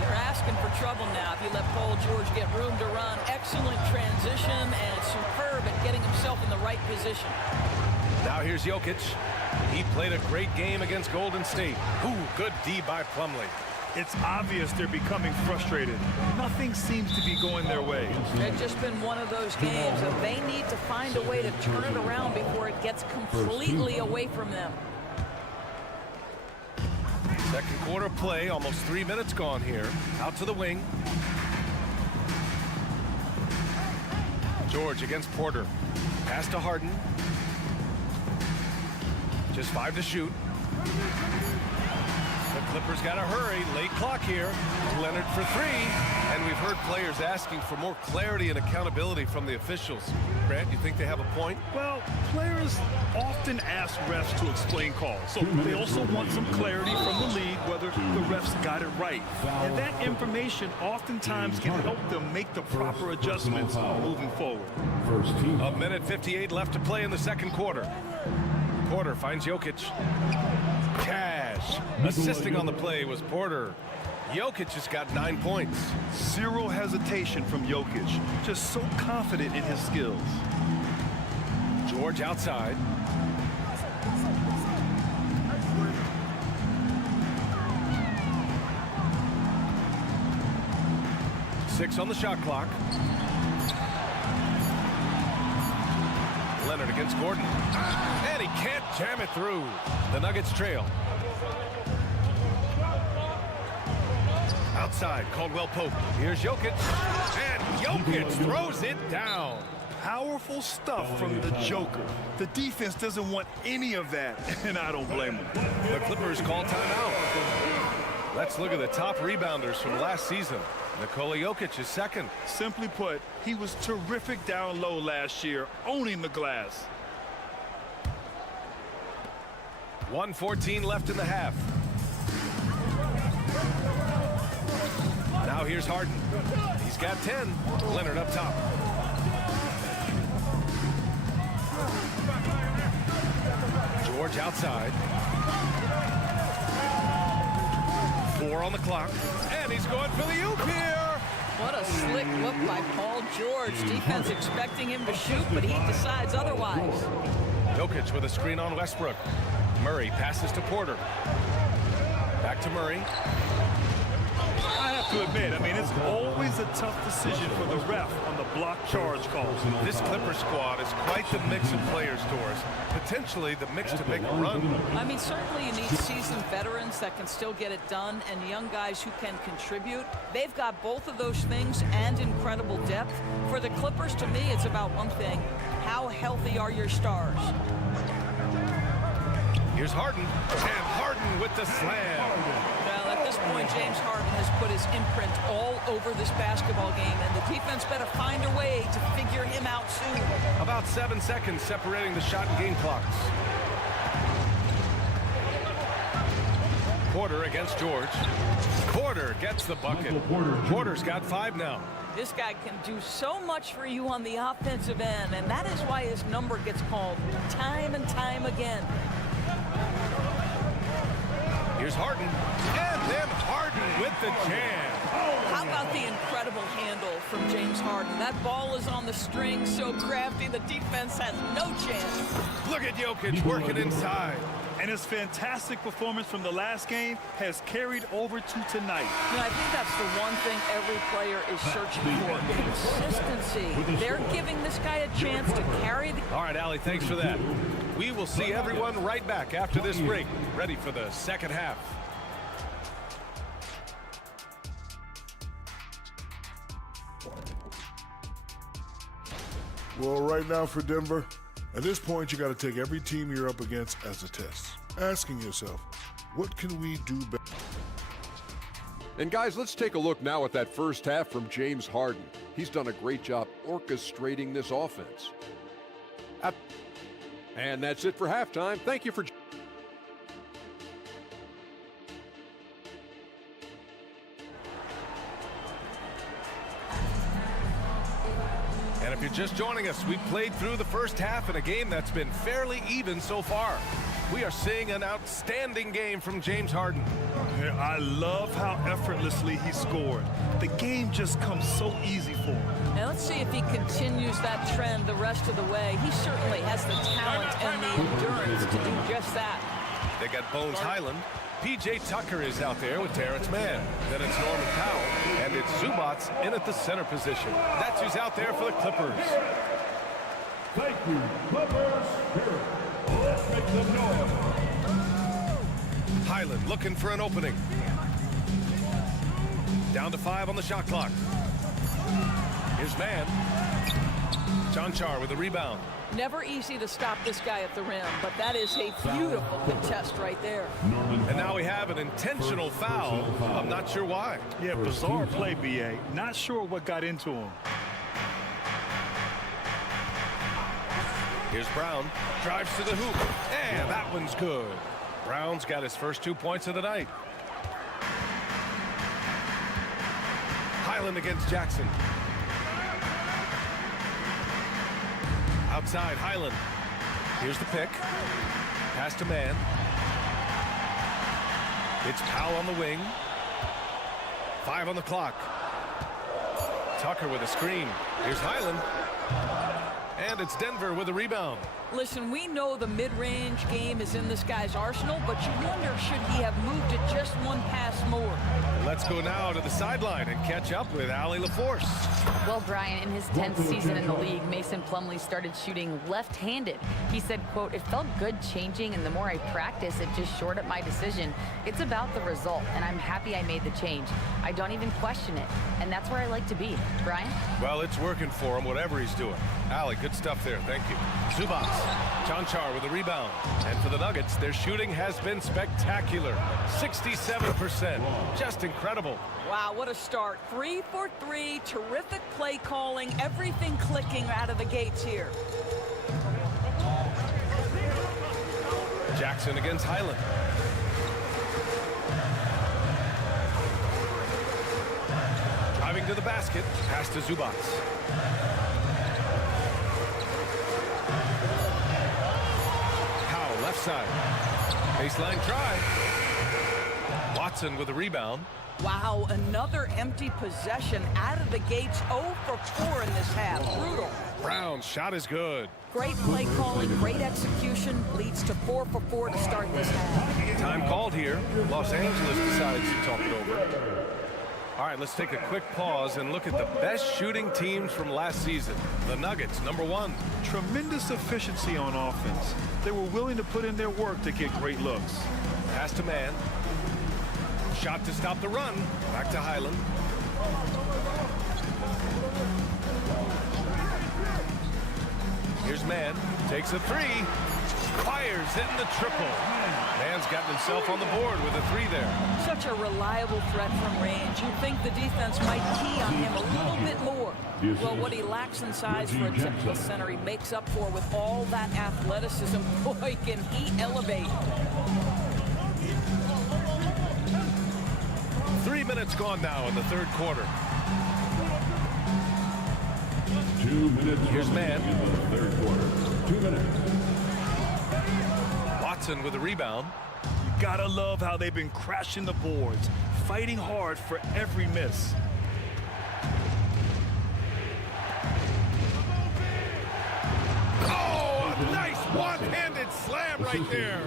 You're asking for trouble now if you let Paul George get room to run. Excellent transition and superb at getting himself in the right position. Now here's Jokic. He played a great game against Golden State. Ooh, good D by Plumlee. It's obvious they're becoming frustrated. Nothing seems to be going their way. It's just been one of those games that they need to find a way to turn it around before it gets completely away from them. Second quarter play, almost 3 minutes gone here. Out to the wing. George against Porter. Pass to Harden. Just 5 to shoot. The Clippers got to hurry. Late clock here. Leonard for 3. And we've heard players asking for more clarity and accountability from the officials. Grant, you think they have a point? Well, players often ask refs to explain calls. So they also want some clarity from the league whether the refs got it right. And that information oftentimes can help them make the proper adjustments moving forward. A minute 58 left to play in the second quarter. Porter finds Jokic. Cash. Assisting on the play was Porter. Jokic has got 9 points. Zero hesitation from Jokic. Just so confident in his skills. George outside. Six on the shot clock. Leonard against Gordon. And he can't jam it through. The Nuggets trail. Outside, Caldwell Pope. Here's Jokic. And Jokic throws it down. Powerful stuff from the Joker. The defense doesn't want any of that, and I don't blame them. The Clippers call timeout. Let's look at the top rebounders from last season. Nikola Jokic is second. Simply put, he was terrific down low last year, owning the glass. 1:14 left in the half. Now here's Harden. He's got 10. Leonard up top. George outside. 4 on the clock. And he's going for the oop here. What a slick look by Paul George. Defense expecting him to shoot, but he decides otherwise. Jokic with a screen on Westbrook. Murray passes to Porter. Back to Murray. I have to admit, it's always a tough decision for the ref on the block charge call. This Clipper squad is quite the mix of players, Doris. Potentially the mix to make a run. Certainly you need seasoned veterans that can still get it done and young guys who can contribute. They've got both of those things and incredible depth. For the Clippers, to me, it's about one thing. How healthy are your stars? Here's Harden. And Harden with the slam. Well, at this point, James Harden has put his imprint all over this basketball game, and the defense better find a way to figure him out soon. About 7 seconds separating the shot and game clocks. Porter against George. Porter gets the bucket. Porter's got 5 now. This guy can do so much for you on the offensive end, and that is why his number gets called time and time again. Here's Harden. And then Harden with the jam. How about the incredible handle from James Harden? That ball is on the string, so crafty, the defense has no chance. Look at Jokic working inside. And his fantastic performance from the last game has carried over to tonight. I think that's the one thing every player is searching for. Consistency. They're giving this guy a chance to carry the... All right, Allie, thanks for that. We will see everyone right back after this break, ready for the second half. Well, right now for Denver, at this point, you got to take every team you're up against as a test, asking yourself, what can we do better? And guys, let's take a look now at that first half from James Harden. He's done a great job orchestrating this offense. And that's it for halftime. Thank you for... And if you're just joining us, we played through the first half in a game that's been fairly even so far. We are seeing an outstanding game from James Harden. Yeah, I love how effortlessly he scored. The game just comes so easy for him. Now let's see if he continues that trend the rest of the way. He certainly has the talent and the endurance to do just that. They got Bones Highland. P.J. Tucker is out there with Terrence Mann. Then it's Norman Powell, and it's Zubats in at the center position. That's who's out there for the Clippers. Thank you, Clippers. Let's make some noise. Highland looking for an opening. Down to 5 on the shot clock. Here's Mann. Jonchar with the rebound. Never easy to stop this guy at the rim, but that is a beautiful contest right there. And now we have an intentional foul. I'm not sure why. Yeah, bizarre play, B.A. Not sure what got into him. Here's Brown. Drives to the hoop. And that one's good. Brown's got his first 2 points of the night. Highland against Jackson. Outside, Highland. Here's the pick. Pass to Mann. It's Powell on the wing. 5 on the clock. Tucker with a screen. Here's Highland. And it's Denver with a rebound. Listen, we know the mid-range game is in this guy's arsenal, but you wonder, should he have moved it just one pass more? Let's go now to the sideline and catch up with Allie LaForce. Well, Brian, in his 10th season in the league, Mason Plumlee started shooting left-handed. He said, quote, "It felt good changing, and the more I practice, it just shored up my decision. It's about the result, and I'm happy I made the change. I don't even question it, and that's where I like to be." Brian? Well, it's working for him, whatever he's doing. Allie, good stuff there. Thank you. Zubats. Jonchar with the rebound. And for the Nuggets, their shooting has been spectacular. 67%. Just incredible. Wow, what a start. 3 for 3. Terrific play calling. Everything clicking out of the gates here. Jackson against Highland. Driving to the basket. Pass to Zubats. Left side. Baseline try. Watson with a rebound. Wow, another empty possession out of the gates. 0 for 4 in this half. Brutal. Brown's shot is good. Great play calling, great execution. Leads to 4 for 4 to start this half. Time called here. Los Angeles decides to talk it over. All right, let's take a quick pause and look at the best shooting teams from last season. The Nuggets, number 1. Tremendous efficiency on offense. They were willing to put in their work to get great looks. Pass to Mann. Shot to stop the run. Back to Highland. Here's Mann. Takes a 3. Fires in the triple. Mann's gotten himself on the board with a 3 there. Such a reliable threat from range. You'd think the defense might key on him a little bit more. Well, what he lacks in size for a typical center, he makes up for with all that athleticism. Boy, can he elevate. 3 minutes gone now in the third quarter. 2 minutes. Here's Mann. In the third quarter. 2 minutes. Watson with a rebound. You gotta love how they've been crashing the boards, fighting hard for every miss. Oh, a nice one-handed slam right there.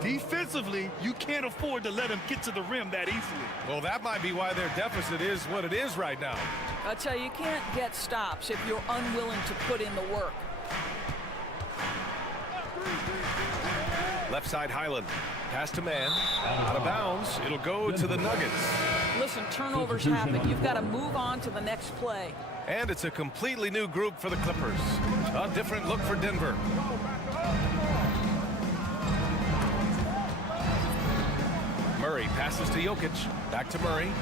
Defensively, you can't afford to let him get to the rim that easily. Well, that might be why their deficit is what it is right now. I tell you, you can't get stops if you're unwilling to put in the work. Left side, Highland. Pass to Mann. Out of bounds. It'll go to the Nuggets. Listen, turnovers happen. You've got to move on to the next play. And it's a completely new group for the Clippers. A different look for Denver. Murray passes to Jokic. Back to Murray.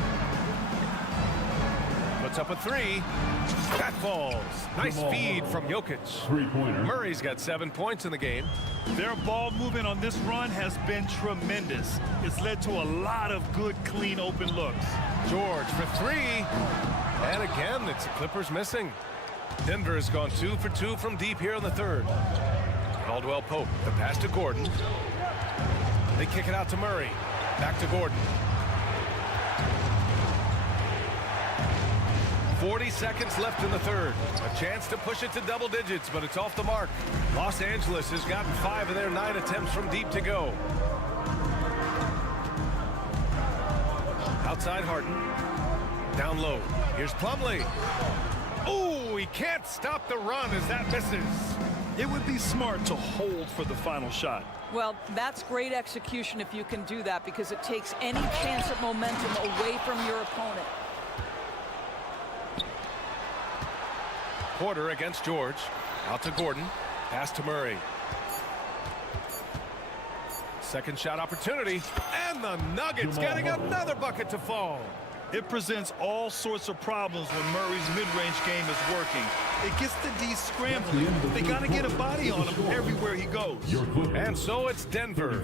Puts up a 3. That falls. Nice feed from Jokic. Murray's got 7 points in the game. Their ball movement on this run has been tremendous. It's led to a lot of good, clean, open looks. George for three. And again, it's the Clippers missing. Denver has gone 2 for 2 from deep here in the third. Caldwell Pope, the pass to Gordon. They kick it out to Murray. Back to Gordon. 40 seconds left in the third. A chance to push it to double digits, but it's off the mark. Los Angeles has gotten 5 of their 9 attempts from deep to go. Outside Harden. Down low. Here's Plumlee. Oh, he can't stop the run as that misses. It would be smart to hold for the final shot. Well, that's great execution if you can do that, because it takes any chance at momentum away from your opponent. Porter against George. Out to Gordon. Pass to Murray. Second shot opportunity. And the Nuggets getting another bucket to fall. It presents all sorts of problems when Murray's mid-range game is working. It gets the D scrambling. They got to get a body on him everywhere he goes. And so it's Denver.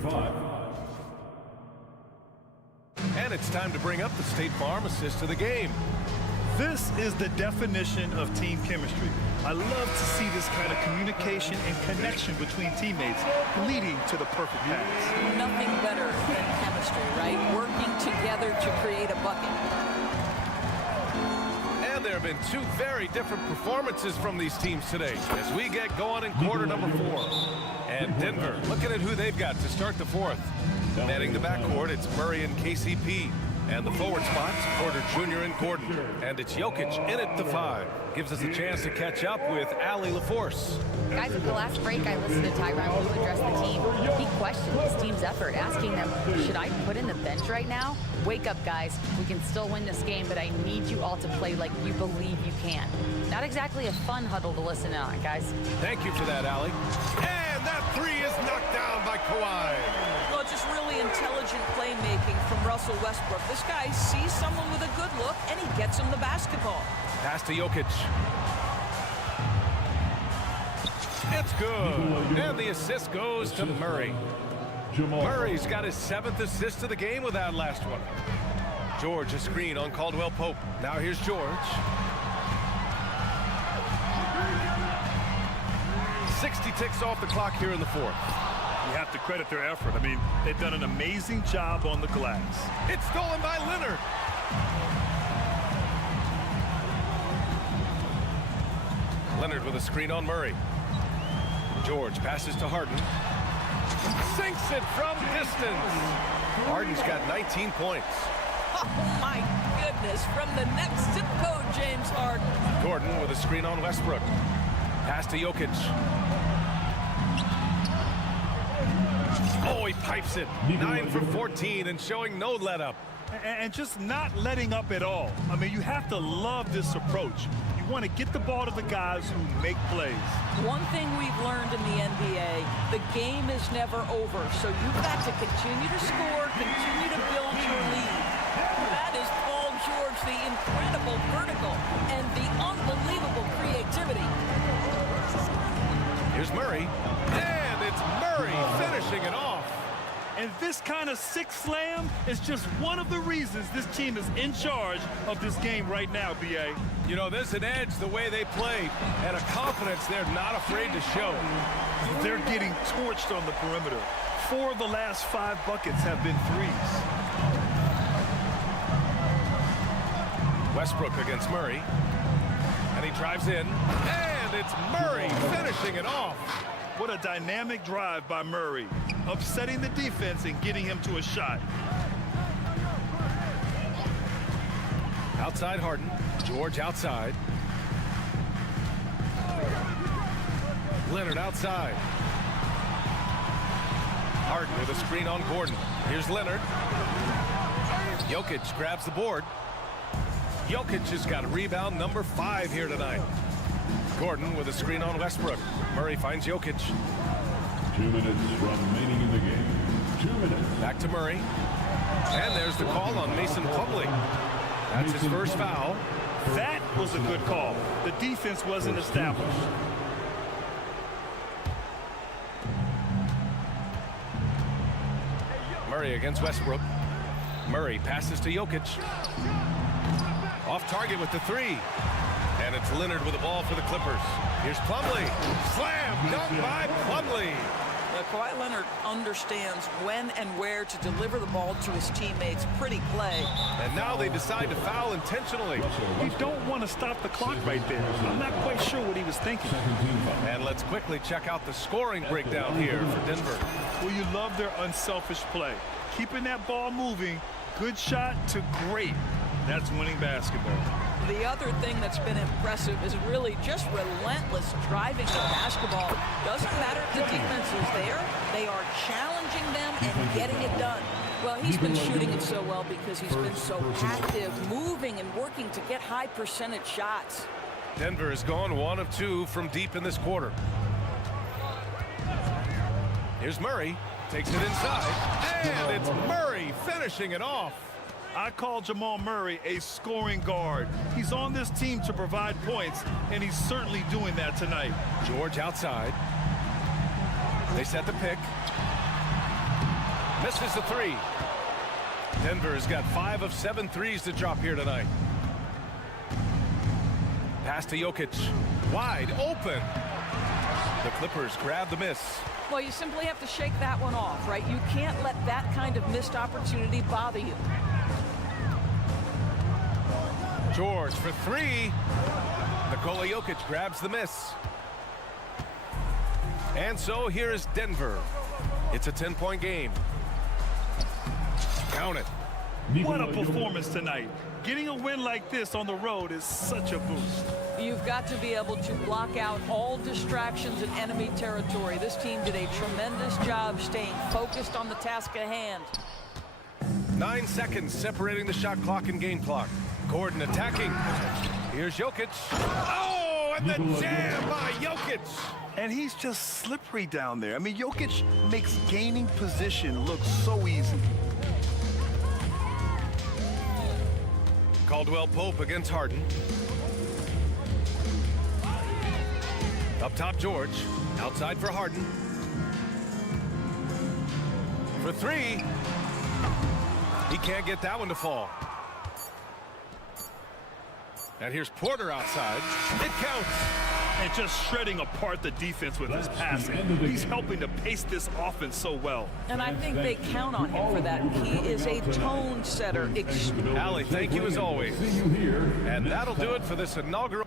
And it's time to bring up the State Farm assist of the game. This is the definition of team chemistry. I love to see this kind of communication and connection between teammates leading to the perfect pass. Nothing better than chemistry, right? Working together to create a bucket. And there have been 2 very different performances from these teams today as we get going in quarter number 4. And Denver, looking at who they've got to start the fourth. Manning the backcourt, it's Murray and KCP. And the forward spots, Porter Jr. and Gordon. And it's Jokic in at the 5. Gives us a chance to catch up with Allie LaForce. Guys, at the last break, I listened to Tyronn Lue address the team. He questioned his team's effort, asking them, should I put in the bench right now? Wake up, guys. We can still win this game, but I need you all to play like you believe you can. Not exactly a fun huddle to listen on, guys. Thank you for that, Allie. And that 3 is knocked down by Kawhi. Well, just really intelligent playmaking from Russell Westbrook. This guy sees someone with a good look, and he gets him the basketball. Pass to Jokic. It's good. And the assist goes to Murray. Murray's got his 7th assist of the game with that last one. George, a screen on Caldwell Pope. Now here's George. 60 ticks off the clock here in the fourth. You have to credit their effort. I mean, they've done an amazing job on the glass. It's stolen by Leonard. Leonard with a screen on Murray. George passes to Harden. Sinks it from distance. Harden's got 19 points. Oh, my goodness. From the next zip code, James Harden. Gordon with a screen on Westbrook. Pass to Jokic. Oh, he pipes it. 9 for 14 and showing no let-up. And just not letting up at all. I mean, you have to love this approach. You want to get the ball to the guys who make plays. One thing we've learned in the NBA, the game is never over. So you've got to continue to score, continue to build your lead. That is Paul George, the incredible vertical and the unbelievable creativity. Here's Murray. And it's Murray finishing it off. And this kind of sick slam is just one of the reasons this team is in charge of this game right now, B.A. You know, there's an edge the way they play and a confidence they're not afraid to show. They're getting torched on the perimeter. 4 of the last 5 buckets have been threes. Westbrook against Murray. And he drives in. And it's Murray finishing it off. What a dynamic drive by Murray, upsetting the defense and getting him to a shot. Outside Harden. George outside. Leonard outside. Harden with a screen on Gordon. Here's Leonard. Jokic grabs the board. Jokic has got rebound number 5 here tonight. Gordon with a screen on Westbrook. Murray finds Jokic. 2 minutes remaining in the game. 2 minutes. Back to Murray. And there's the call on Mason Plumlee. That's his first foul. That was a good call. The defense wasn't established. Murray against Westbrook. Murray passes to Jokic. Off target with the three. And it's Leonard with the ball for the Clippers. Here's Plumlee. Slam dunk by Plumlee. Kawhi Leonard understands when and where to deliver the ball to his teammates. Pretty play. And now they decide to foul intentionally. You don't want to stop the clock right there. I'm not quite sure what he was thinking. And let's quickly check out the scoring breakdown here for Denver. Well, you love their unselfish play. Keeping that ball moving, good shot to great. That's winning basketball. The other thing that's been impressive is really just relentless driving the basketball. Doesn't matter if the defense is there, they are challenging them and getting it done. Well, he's been shooting it so well because he's been so active, moving and working to get high percentage shots. Denver has gone 1 of 2 from deep in this quarter. Here's Murray, takes it inside, and it's Murray finishing it off. I call Jamal Murray a scoring guard. He's on this team to provide points, and he's certainly doing that tonight. George outside. They set the pick. Misses the three. Denver has got 5 of 7 threes to drop here tonight. Pass to Jokic. Wide open. The Clippers grab the miss. Well, you simply have to shake that one off, right? You can't let that kind of missed opportunity bother you. George for three. Nikola Jokic grabs the miss. And so here is Denver. It's a 10-point game. Count it. What a performance tonight. Getting a win like this on the road is such a boost. You've got to be able to block out all distractions in enemy territory. This team did a tremendous job staying focused on the task at hand. 9 seconds separating the shot clock and game clock. Gordon attacking. Here's Jokic. Oh, and the jam by Jokic. And he's just slippery down there. I mean, Jokic makes gaining position look so easy. Caldwell Pope against Harden. Up top, George. Outside for Harden. For three. He can't get that one to fall. And here's Porter outside. It counts. And just shredding apart the defense with his passing. He's helping to pace this offense so well. And I think they count on him for that. He is a tone setter. Allie, thank you as always. And that'll do it for this inaugural.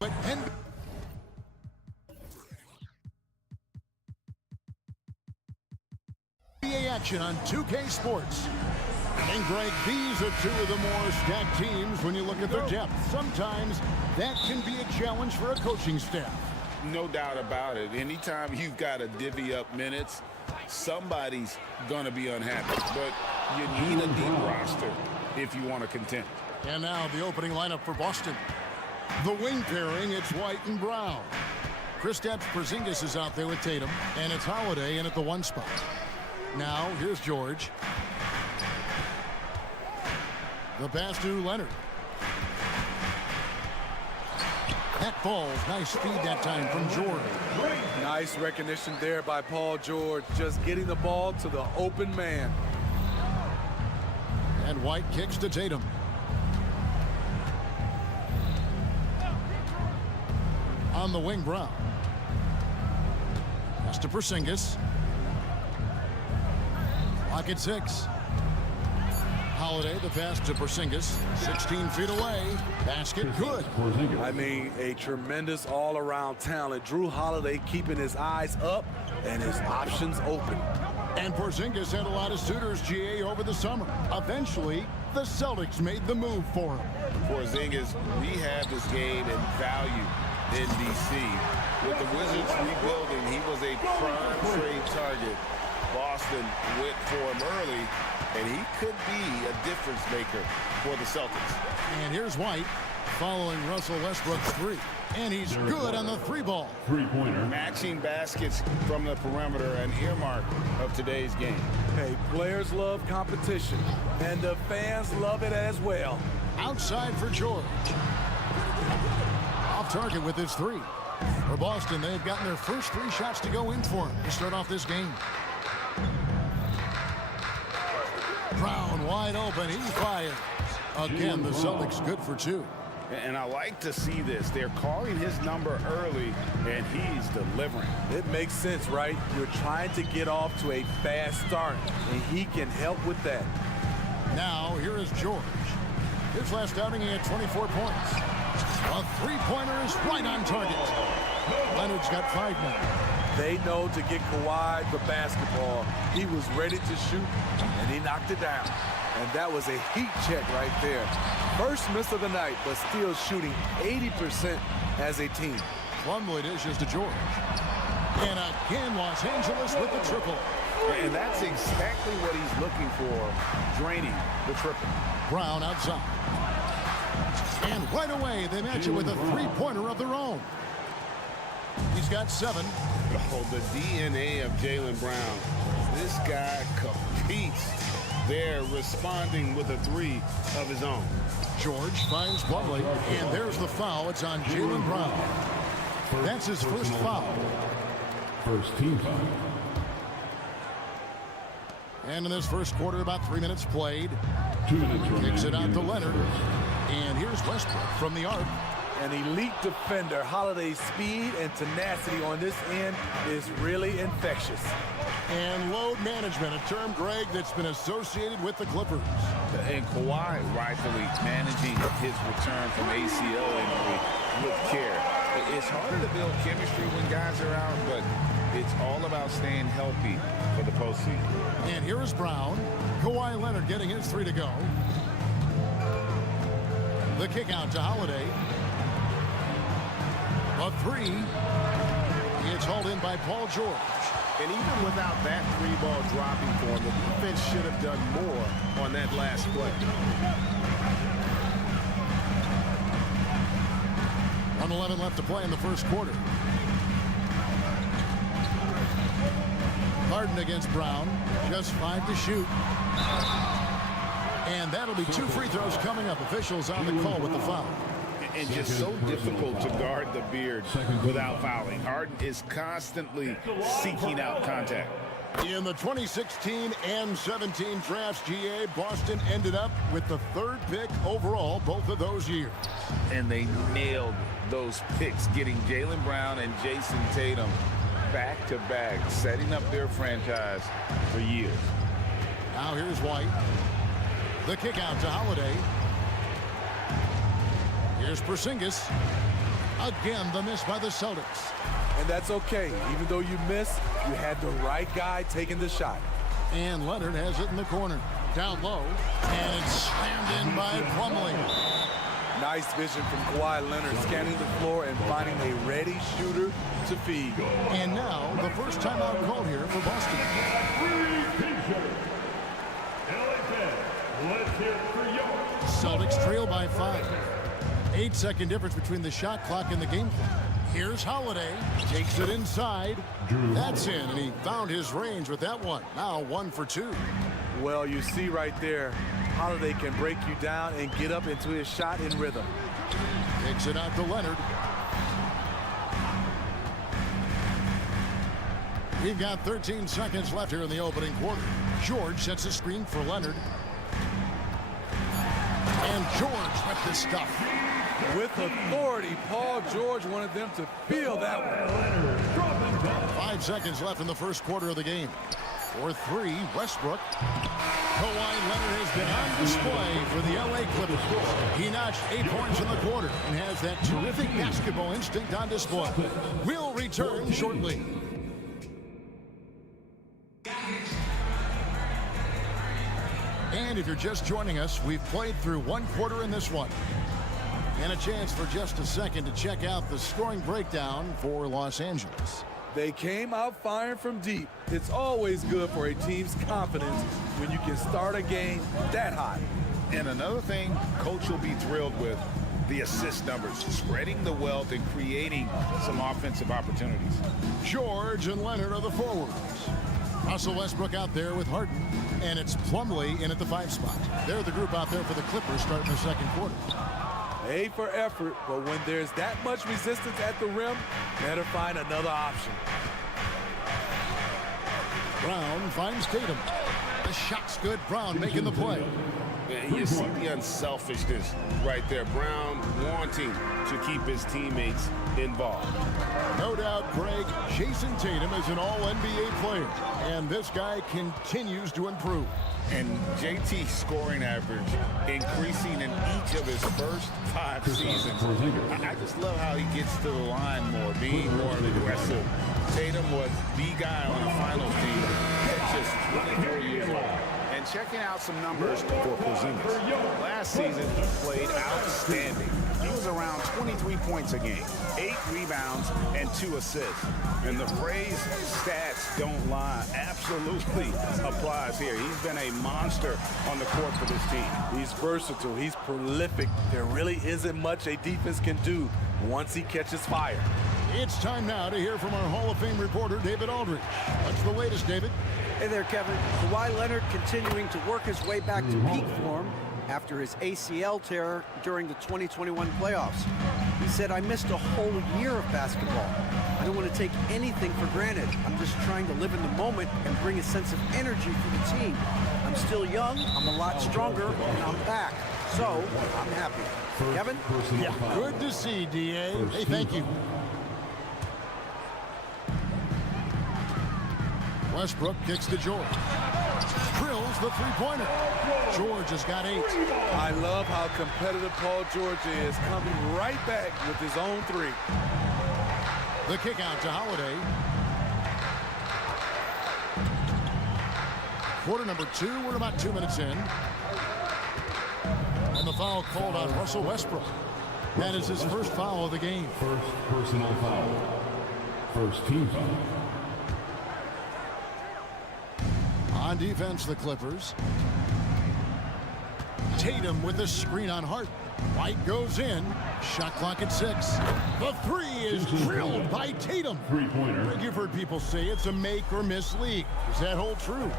But NBA action on 2K Sports. And Greg, these are two of the more stacked teams when you look at their depth. Sometimes that can be a challenge for a coaching staff. No doubt about it. Anytime you've got to divvy up minutes, somebody's going to be unhappy. But you need a deep roster if you want to contend. And now the opening lineup for Boston. The wing pairing, it's White and Brown. Kristaps Porzingis is out there with Tatum, and it's Holiday in at the 1 spot. Now, here's George. The pass to Leonard. That falls. Nice speed that time from George. Nice recognition there by Paul George, just getting the ball to the open man. And White kicks to Tatum. On the wing, Brown. Pass to Porzingis. Lock at 6. Holiday, the pass to Porzingis. 16 feet away. Basket good. I mean, a tremendous all-around talent. Drew Holiday keeping his eyes up and his options open. And Porzingis had a lot of suitors, GA, over the summer. Eventually, the Celtics made the move for him. Porzingis rehabbed his game and value in D.C. With the Wizards rebuilding, he was a prime trade target. Boston went for him early, and he could be a difference maker for the Celtics. And here's White following Russell Westbrook's 3. And he's good on the 3-ball. Three-pointer. Matching baskets from the perimeter, an earmark of today's game. Hey, players love competition, and the fans love it as well. Outside for George. Off target with his 3. For Boston, they've gotten their first 3 shots to go in for him to start off this game. Brown wide open. He fires. Again, the Celtics good for 2. And I like to see this. They're calling his number early, and he's delivering. It makes sense, right? You're trying to get off to a fast start, and he can help with that. Now, here is George. His last outing, he had 24 points. A 3-pointer is right on target. Leonard's got 5 now. They know to get Kawhi the basketball. He was ready to shoot, and he knocked it down. And that was a heat check right there. First miss of the night, but still shooting 80% as a team. Plumlee dishes to George. And again, Los Angeles with the triple. And that's exactly what he's looking for, draining the triple. Brown outside. And right away, they match it with a 3-pointer of their own. He's got 7. Oh, the DNA of Jaylen Brown. This guy competes. They're responding with a 3 of his own. George finds Plumlee, and there's the foul. It's on Jaylen Brown. That's his first foul. First team foul. And in this first quarter, about 3 minutes played. 2 minutes. Kicks it out to Leonard. And here's Westbrook from the arc. An elite defender. Holiday's speed and tenacity on this end is really infectious. And load management, a term, Greg, that's been associated with the Clippers. And Kawhi rightfully managing his return from ACL injury with care. It's harder to build chemistry when guys are out, but it's all about staying healthy for the postseason. And here is Brown. Kawhi Leonard getting his 3 to go. The kick out to Holiday. A 3. It's hauled in by Paul George. And even without that 3-ball dropping for him, the defense should have done more on that last play. 1:11 left to play in the first quarter. Harden against Brown. Just 5 to shoot. And that'll be 2 free throws coming up. Officials on the call with the foul. And just so difficult to guard the beard without fouling. Harden is constantly seeking out contact. In the 2016 and 17 drafts, GA, Boston ended up with the 3rd pick overall both of those years. And they nailed those picks, getting Jaylen Brown and Jason Tatum back-to-back, setting up their franchise for years. Now here's White. The kick out to Holiday. Here's Porzingis. Again, the miss by the Celtics. And that's okay. Even though you missed, you had the right guy taking the shot. And Leonard has it in the corner. Down low. And it's slammed in by Plumlee. Nice vision from Kawhi Leonard, scanning the floor and finding a ready shooter to feed. And now, the first timeout called here for Boston. Celtics trail by 5. 8-second difference between the shot clock and the game clock. Here's Holiday. Takes it inside. That's in, and he found his range with that one. Now 1 for 2. Well, you see right there, Holiday can break you down and get up into his shot in rhythm. Takes it out to Leonard. We've got 13 seconds left here in the opening quarter. George sets a screen for Leonard. And George with the stuff. With authority, Paul George wanted them to feel that one. 5 seconds left in the first quarter of the game. For 3, Westbrook. Kawhi Leonard has been on display for the LA Clippers. He notched 8 points in the quarter and has that terrific basketball instinct on display. We'll return shortly. And if you're just joining us, we've played through 1 quarter in this one. And a chance for just a second to check out the scoring breakdown for Los Angeles. They came out firing from deep. It's always good for a team's confidence when you can start a game that hot. And another thing coach will be thrilled with, the assist numbers, spreading the wealth and creating some offensive opportunities. George and Leonard are the forwards. Russell Westbrook out there with Harden, and it's Plumlee in at the 5 spot. They're the group out there for the Clippers starting the second quarter. A for effort, but when there's that much resistance at the rim, better find another option. Brown finds Tatum. The shot's good. Brown making the play. And you see the unselfishness right there. Brown wanting to keep his teammates involved. No doubt, Greg, Jason Tatum is an all-NBA player, and this guy continues to improve. And JT's scoring average increasing in each of his first 5 seasons. I just love how he gets to the line more, being more aggressive. Tatum was the guy on the finals team at just 24 years old. And checking out some numbers for Porzingis. Last season, he played outstanding. He was around 23 points a game, 8 rebounds, and 2 assists. And the phrase stats don't lie absolutely applies here. He's been a monster on the court for this team. He's versatile. He's prolific. There really isn't much a defense can do once he catches fire. It's time now to hear from our Hall of Fame reporter, David Aldridge. What's the latest, David? Hey there, Kevin. Kawhi Leonard continuing to work his way back to peak form after his ACL tear during the 2021 playoffs. He said, I missed a whole year of basketball. I don't want to take anything for granted. I'm just trying to live in the moment and bring a sense of energy for the team. I'm still young, I'm a lot stronger, and I'm back. So, I'm happy. Kevin? Yeah, good to see, D.A. Hey, thank you. Westbrook kicks to George. Drills the three-pointer. George has got 8. I love how competitive Paul George is, coming right back with his own 3. The kick out to Holiday. Quarter number 2, we're about 2 minutes in. And the foul called on Russell Westbrook. That is his first foul of the game. First personal foul. First team foul. On defense, the Clippers. Tatum with the screen on Hart. White goes in. Shot clock at 6. The 3 is drilled by Tatum. Three-pointer. You've heard people say it's a make or miss league. Does that hold true?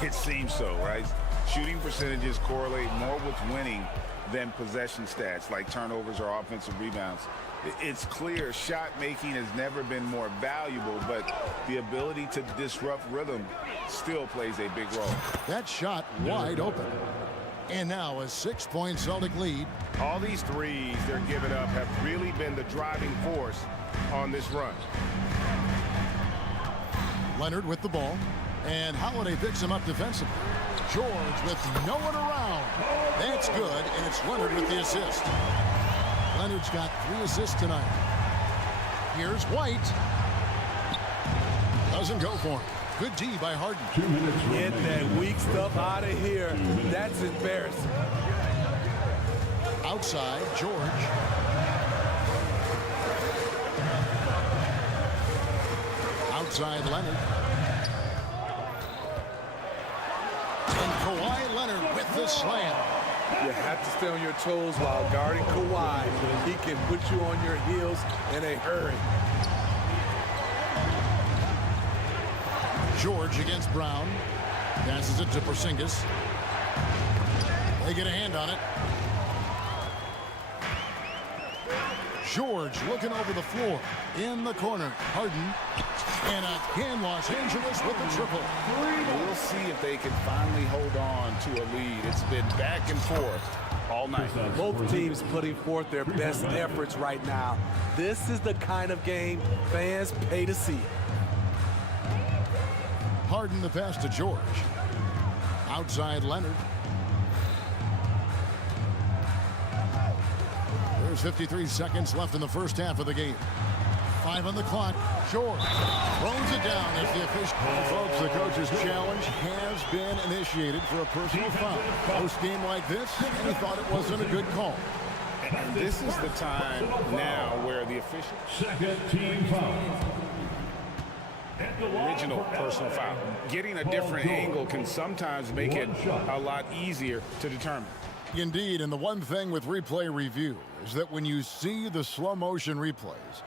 It seems so, right? Shooting percentages correlate more with winning than possession stats like turnovers or offensive rebounds. It's clear shot making has never been more valuable, but the ability to disrupt rhythm still plays a big role. That shot wide open. And now a 6-point Celtic lead. All these threes they're giving up have really been the driving force on this run. Leonard with the ball. And Holiday picks him up defensively. George with no one around. That's good, and it's Leonard with the assist. Leonard's got 3 assists tonight. Here's White. Doesn't go for him. Good D by Harden. 2 minutes. Get that weak stuff out of here. That's embarrassing. Outside, George. Outside, Leonard. And Kawhi Leonard with the slam. You have to stay on your toes while guarding Kawhi. He can put you on your heels in a hurry. George against Brown. Passes it to Porzingis. They get a hand on it. George looking over the floor. In the corner. Harden. And again, Los Angeles with the triple. We'll see if they can finally hold on to a lead. It's been back and forth all night. Both teams putting forth their best efforts right now. This is the kind of game fans pay to see. Harden the pass to George. Outside Leonard. There's 53 seconds left in the first half of the game. 5 on the clock. George throws it down as the official. Folks, the coach's challenge has been initiated for a personal foul. Post game like this, and he thought it wasn't a good call. And this is the time now where the official. Second team foul. Original personal foul. Getting a different angle can sometimes make it a lot easier to determine. Indeed, and the one thing with replay review is that when you see the slow motion replays,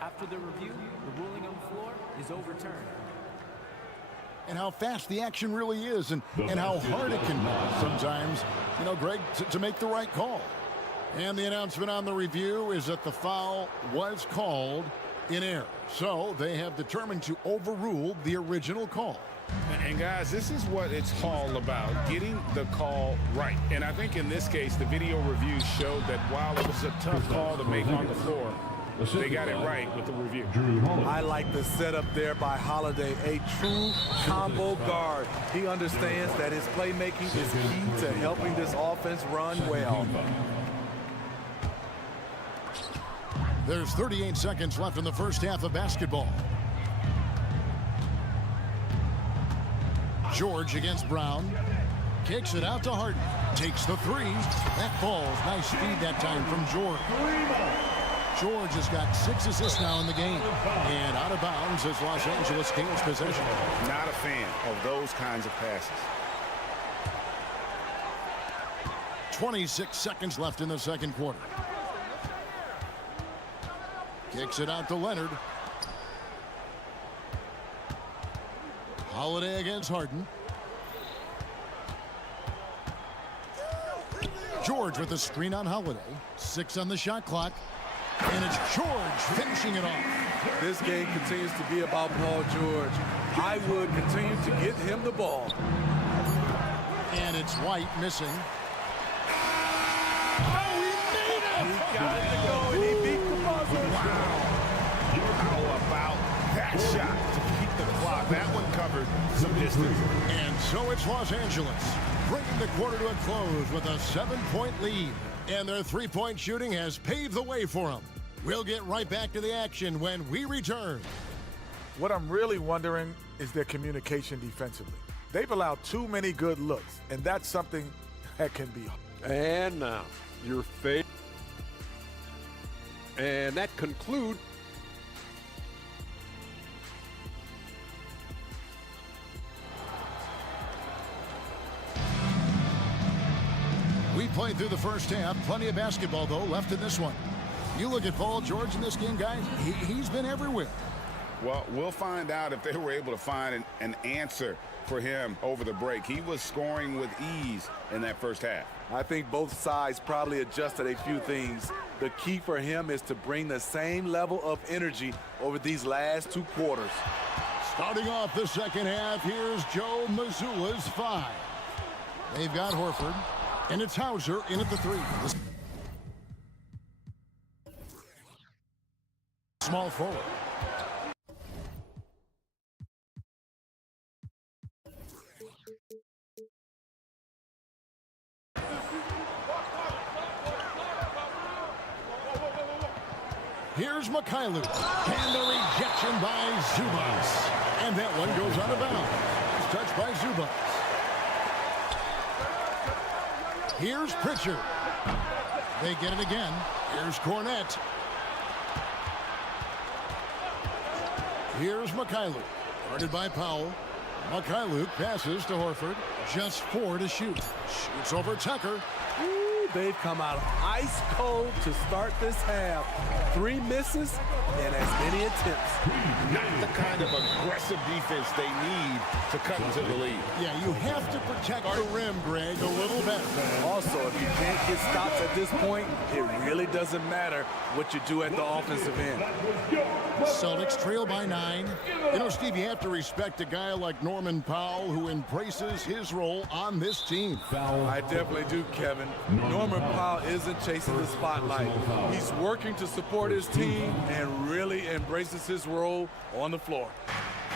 After the review, the ruling on the floor is overturned. and how fast the action really is, and how hard it can be sometimes, you know, Greg, to make the right call. And the announcement on the review is that the foul was called in error. So they have determined to overrule the original call. And guys, this is what it's all about, getting the call right. And I think in this case, the video review showed that while it was a tough call to make on the floor, they got it right with the review. I like the setup there by Holiday, a true combo guard. He understands that his playmaking is key to helping this offense run well. There's 38 seconds left in the first half of basketball. George against Brown. Kicks it out to Harden. Takes the three. That falls. Nice speed that time from George. George has got 6 assists now in the game. And out of bounds as Los Angeles gains possession. Not a fan of those kinds of passes. 26 seconds left in the second quarter. Kicks it out to Leonard. Holiday against Harden. George with the screen on Holiday. 6 on the shot clock. And it's George finishing it off. This game continues to be about Paul George. I would continue to get him the ball. And it's White missing. He got it to go, and he beat the buzzer. Wow. How about that shot to keep the clock? That one covered some distance. And so it's Los Angeles, bringing the quarter to a close with a 7-point lead. And their three-point shooting has paved the way for them. We'll get right back to the action when we return. What I'm really wondering is their communication defensively. They've allowed too many good looks, and that's something that can be. And now, your favorite. And that concludes. We played through the first half. Plenty of basketball, though, left in this one. You look at Paul George in this game, guys, he's been everywhere. Well, we'll find out if they were able to find an answer for him over the break. He was scoring with ease in that first half. I think both sides probably adjusted a few things. The key for him is to bring the same level of energy over these last 2 quarters. Starting off the second half, here's Joe Mazzulla's 5. They've got Horford, and it's Hauser in at the 3. Small forward. Here's Mikhailuk. And the rejection by Zubats. And that one goes out of bounds. Touched by Zubats. Here's Pritchard. They get it again. Here's Cornette. Here's Mikhailuk. Guarded by Powell. Mikhailuk passes to Horford. Just 4 to shoot. Shoots over Tucker. Ooh, they've come out ice cold to start this half. 3 misses and as many attempts. Not the kind of aggressive defense they need to cut into the lead. Yeah, you have to protect the rim, Greg, a little better. Also, if you can't get stops at this point, it really doesn't matter what you do at the offensive end. Celtics trail by 9. You know, Steve, you have to respect a guy like Norman Powell who embraces his role on this team. I definitely do, Kevin. Norman Powell isn't chasing the spotlight. He's working to support his team and really embraces his role on the floor.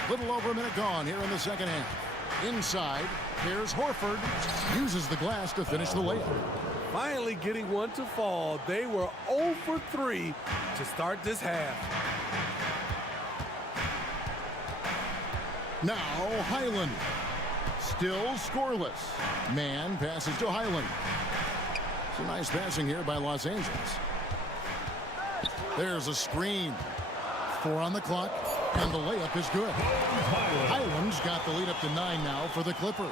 Little over a minute gone here in the second half. Inside, here's Horford. Uses the glass to finish the layup. Finally getting one to fall. They were 0 for 3 to start this half. Now Highland. Still scoreless. Man passes to Highland. Some nice passing here by Los Angeles. There's a screen. 4 on the clock, and the layup is good. Highland's got the lead up to 9 now for the Clippers.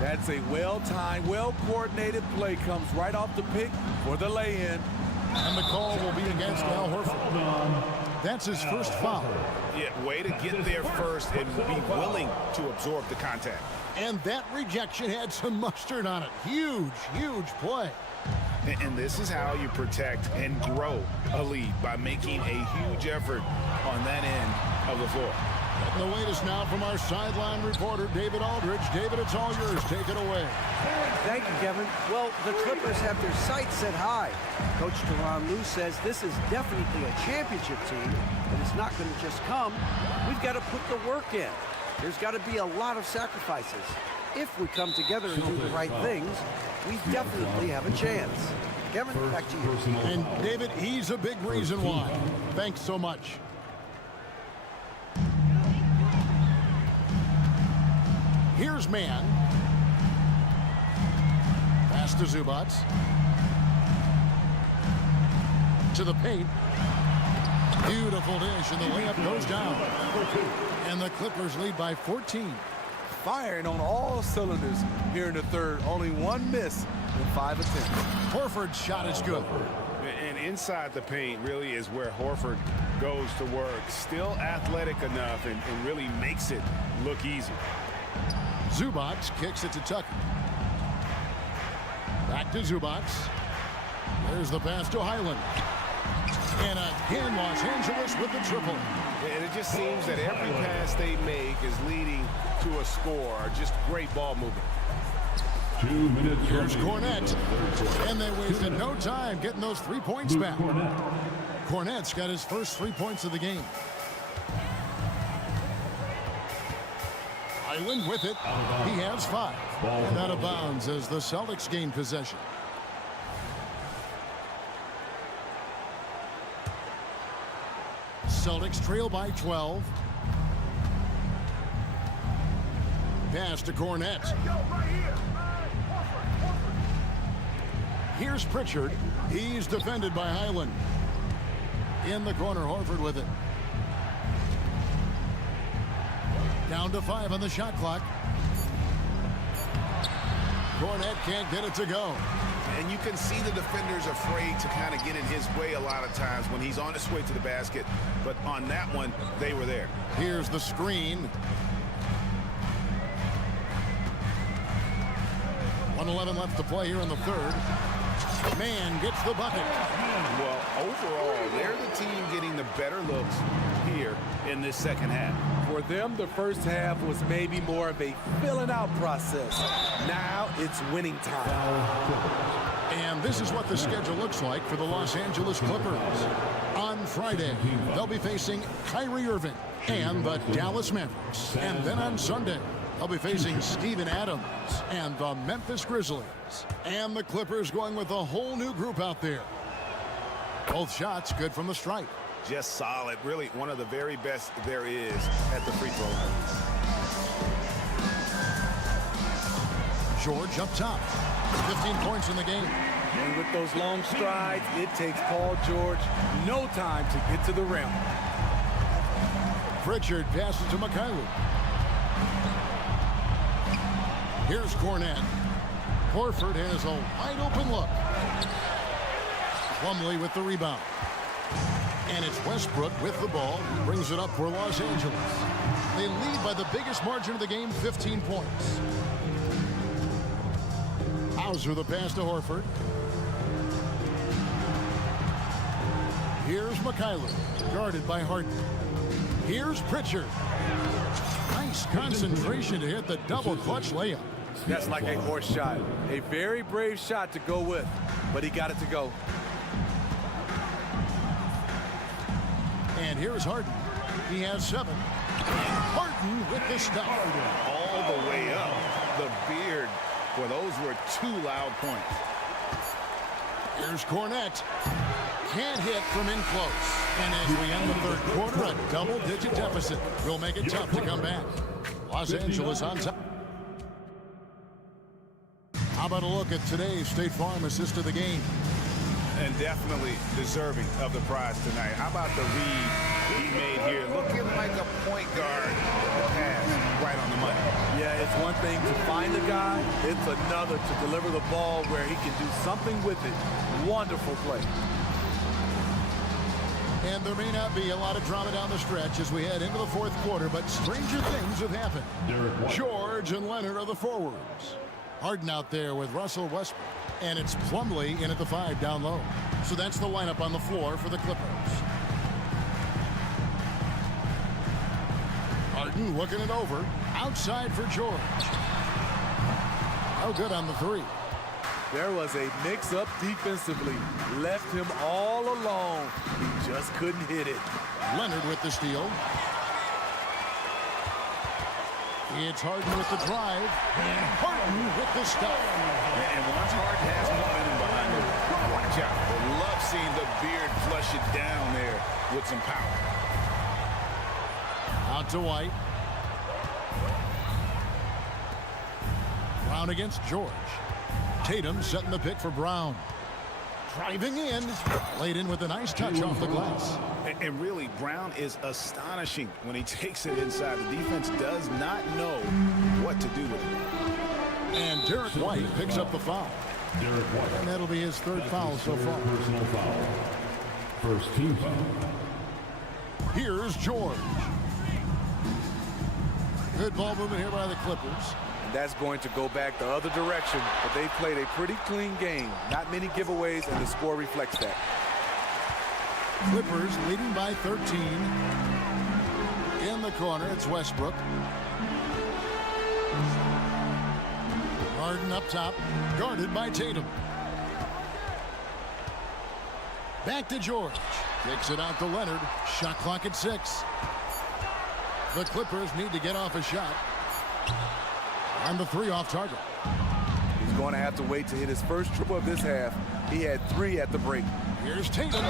That's a well-timed, well-coordinated play. Comes right off the pick for the lay-in. And the call will be against Al Horford. That's his first foul. Yeah, way to get there first and be willing to absorb the contact. And that rejection had some mustard on it. Huge, huge play. And this is how you protect and grow a lead, by making a huge effort on that end of the floor. And the latest now from our sideline reporter, David Aldridge. David, it's all yours. Take it away. Thank you, Kevin. Well, the Clippers have their sights set high. Coach Tyronn Lue says this is definitely a championship team, but it's not going to just come. We've got to put the work in. There's got to be a lot of sacrifices. If we come together and do the right things, we definitely have a chance. Kevin, back to you. And David, he's a big reason why. Thanks so much. Here's Man. Pass to Zubats. To the paint. Beautiful dish, and the layup goes down. And the Clippers lead by 14. Firing on all cylinders here in the third. Only 1 miss in 5 attempts. Horford's shot is good. And inside the paint really is where Horford goes to work. Still athletic enough and really makes it look easy. Zubats kicks it to Tucker. Back to Zubats. There's the pass to Highland. And again, Los Angeles with the triple. And it just seems that every pass they make is leading to a score. Just great ball movement. 2 minutes. Here's Cornette. And they wasted no time getting those 3 points back. Cornette's got his first 3 points of the game. Highland with it. He has 5. And out of bounds as the Celtics gain possession. Celtics trail by 12. Pass to Cornette. Here's Pritchard. He's defended by Highland. In the corner, Horford with it. Down to 5 on the shot clock. Cornette can't get it to go. And you can see the defenders afraid to kind of get in his way a lot of times when he's on his way to the basket. But on that one, they were there. Here's the screen. 1:11 left to play here in the third. Man gets the bucket. Well, overall, they're the team getting the better looks here in this second half. For them, the first half was maybe more of a filling out process. Now it's winning time. And this is what the schedule looks like for the Los Angeles Clippers. On Friday, they'll be facing Kyrie Irving and the Dallas Mavericks. And then on Sunday, they'll be facing Steven Adams and the Memphis Grizzlies. And the Clippers going with a whole new group out there. Both shots good from the stripe. just solid. Really one of the very best there is at the free throw line. George up top. 15 points in the game. And with those long strides, it takes Paul George no time to get to the rim. Pritchard passes to Mikhailuk. Here's Cornette. Horford has a wide open look. Plumlee with the rebound. And it's Westbrook with the ball. He brings it up for Los Angeles. They lead by the biggest margin of the game, 15 points. Hauser the pass to Horford. Here's Mikhailuk, guarded by Harden. Here's Pritchard. Nice concentration to hit the double clutch layup. That's like a horse shot. A very brave shot to go with, but he got it to go. And here's Harden. He has 7. Harden with the stuff. All the way up. The beard. Well, those were 2 loud points. Here's Cornette. Can't hit from in close. And as we end the third quarter, a double-digit deficit will make it tough to come back. Los Angeles on top. How about a look at today's State Farm assist of the game? And definitely deserving of the prize tonight. How about the read he made here? Looking like a point guard. The pass right on the money. Yeah, it's one thing to find the guy. It's another to deliver the ball where he can do something with it. Wonderful play. And there may not be a lot of drama down the stretch as we head into the fourth quarter, but stranger things have happened. George and Leonard are the forwards. Harden out there with Russell Westbrook. And it's Plumlee in at the 5 down low. So that's the lineup on the floor for the Clippers. Harden looking it over. Outside for George. No good on the 3. There was a mix-up defensively. Left him all alone. He just couldn't hit it. Leonard with the steal. It's Harden with the drive. And Harden with the stop. And once Harden has momentum behind him, watch out. I love seeing the beard flush it down there with some power. Out to White. Brown against George. Tatum setting the pick for Brown. Driving in. Laid in with a nice touch off the glass. And really, Brown is astonishing when he takes it inside. The defense does not know what to do with it. And Derek White picks up the foul. And that'll be his 3rd foul so far. Personal foul. First team foul. Here's George. Good ball movement here by the Clippers. That's going to go back the other direction, but they played a pretty clean game. Not many giveaways, and the score reflects that. Clippers leading by 13. In the corner, it's Westbrook. Harden up top, guarded by Tatum. Back to George. Kicks it out to Leonard. Shot clock at 6. The Clippers need to get off a shot. And the 3 off target. He's going to have to wait to hit his first triple of this half. He had 3 at the break. Here's Tatum.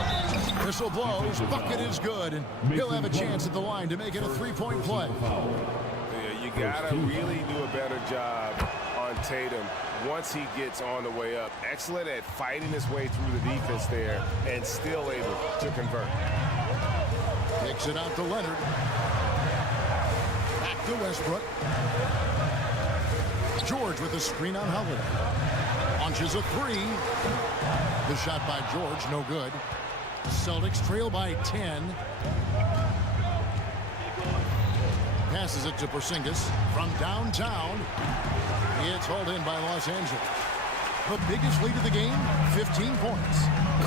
Whistle blows. Bucket is good. And he'll have a chance at the line to make it a 3-point play. Yeah, you got to really do a better job on Tatum once he gets on the way up. Excellent at fighting his way through the defense there and still able to convert. Kicks it out to Leonard. Back to Westbrook. George with a screen on Holiday. Launches a 3. The shot by George, no good. Celtics trail by 10. Passes it to Porzingis from downtown. It's hauled in by Los Angeles. The biggest lead of the game, 15 points.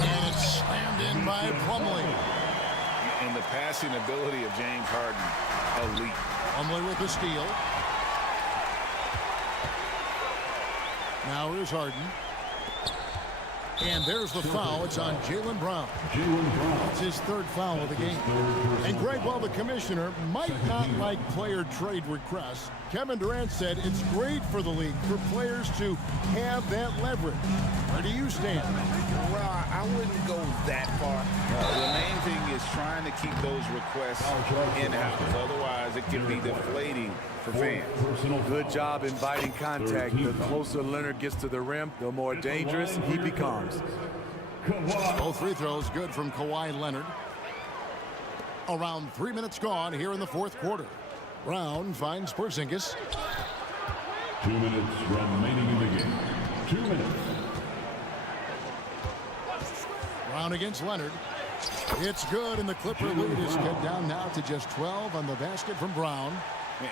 And it's slammed in by Plumlee. And the passing ability of James Harden, elite. Plumlee with the steal. Now here's Harden. And there's the foul. It's on Jaylen Brown. It's his third foul of the game. And Greg, while the commissioner might not like player trade requests, Kevin Durant said it's great for the league for players to have that leverage. Where do you stand? Well, I wouldn't go that far. The main thing is trying to keep those requests in-house. Otherwise, it can be deflating for fans. Good job inviting contact. The closer Leonard gets to the rim, the more dangerous he becomes. Both free throws good from Kawhi Leonard. Around 3 minutes gone here in the fourth quarter. Brown finds Porzingis. 2 minutes remaining in the game. 2 minutes. Brown against Leonard. It's good, and the Clipper lead is cut down now to just 12 on the basket from Brown.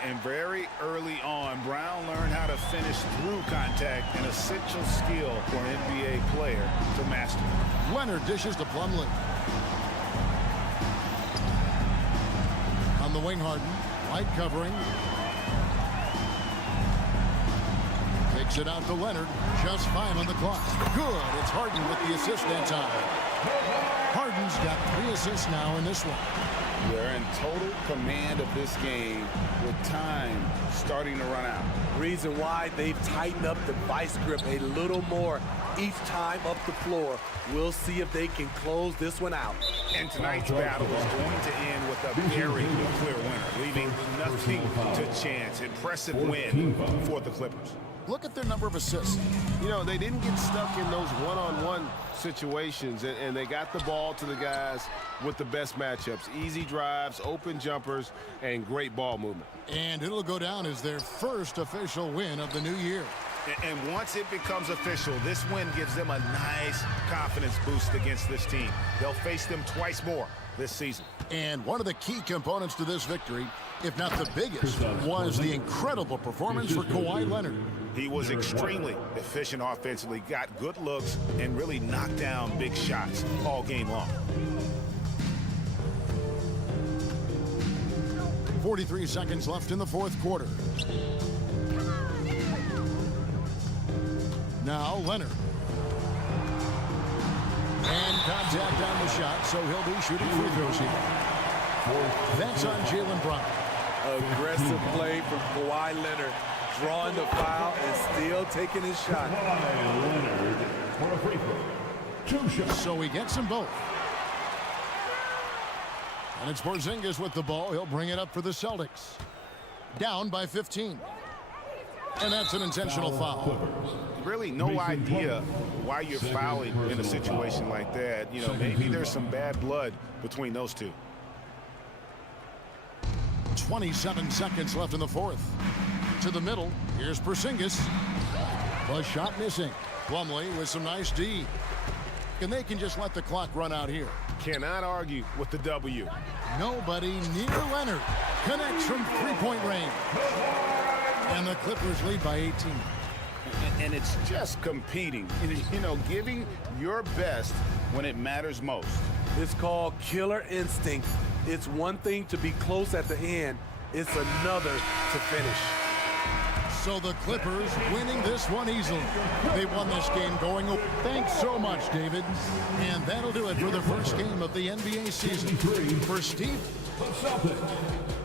And very early on, Brown learned how to finish through contact, an essential skill for an NBA player to master. Leonard dishes to Plumlee. On the wing, Harden. Light covering. Takes it out to Leonard. Just 5 on the clock. Good. It's Harden with the assist that time. Harden's got 3 assists now in this one. They're in total command of this game with time starting to run out. Reason why they've tightened up the vice grip a little more each time up the floor. We'll see if they can close this one out. And tonight's battle is going to end with a very clear winner, leaving nothing to chance. Impressive win for the Clippers. Look at their number of assists. You know, they didn't get stuck in those one-on-one situations, and they got the ball to the guys with the best matchups. Easy drives, open jumpers, and great ball movement. And it'll go down as their first official win of the new year. And once it becomes official, this win gives them a nice confidence boost against this team. They'll face them twice more this season. And one of the key components to this victory, if not the biggest, was the incredible performance for Kawhi Leonard. He was extremely efficient offensively, got good looks, and really knocked down big shots all game long. 43 seconds left in the fourth quarter. Now Leonard. And contact on the shot, so he'll be shooting free throws here. That's on Jaylen Brown. Aggressive play from Kawhi Leonard, drawing the foul and still taking his shot. Leonard for a free throw. 2 shots. So he gets them both. And it's Porzingis with the ball. He'll bring it up for the Celtics. Down by 15. And that's an intentional foul. Really no idea why you're fouling in a situation like that. You know, maybe there's some bad blood between those two. 27 seconds left in the fourth. To the middle. Here's Porzingis. The shot missing. Plumlee with some nice D. And they can just let the clock run out here. Cannot argue with the W. Nobody near Leonard. Connects from three-point range. And the Clippers lead by 18. And it's just competing. You know, giving your best when it matters most. It's called killer instinct. It's one thing to be close at the end. It's another to finish. So the Clippers winning this one easily. They won this game going. Thanks so much, David. And that'll do it for the first game of the NBA season. For Steve, The Celtics